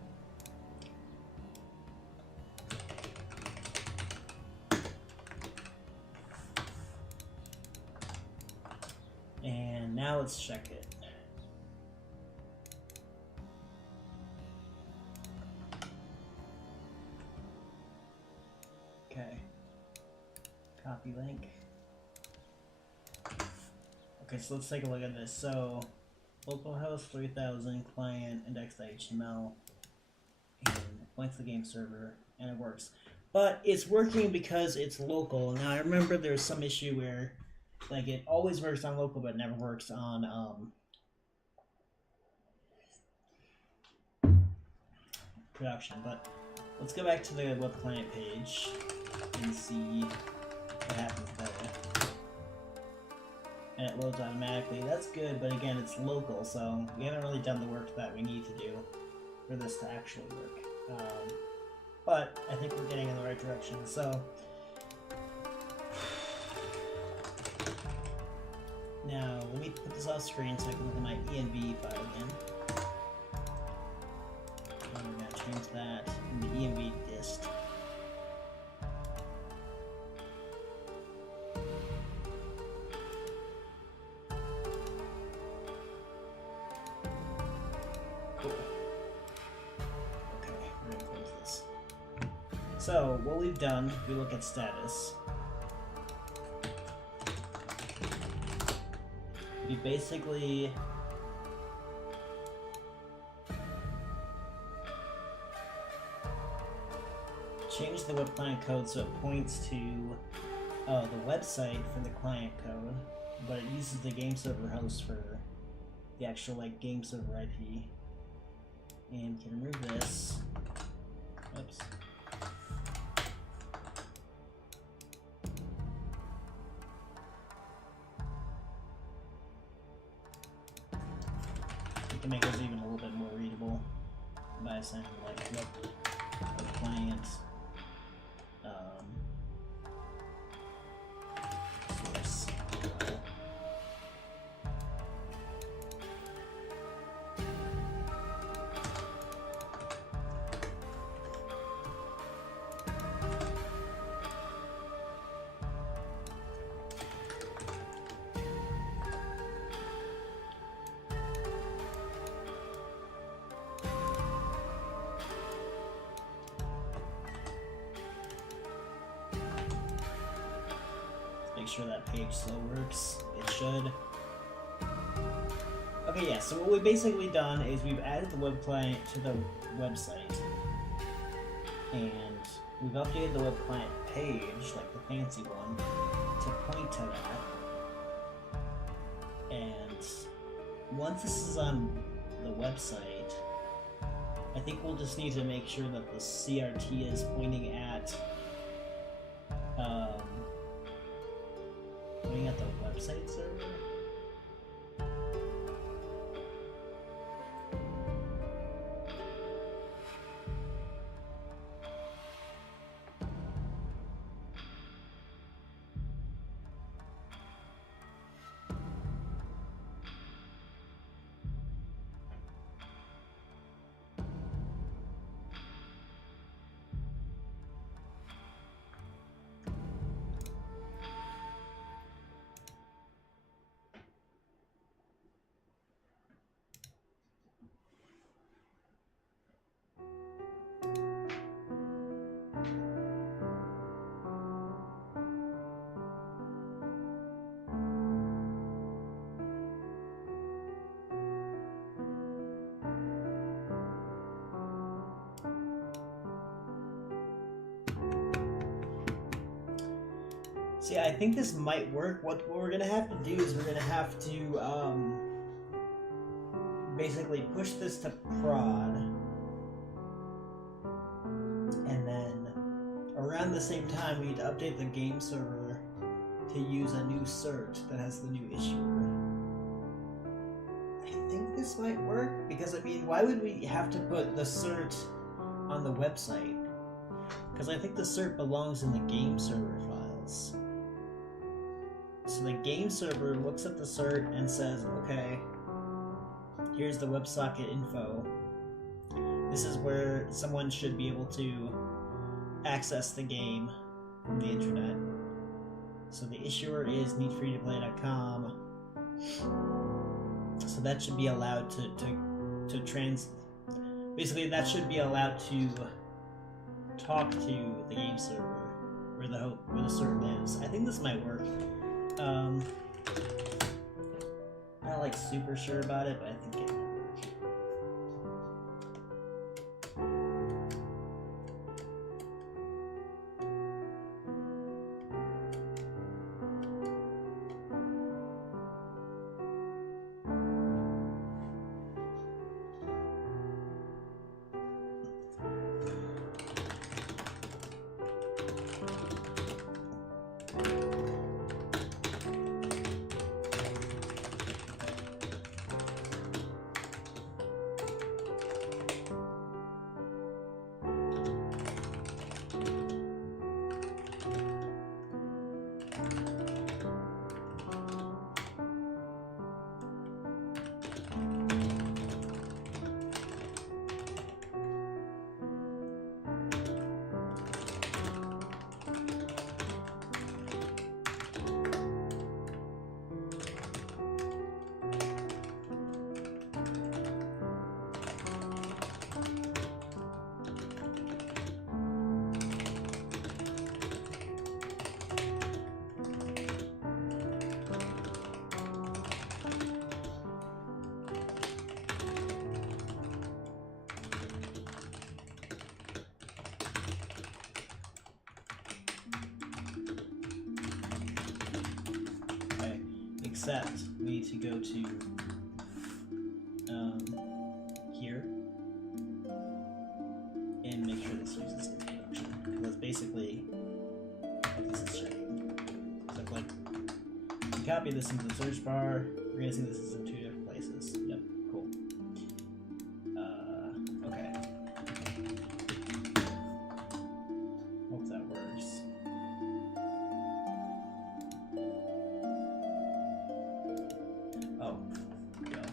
And now let's check it. Okay. Copy link. Okay, so let's take a look at this. So, localhost 3000 client index.html and points to the game server, and it works. But it's working because it's local. Now, I remember there's some issue where, like, it always works on local, but it never works on production. But let's go back to the web client page and see what happens there. And it loads automatically. That's good, but again, it's local, so we haven't really done the work that we need to do for this to actually work. But I think we're getting in the right direction. So now let me put this off screen so I can look at my env file again. And we're going to change that in the env dist. So, what we've done, if we look at status, we basically changed the web client code so it points to the website for the client code, but it uses the game server host for the actual game server IP. And we can remove this. Oops. We can make this even a little bit more readable by assigning web client source. Make sure that page still works. It should. Okay, yeah, so what we've basically done is we've added the web client to the website. And we've updated the web client page, like the fancy one, to point to that. And once this is on the website, I think we'll just need to make sure that the CRT is pointing at the website server. See, I think this might work. What we're gonna have to do is we're gonna have to basically push this to prod, and then around the same time we need to update the game server to use a new cert that has the new issuer. I think this might work because, I mean, why would we have to put the cert on the website? Because I think the cert belongs in the game server files. So the game server looks at the cert and says, okay, here's the WebSocket info. This is where someone should be able to access the game from the internet. So the issuer is needfreetoplay.com. So that should be allowed basically that should be allowed to talk to the game server where the cert lives. I think this might work. I'm not like super sure about it, but I think it might work. Except we need to go to here and make sure this uses introduction. That's basically what this is checking. So click, you copy this into the search bar. We're gonna see this is in two different places. Yep, cool. Okay. Hope that works. Oh, yeah.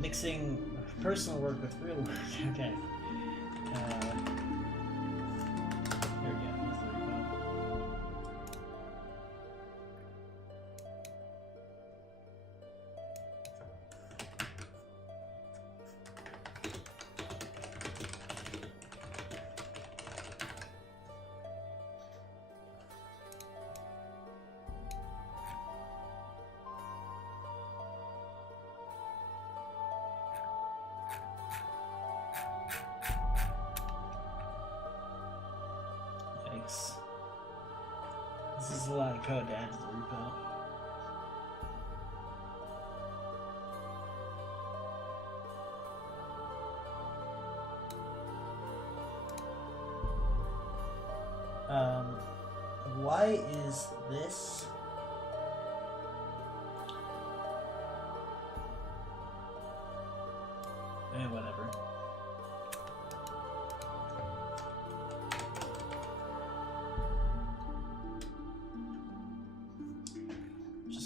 Mixing personal work with real work. Okay. Here we go. Here's the repo. This is a lot of code to add to the repo. Why is this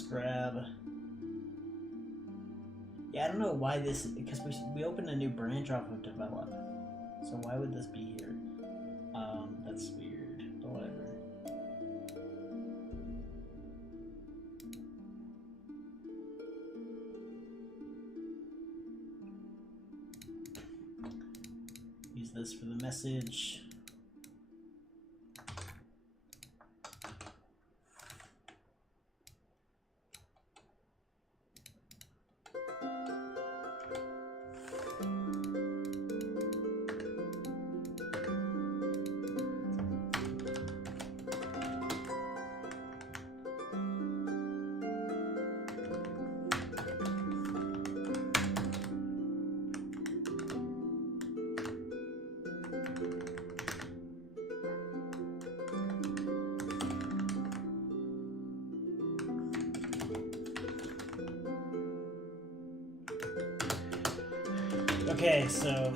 grab. Yeah, I don't know why this, because we opened a new branch off of develop. So why would this be here? That's weird, but whatever. Use this for the message. Okay, so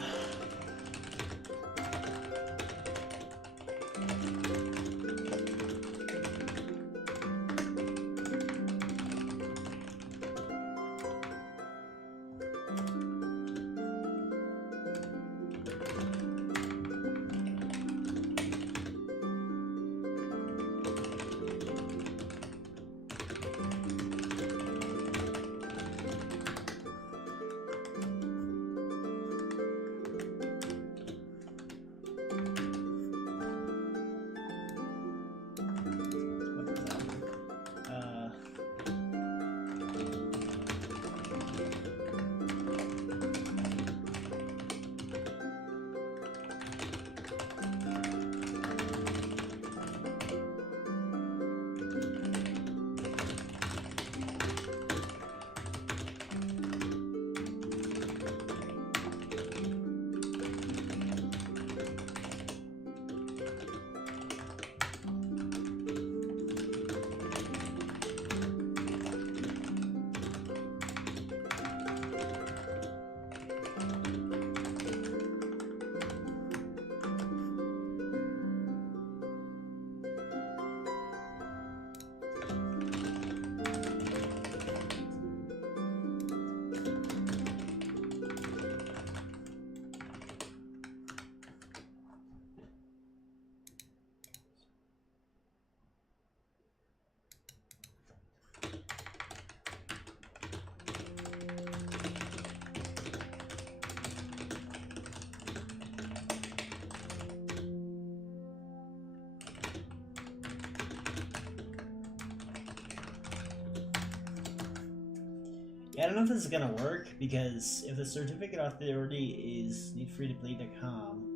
I don't know if this is gonna work, because if the certificate authority is needfreetobleed.com,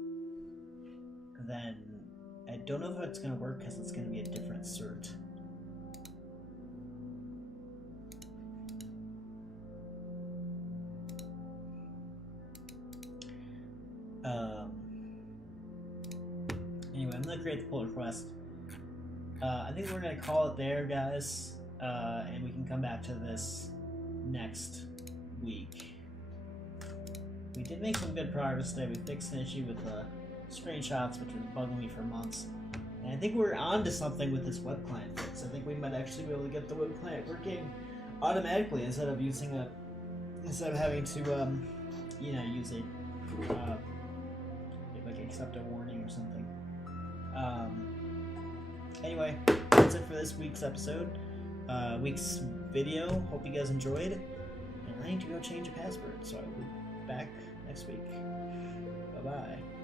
then I don't know if it's gonna work because it's gonna be a different cert. Anyway, I'm gonna create the pull request. I think we're gonna call it there, guys, and we can come back to this next week. We did make some good progress today. We fixed an issue with the screenshots, which was bugging me for months. And I think we're on to something with this web client fix. I think we might actually be able to get the web client working automatically instead of having to you know, use a like accept a warning or something. Anyway, that's it for this week's episode. Week's video. Hope you guys enjoyed. And I need to go change a password, so I will be back next week. Bye bye.